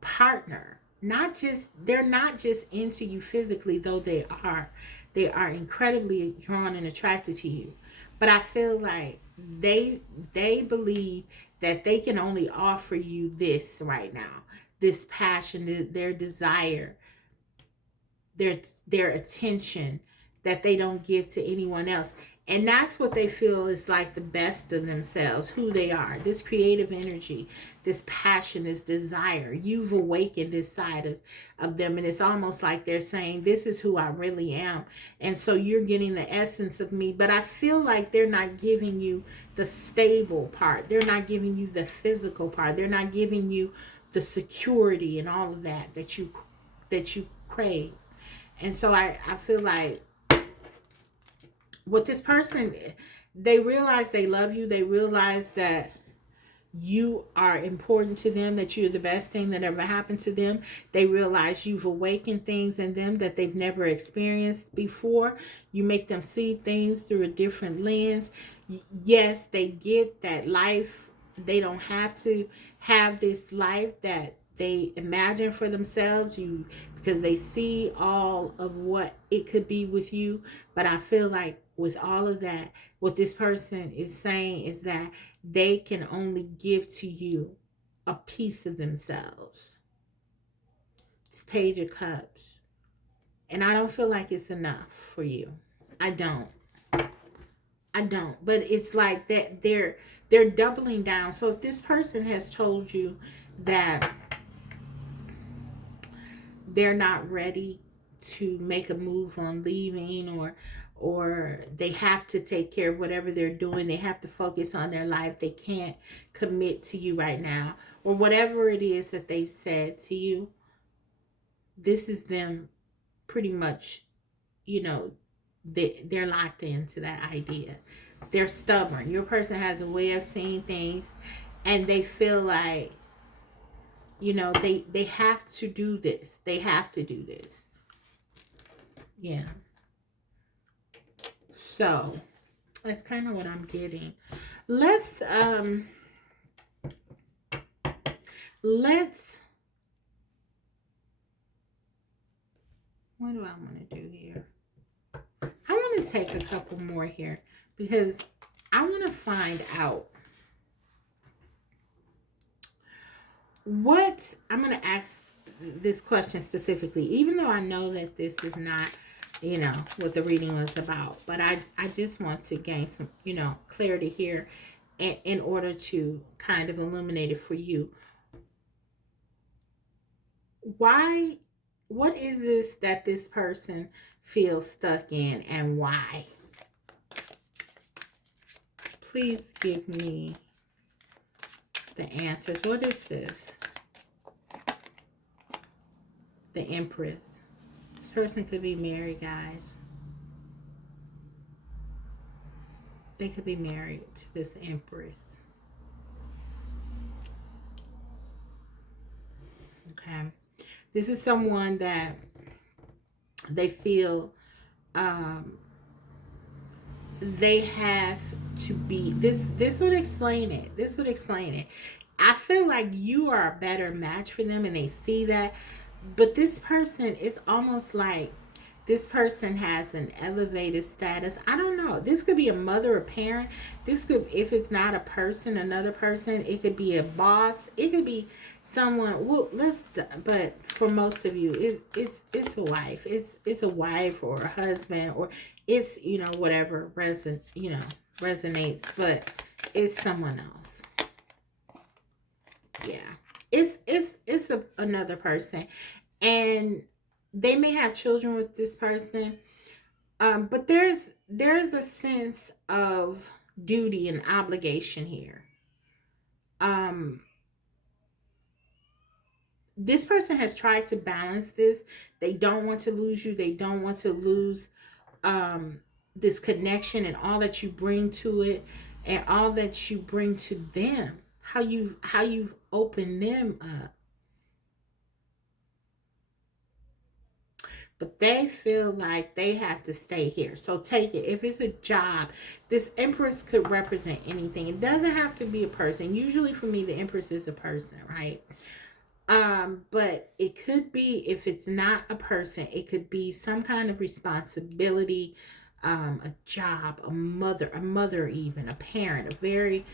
partner. They're not just into you physically, though they are. They are incredibly drawn and attracted to you. But I feel like they believe that they can only offer you this right now. This passion, their desire, their attention that they don't give to anyone else. And that's what they feel is like the best of themselves, who they are. This creative energy, this passion, this desire. You've awakened this side of them. And it's almost like they're saying, this is who I really am. And so you're getting the essence of me. But I feel like they're not giving you the stable part. They're not giving you the physical part. They're not giving you the security and all of that you crave. And so I feel like with this person, they realize they love you. They realize that you are important to them, that you're the best thing that ever happened to them. They realize you've awakened things in them that they've never experienced before. You make them see things through a different lens. Yes, they get that life. They don't have to have this life that they imagine for themselves, because they see all of what it could be with you. But I feel like with all of that, what this person is saying is that they can only give to you a piece of themselves. This Page of Cups. And I don't feel like it's enough for you. I don't. But it's like that they're doubling down. So if this person has told you that they're not ready to make a move on leaving, or they have to take care of whatever they're doing. They have to focus on their life. They can't commit to you right now, or whatever it is that they've said to you. This is them pretty much, you know, they're locked into that idea. They're stubborn. Your person has a way of seeing things, and they feel like, you know, they have to do this. They have to do this. Yeah. So that's kind of what I'm getting. Let's let's what do I want to do here? I want to take a couple more here because I want to find out what I'm going to ask this question specifically, even though I know that this is not, you know, what the reading was about, but I just want to gain some, you know, clarity here in order to kind of illuminate it for you. Why, what is this that this person feels stuck in, and why? Please give me the answers. What is this? The Empress. This person could be married, guys. They could be married to this Empress. Okay. This is someone that they feel they have to be. This would explain it. This would explain it. I feel like you are a better match for them, and they see that. But this person is almost like this person has an elevated status. I don't know. This could be a mother or parent. This could, if it's not a person, another person. It could be a boss. It could be someone. Well, but for most of you, it's a wife. It's a wife or a husband, or it's, you know, whatever resonates. But it's someone else. Yeah, it's another person, and they may have children with this person, but there's a sense of duty and obligation here. This person has tried to balance this. They don't want to lose you. They don't want to lose this connection and all that you bring to it, and all that you bring to them. How you've opened them up. But they feel like they have to stay here. So take it. If it's a job, this Empress could represent anything. It doesn't have to be a person. Usually for me, the Empress is a person, right? But it could be, if it's not a person, it could be some kind of responsibility, a job, a mother, even a parent, a very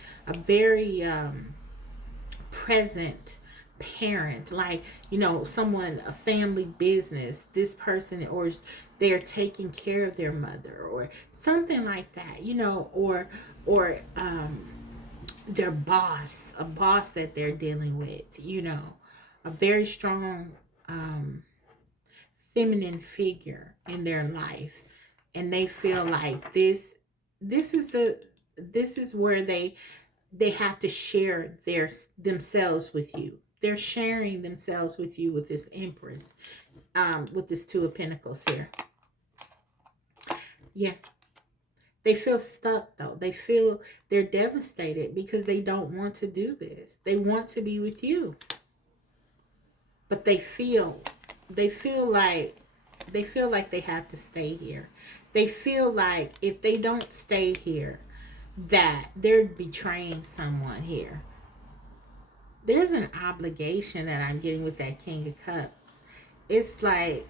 present parent, like, you know, someone, a family business, this person, or they're taking care of their mother or something like that, you know, or their boss, a boss that they're dealing with, you know, a very strong feminine figure in their life, and they feel like this is where they have to share themselves with you. They're sharing themselves with you with this Empress, with this Two of Pentacles here. Yeah. They feel stuck, though. They feel they're devastated because they don't want to do this. They want to be with you. But they feel like they have to stay here. They feel like if they don't stay here, that they're betraying someone here. There's an obligation that I'm getting with that King of Cups. It's like,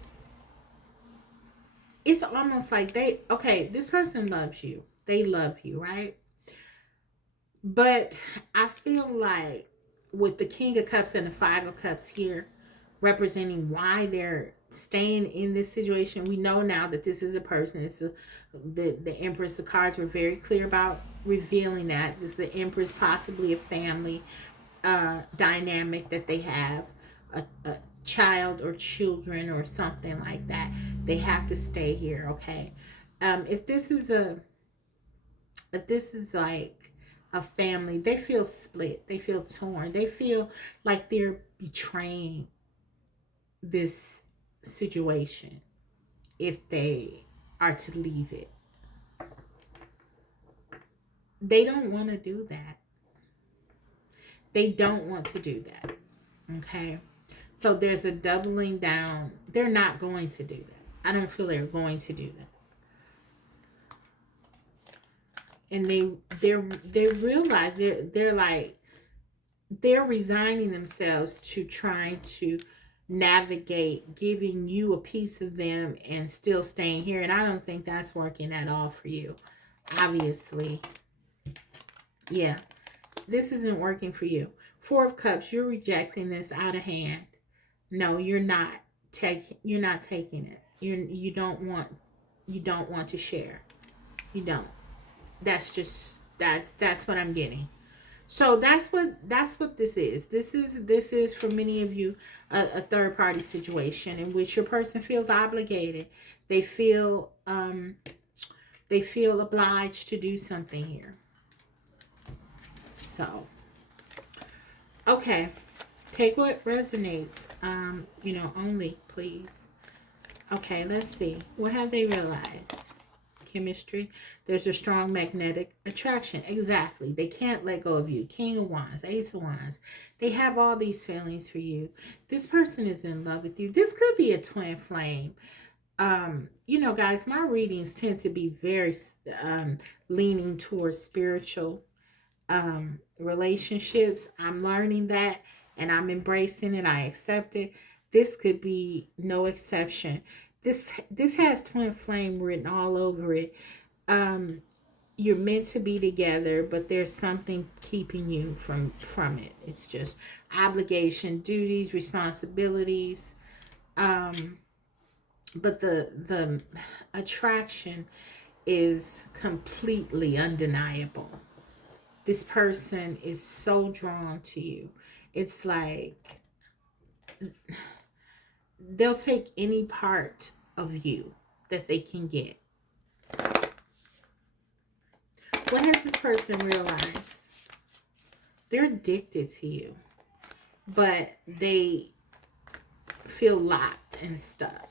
it's almost like this person loves you. They love you, right? But I feel like with the King of Cups and the Five of Cups here, representing why they're staying in this situation, we know now that this is a person. It's the Empress. The cards were very clear about revealing that this is the Empress, possibly a family dynamic that they have, a child or children or something like that. They have to stay here, okay? If this is like a family, they feel split, they feel torn, they feel like they're betraying this situation if they are to leave it. They don't want to do that. They don't want to do that. Okay. So there's a doubling down. They're not going to do that. I don't feel they're going to do that. And they realize they're like they're resigning themselves to trying to navigate giving you a piece of them and still staying here. And I don't think that's working at all for you. Obviously. Yeah. This isn't working for you. Four of Cups, you're rejecting this out of hand. No, you're not taking it. You don't want to share. You don't. That's what I'm getting. So that's what this is. This is for many of you a third party situation in which your person feels obligated. They feel obliged to do something here. So okay, take what resonates. Only please. Okay, let's see. What have they realized? Chemistry. There's a strong magnetic attraction. Exactly. They can't let go of you. King of Wands, Ace of Wands. They have all these feelings for you. This person is in love with you. This could be a twin flame. Guys, my readings tend to be very leaning towards spiritual relationships. I'm learning that and I'm embracing it. I accept it. This could be no exception. This has twin flame written all over it. You're meant to be together, but there's something keeping you from it. It's just obligation, duties, responsibilities. But the attraction is completely undeniable. This person is so drawn to you. It's like they'll take any part of you that they can get. What has this person realized? They're addicted to you, but they feel locked and stuck.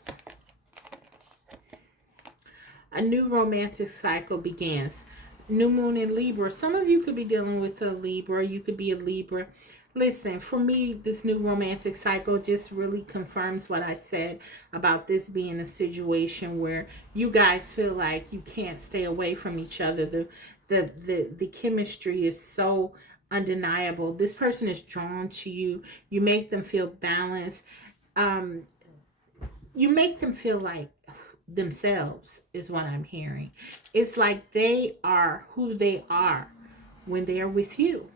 A new romantic cycle begins. New moon in Libra. Some of you could be dealing with a Libra. You could be a Libra. Listen, for me, this new romantic cycle just really confirms what I said about this being a situation where you guys feel like you can't stay away from each other. The chemistry is so undeniable. This person is drawn to you. You make them feel balanced. You make them feel like themselves is what I'm hearing. It's like they are who they are when they are with you.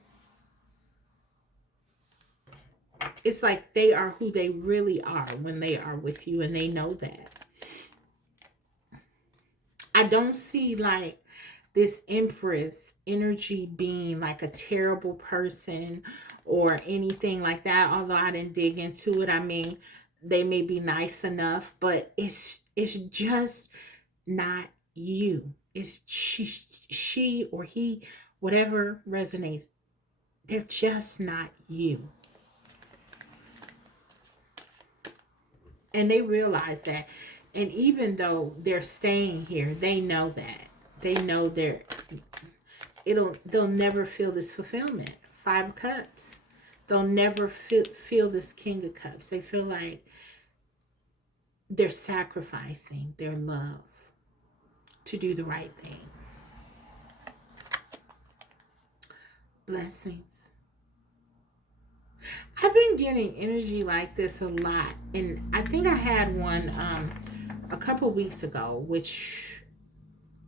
It's like they are who they really are when they are with you, and they know that. I don't see like this Empress energy being like a terrible person or anything like that, although I didn't dig into it. I mean, they may be nice enough, but it's just not you. It's she or he, whatever resonates. They're just not you. And they realize that. And even though they're staying here, they know that. They know they'll never feel this fulfillment. Five of Cups. They'll never feel this King of Cups. They feel like they're sacrificing their love to do the right thing. Blessings. I've been getting energy like this a lot, and I think I had one a couple weeks ago, which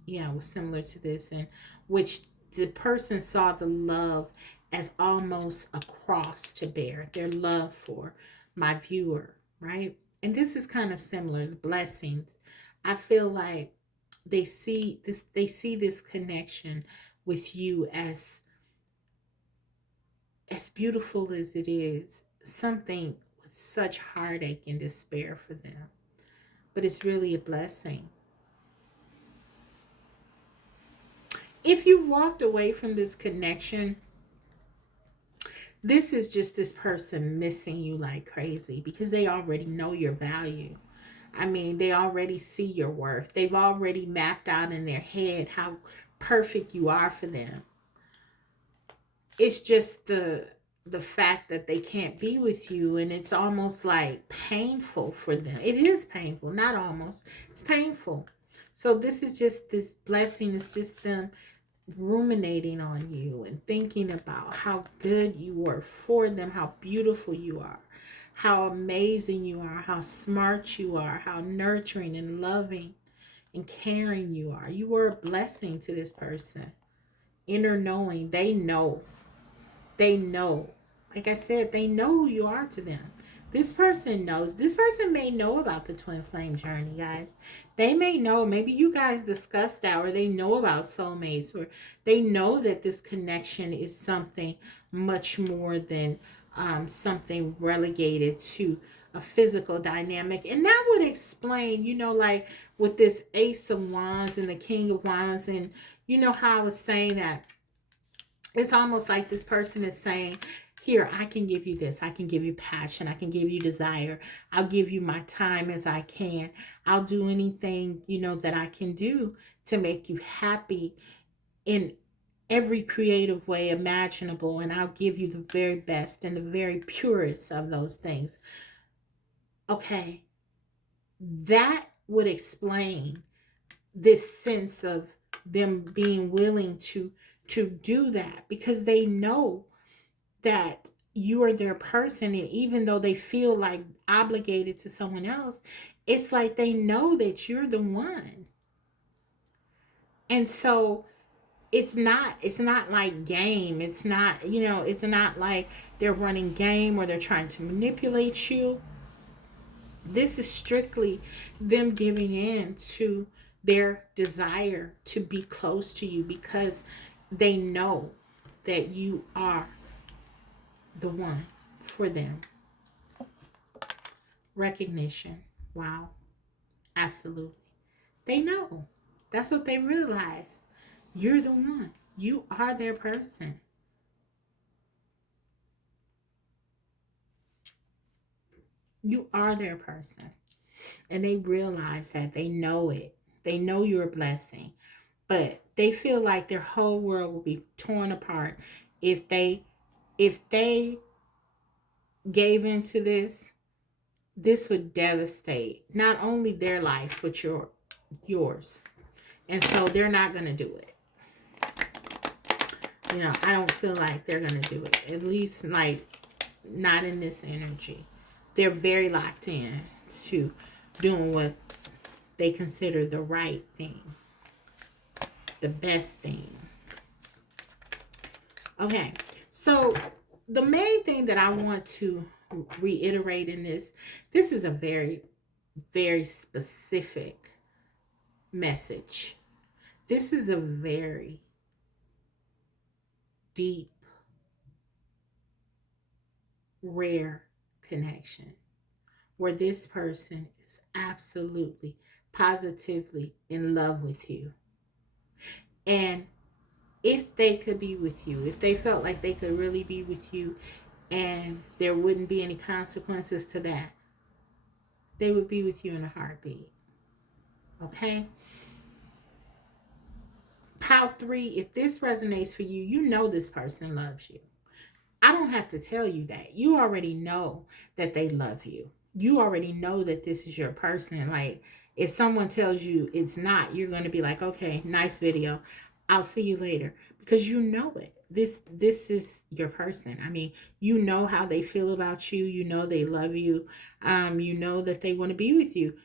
was similar to this, and which the person saw the love as almost a cross to bear, their love for my viewer, right? And this is kind of similar. The blessings. I feel like they see this connection with you as beautiful as it is, something with such heartache and despair for them. but it's really a blessing. If you've walked away from this connection, this is just this person missing you like crazy because they already know your value. I mean, they already see your worth. They've already mapped out in their head how perfect you are for them. It's just the fact that they can't be with you, and it's almost like painful for them. It is painful, not almost. It's painful. So this is just this blessing. It's just them ruminating on you and thinking about how good you were for them, how beautiful you are, how amazing you are, how smart you are, how nurturing and loving and caring you are. You were a blessing to this person. Inner knowing, they know. They know. Like I said, they know who you are to them. This person knows. This person may know about the twin flame journey, guys. They may know. Maybe you guys discussed that, or they know about soulmates, or they know that this connection is something much more than something relegated to a physical dynamic. And that would explain, like with this Ace of Wands and the King of Wands, and how I was saying that it's almost like this person is saying, here, I can give you this. I can give you passion. I can give you desire. I'll give you my time as I can. I'll do anything, that I can do to make you happy in every creative way imaginable. And I'll give you the very best and the very purest of those things. Okay. That would explain this sense of them being willing to do that, because they know that you are their person. And even though they feel like obligated to someone else, it's like they know that you're the one. And so it's not like game. It's not, it's not like they're running game or they're trying to manipulate you. This is strictly them giving in to their desire to be close to you, because they know that you are the one for them. Recognition. Wow. Absolutely. They know. That's what they realize. You're the one. You are their person. You are their person. And they realize that. They know it. They know you're a blessing. But they feel like their whole world will be torn apart if they gave into this. This would devastate not only their life, but yours. And so they're not going to do it. I don't feel like they're going to do it. At least, like, not in this energy. They're very locked in to doing what they consider the right thing. The best thing. Okay. So, the main thing that I want to reiterate in this is a very, very specific message. This is a very deep, rare connection where this person is absolutely, positively in love with you. And if they could be with you, if they felt like they could really be with you and there wouldn't be any consequences to that, they would be with you in a heartbeat. Okay? Pile 3, if this resonates for you, you know this person loves you. I don't have to tell you that. You already know that they love you. You already know that this is your person. Like, if someone tells you it's not, you're going to be like, okay, nice video. I'll see you later. Because you know it. This is your person. I mean, you know how they feel about you. You know they love you. You know that they want to be with you.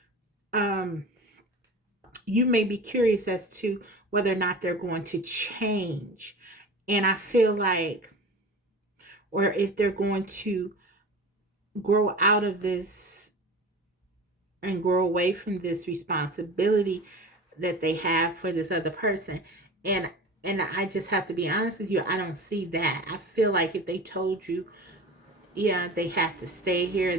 You may be curious as to whether or not they're going to change. And I feel like, or if they're going to grow out of this and grow away from this responsibility that they have for this other person. And I just have to be honest with you, I don't see that. I feel like if they told you, yeah, they have to stay here,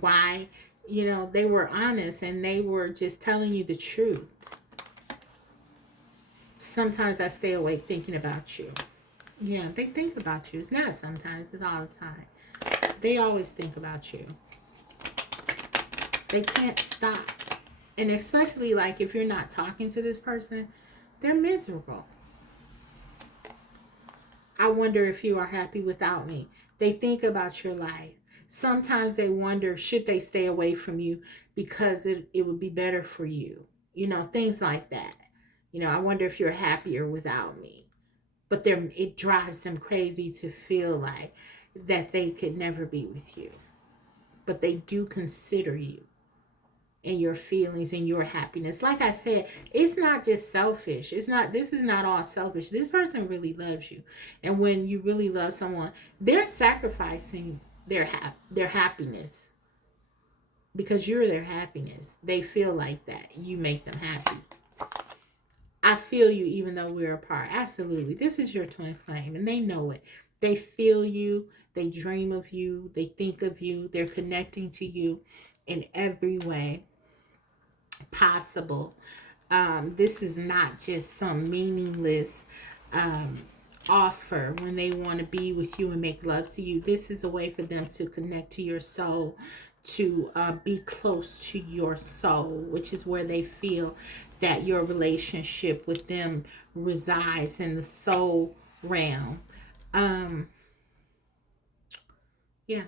why? You know, they were honest and they were just telling you the truth. Sometimes I stay awake thinking about you. Yeah, they think about you. It's not sometimes, it's all the time. They always think about you. They can't stop. And especially like if you're not talking to this person, they're miserable. I wonder if you are happy without me. They think about your life. Sometimes they wonder, should they stay away from you because it would be better for you? You know, things like that. You know, I wonder if you're happier without me. But it drives them crazy to feel like that they could never be with you. But they do consider you and your feelings and your happiness. Like I said, it's not just selfish. This is not all selfish. This person really loves you. And when you really love someone, they're sacrificing their happiness because you're their happiness. They feel like that. You make them happy. I feel you even though we're apart. Absolutely. This is your twin flame and they know it. They feel you. They dream of you. They think of you. They're connecting to you in every way possible. This is not just some meaningless um, offer when they want to be with you and make love to you. This is a way for them to connect to your soul, to be close to your soul, which is where they feel that your relationship with them resides in the soul realm. Um, yeah.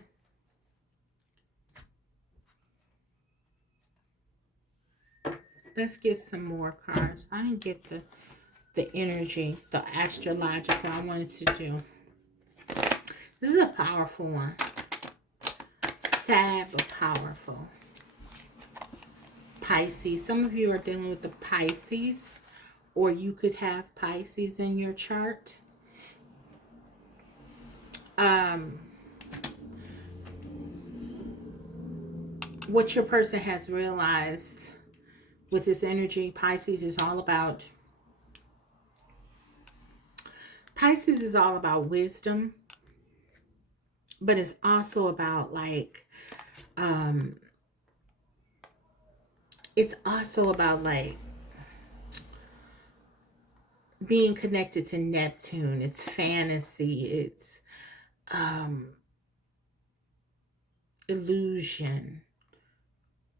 Let's get some more cards. I didn't get the energy, the astrological I wanted to do. This is a powerful one. Sad but powerful. Pisces. Some of you are dealing with the Pisces, or you could have Pisces in your chart. What your person has realized with this energy, Pisces is all about wisdom, but it's also about it's also about like being connected to Neptune. It's fantasy. It's um, illusion.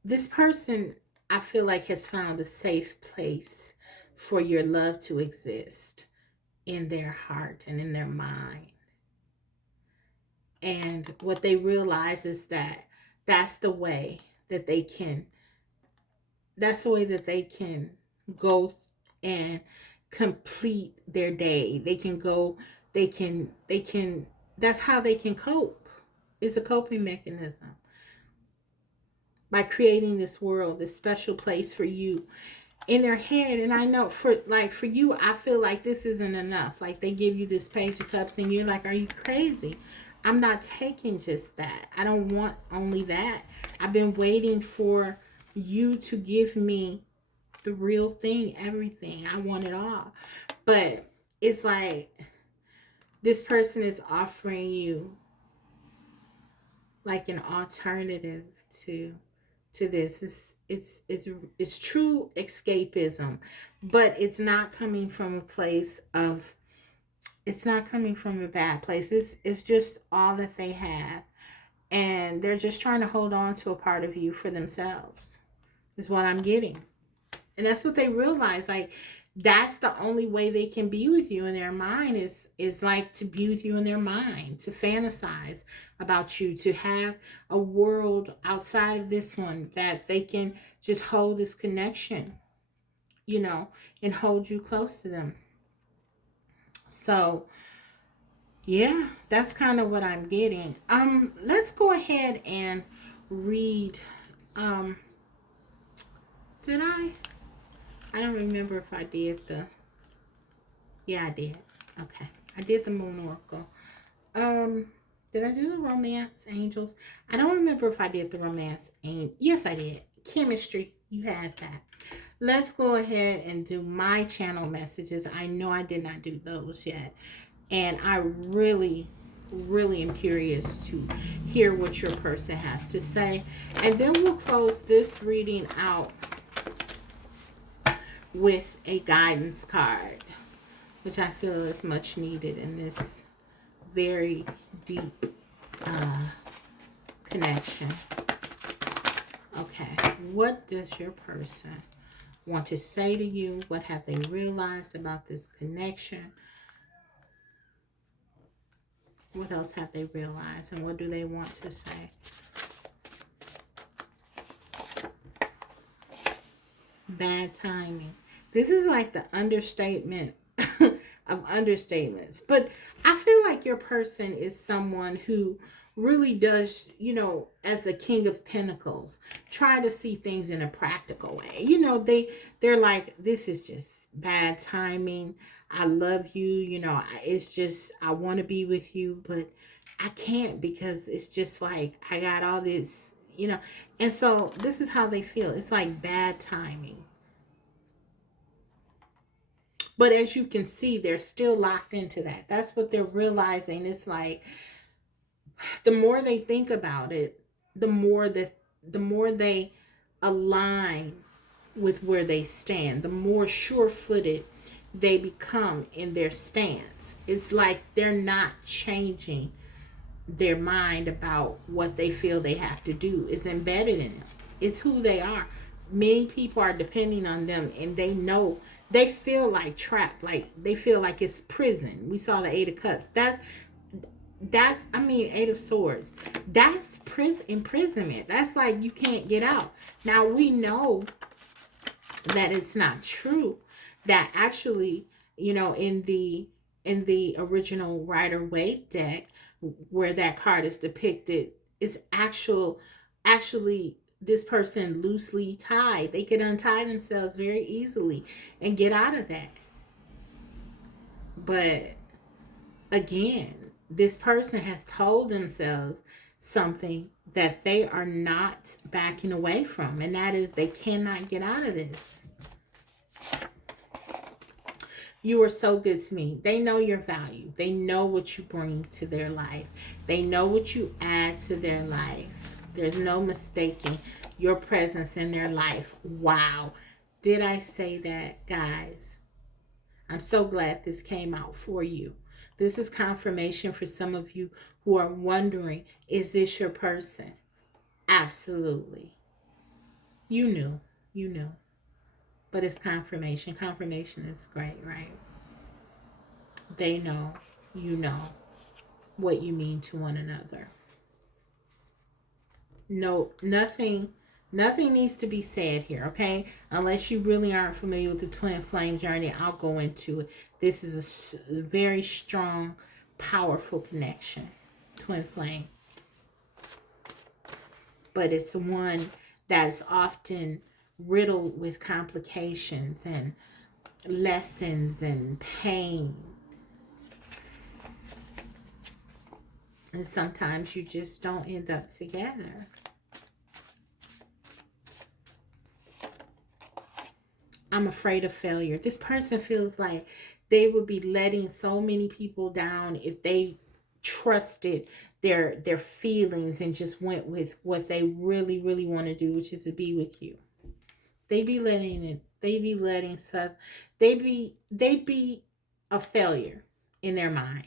This person, I feel like, has found a safe place for your love to exist in their heart and in their mind. And what they realize is that that's the way that they can that's the way that they can go and complete their day. They can go, they can that's how they can cope. It's a coping mechanism by creating this world, this special place for you in their head. And I know for you, I feel like this isn't enough. Like they give you this page of cups and you're like, are you crazy? I'm not taking just that. I don't want only that. I've been waiting for you to give me the real thing, everything. I want it all. But it's like this person is offering you like an alternative to this. It's true escapism, but it's not coming from a place of it's not coming from a bad place. It's just all that they have. And they're just trying to hold on to a part of you for themselves, is what I'm getting. And that's what they realize. Like, that's the only way they can be with you in their mind is like to be with you in their mind, to fantasize about you, to have a world outside of this one that they can just hold this connection, you know, and hold you close to them. So yeah, that's kind of what I'm getting. Let's go ahead and read. Um, did I don't remember if I did the. Yeah, I did. Okay, I did the Moon Oracle. Did I do the Romance Angels? I don't remember if I did the Romance Angel. Yes, I did. Chemistry. You had that. Let's go ahead and do my channel messages. I know I did not do those yet, and I really really am curious to hear what your person has to say. And then we'll close this reading out with a guidance card, which I feel is much needed in this very deep connection. Okay, what does your person want to say to you? What have they realized about this connection? What else have they realized, and what do they want to say? Bad timing. This is like the understatement of understatements. But I feel like your person is someone who really does, as the King of Pentacles, try to see things in a practical way. They're like, this is just bad timing. I love you. It's just, I want to be with you, but I can't because it's just like, I got all this, And so this is how they feel. It's like bad timing. But as you can see, they're still locked into that. That's what they're realizing. It's like the more they think about it, the more they align with where they stand, the more sure-footed they become in their stance. It's like they're not changing their mind about what they feel they have to do. It's embedded in them. It's who they are. Many people are depending on them, and they feel like trapped, like they feel like it's prison. We saw the Eight of Cups. Eight of Swords. That's imprisonment. That's like you can't get out. Now we know that it's not true. That actually, in the original Rider-Waite deck, where that card is depicted, is actually this person loosely tied. They could untie themselves very easily and get out of that. But again, this person has told themselves something that they are not backing away from, and that is they cannot get out of this. You are so good to me. They know your value. They know what you bring to their life. They know what you add to their life. There's no mistaking your presence in their life. Wow. Did I say that, guys? I'm so glad this came out for you. This is confirmation for some of you who are wondering, is this your person? Absolutely. You knew. But it's confirmation. Confirmation is great, right? They know, you know what you mean to one another. No, nothing needs to be said here, okay? Unless you really aren't familiar with the twin flame journey, I'll go into it. This is a very strong, powerful connection, twin flame. But it's one that's often riddled with complications and lessons and pain. And sometimes you just don't end up together. I'm afraid of failure. This person feels like they would be letting so many people down if they trusted their feelings and just went with what they really, really want to do, which is to be with you. They be letting stuff, they be a failure in their mind.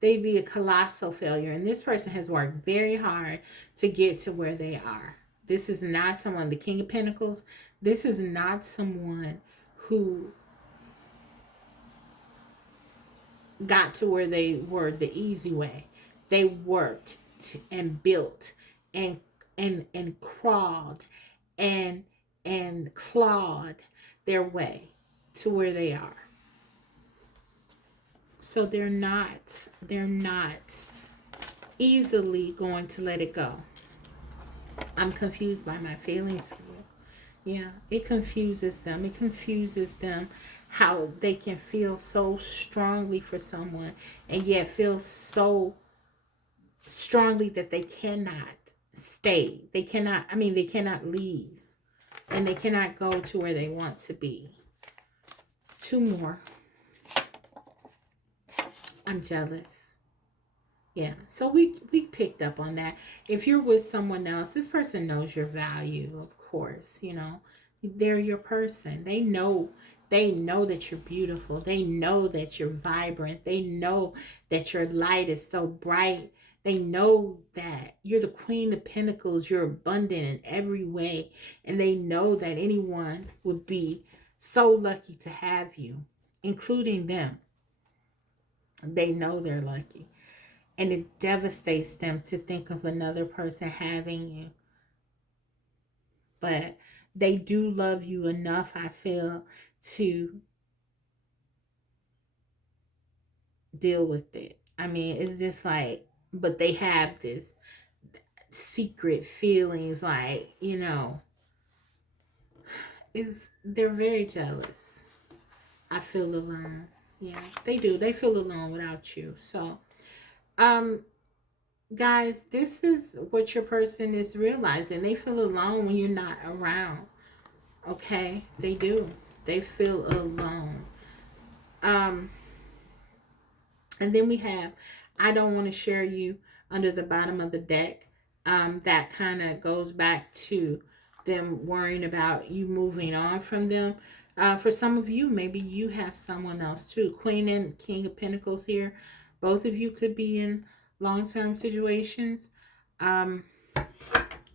They be a colossal failure. And this person has worked very hard to get to where they are. This is not someone, the King of Pentacles, this is not someone who got to where they were the easy way. They worked and built and crawled and clawed their way to where they are. So they're not easily going to let it go. I'm confused by my feelings for you. Yeah, it confuses them. It confuses them how they can feel so strongly for someone and yet feel so strongly that they cannot stay. They cannot leave. And they cannot go to where they want to be. Two more. I'm jealous. Yeah, so we picked up on that. If you're with someone else, this person knows your value, of course, you know. They're your person. They know that you're beautiful. They know that you're vibrant. They know that your light is so bright. They know that you're the queen of pentacles. You're abundant in every way, and they know that anyone would be so lucky to have you, including them. They know they're lucky. And it devastates them to think of another person having you. But they do love you enough, I feel, to deal with it. I mean, it's just like, but they have this secret feelings, like, is they're very jealous. I feel alone. Yeah, they do. They feel alone without you. So, um, guys, this is what your person is realizing. They feel alone when you're not around. Okay, they do. They feel alone. Um, and then we have, I don't want to share you under the bottom of the deck. That kind of goes back to them worrying about you moving on from them. For some of you, maybe you have someone else too. Queen and King of Pentacles here. Both of you could be in long-term situations. Um,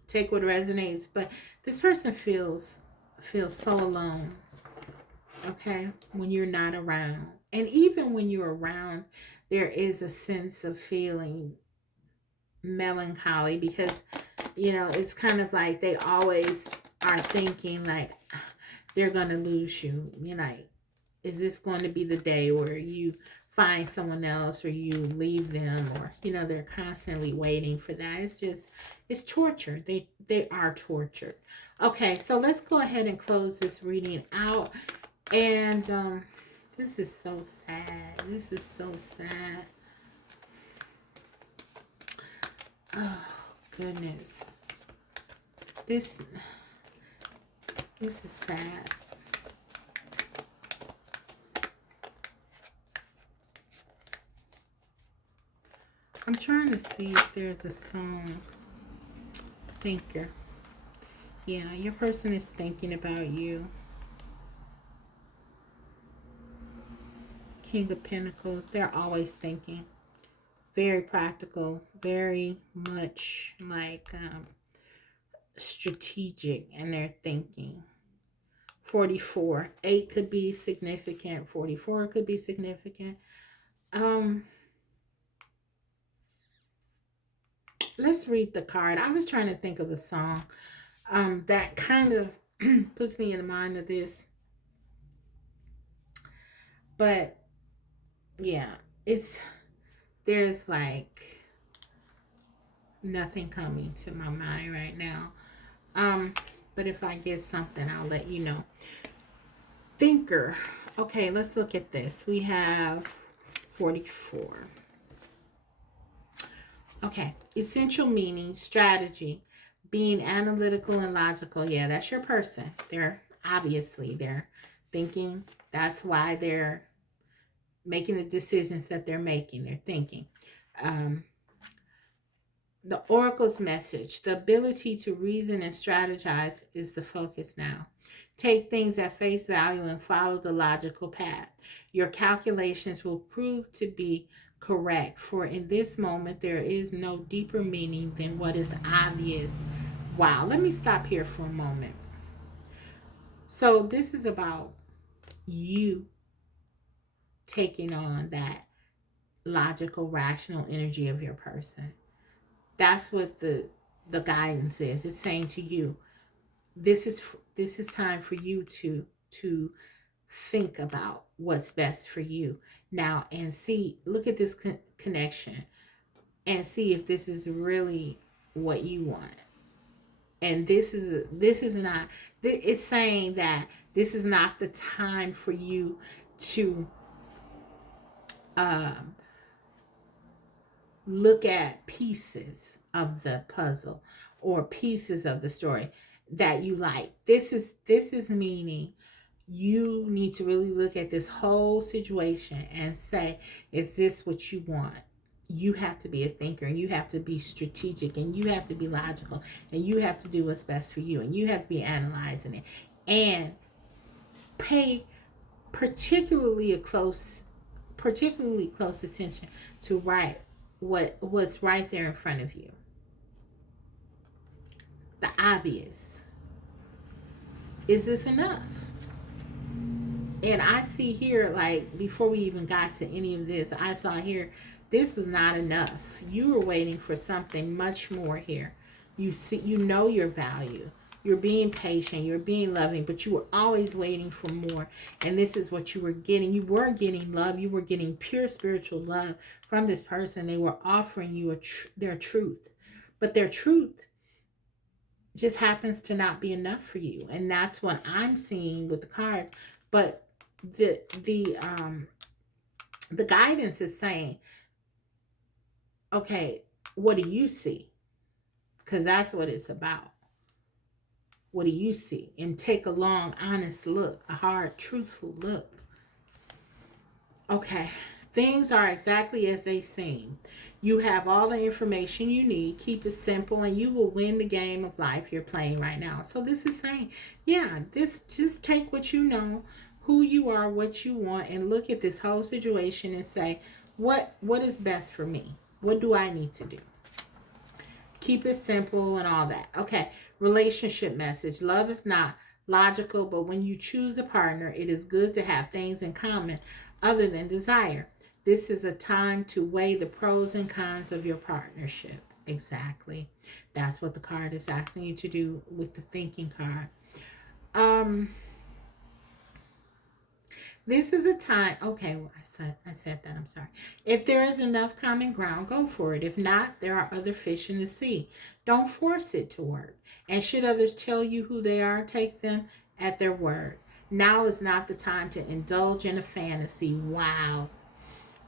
take what resonates, but this person feels so alone, okay, when you're not around. And even when you're around, there is a sense of feeling melancholy, because it's kind of like they always are thinking like they're gonna lose you. Like, is this going to be the day where you find someone else or you leave them, or they're constantly waiting for that. It's torture. They are tortured. Okay, so let's go ahead and close this reading out. And this is so sad. This is so sad. Oh goodness. This is sad. I'm trying to see if there's a song. Thinker. Yeah, your person is thinking about you. King of Pentacles. They're always thinking. Very practical. Very much like strategic in their thinking. 44. 8 could be significant. 44 could be significant. Let's read the card. I was trying to think of a song that kind of puts me in the mind of this. But yeah, there's like nothing coming to my mind right now. But if I get something, I'll let you know. Thinker. Okay, let's look at this. We have 44. Okay, essential meaning, strategy, being analytical and logical. Yeah, that's your person. They're thinking. That's why they're making the decisions that they're making. They're thinking. The oracle's message, the ability to reason and strategize, is the focus now. Take things at face value and follow the logical path. Your calculations will prove to be correct, for in this moment there is no deeper meaning than what is obvious. Wow, let me stop here for a moment. So this is about you taking on that logical, rational energy of your person. That's what the guidance is. It's saying to you, this is time for you to think about what's best for you now, and look at this connection, and see if this is really what you want. And this is not, it's saying that this is not the time for you to um look at pieces of the puzzle or pieces of the story that you like. This is meaning you need to really look at this whole situation and say, is this what you want? you have to be a thinker, and you have to be strategic, and you have to be logical, and you have to do what's best for you, and you have to be analyzing it, and pay particularly close attention to what's right there in front of you, the obvious. Is this enough? And I see here, like, before we even got to any of this, I saw here, this was not enough. You were waiting for something much more here. You see, you know your value. You're being patient, you're being loving, but you were always waiting for more. And this is what you were getting. You were getting love. You were getting pure spiritual love from this person. They were offering you their truth. But their truth just happens to not be enough for you. And that's what I'm seeing with the cards. But the guidance is saying, okay, what do you see? Because that's what it's about. What do you see? And take a long, honest look, a hard, truthful look. Okay, things are exactly as they seem. You have all the information you need. Keep it simple, and you will win the game of life you're playing right now. So this is saying, yeah, this, just take what you know, who you are, what you want, and look at this whole situation and say, what is best for me? What do I need to do? Keep it simple and all that. Okay, relationship message. Love is not logical, but when you choose a partner, it is good to have things in common other than desire. This is a time to weigh the pros and cons of your partnership. Exactly. That's what the card is asking you to do with the thinking card. This is a time, okay, well, I said that, I'm sorry. If there is enough common ground, go for it. If not, there are other fish in the sea. Don't force it to work. And should others tell you who they are, take them at their word. Now is not the time to indulge in a fantasy. Wow.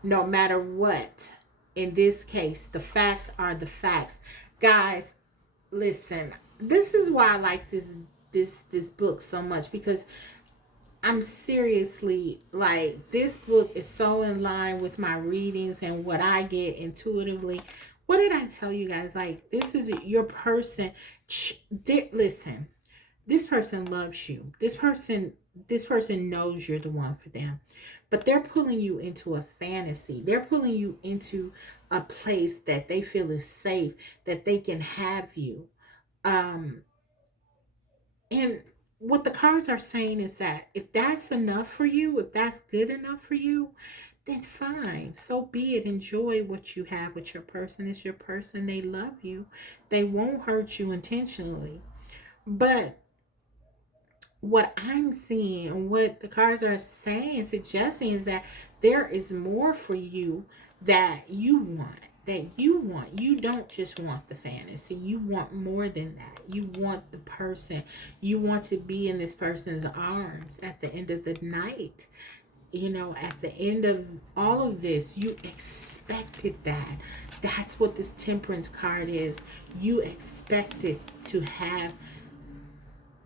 No matter what, in this case, the facts are the facts. Guys, listen, this is why I like this book so much, because I'm seriously, like, this book is so in line with my readings and what I get intuitively. What did I tell you guys? Like, this is your person. Listen, this person loves you. This person knows you're the one for them. But they're pulling you into a fantasy. They're pulling you into a place that they feel is safe, that they can have you. And what the cards are saying is that if that's enough for you, if that's good enough for you, then fine. So be it. Enjoy what you have with your person. It's your person. They love you. They won't hurt you intentionally. But what I'm seeing and what the cards are saying, suggesting, is that there is more for you that you want. You don't just want the fantasy. You want more than that. You want the person. You want to be in this person's arms at the end of the night. You know, at the end of all of this, you expected that. That's what this temperance card is. You expected to have,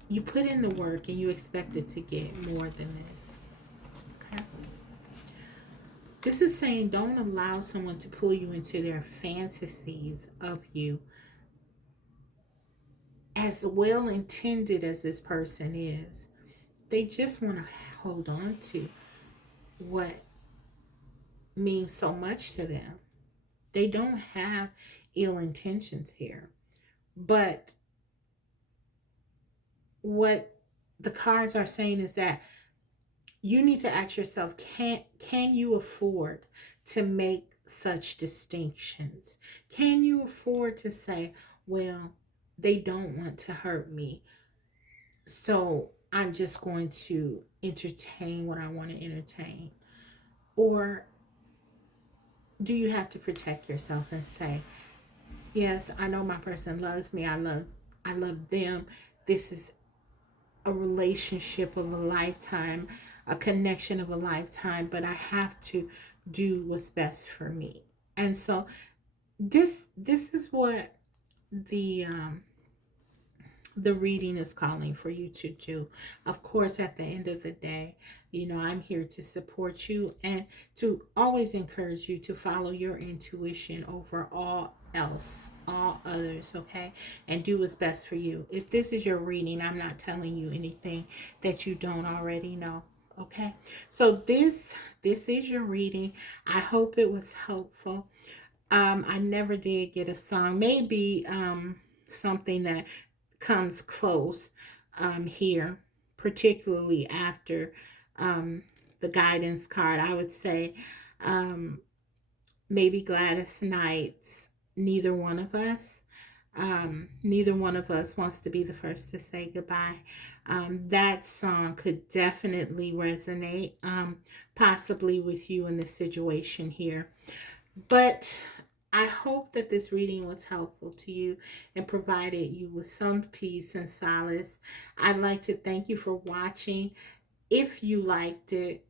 you put in the work and you expected to get more than this. Okay? This is saying, don't allow someone to pull you into their fantasies of you. As well intended as this person is, they just want to hold on to what means so much to them. They don't have ill intentions here. But what the cards are saying is that you need to ask yourself, can you afford to make such distinctions? Can you afford to say, well, they don't want to hurt me, so I'm just going to entertain what I want to entertain? Or do you have to protect yourself and say, yes, I know my person loves me. I love them. This is a relationship of a lifetime, a connection of a lifetime, but I have to do what's best for me. And so this is what the the reading is calling for you to do. Of course, at the end of the day, I'm here to support you and to always encourage you to follow your intuition over all else, all others, okay? And do what's best for you. If this is your reading, I'm not telling you anything that you don't already know. Okay, so this is your reading. I hope it was helpful. I never did get a song. Maybe something that comes close here, particularly after um, the guidance card. I would say um, maybe Gladys Knight's Neither One of Us. Neither one of us wants to be the first to say goodbye. That song could definitely resonate, possibly with you in this situation here. But I hope that this reading was helpful to you and provided you with some peace and solace. I'd like to thank you for watching. If you liked it,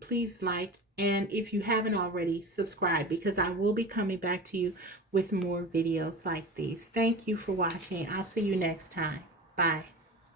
please like, and if you haven't already, subscribe, because I will be coming back to you with more videos like these. Thank you for watching. I'll see you next time. Bye.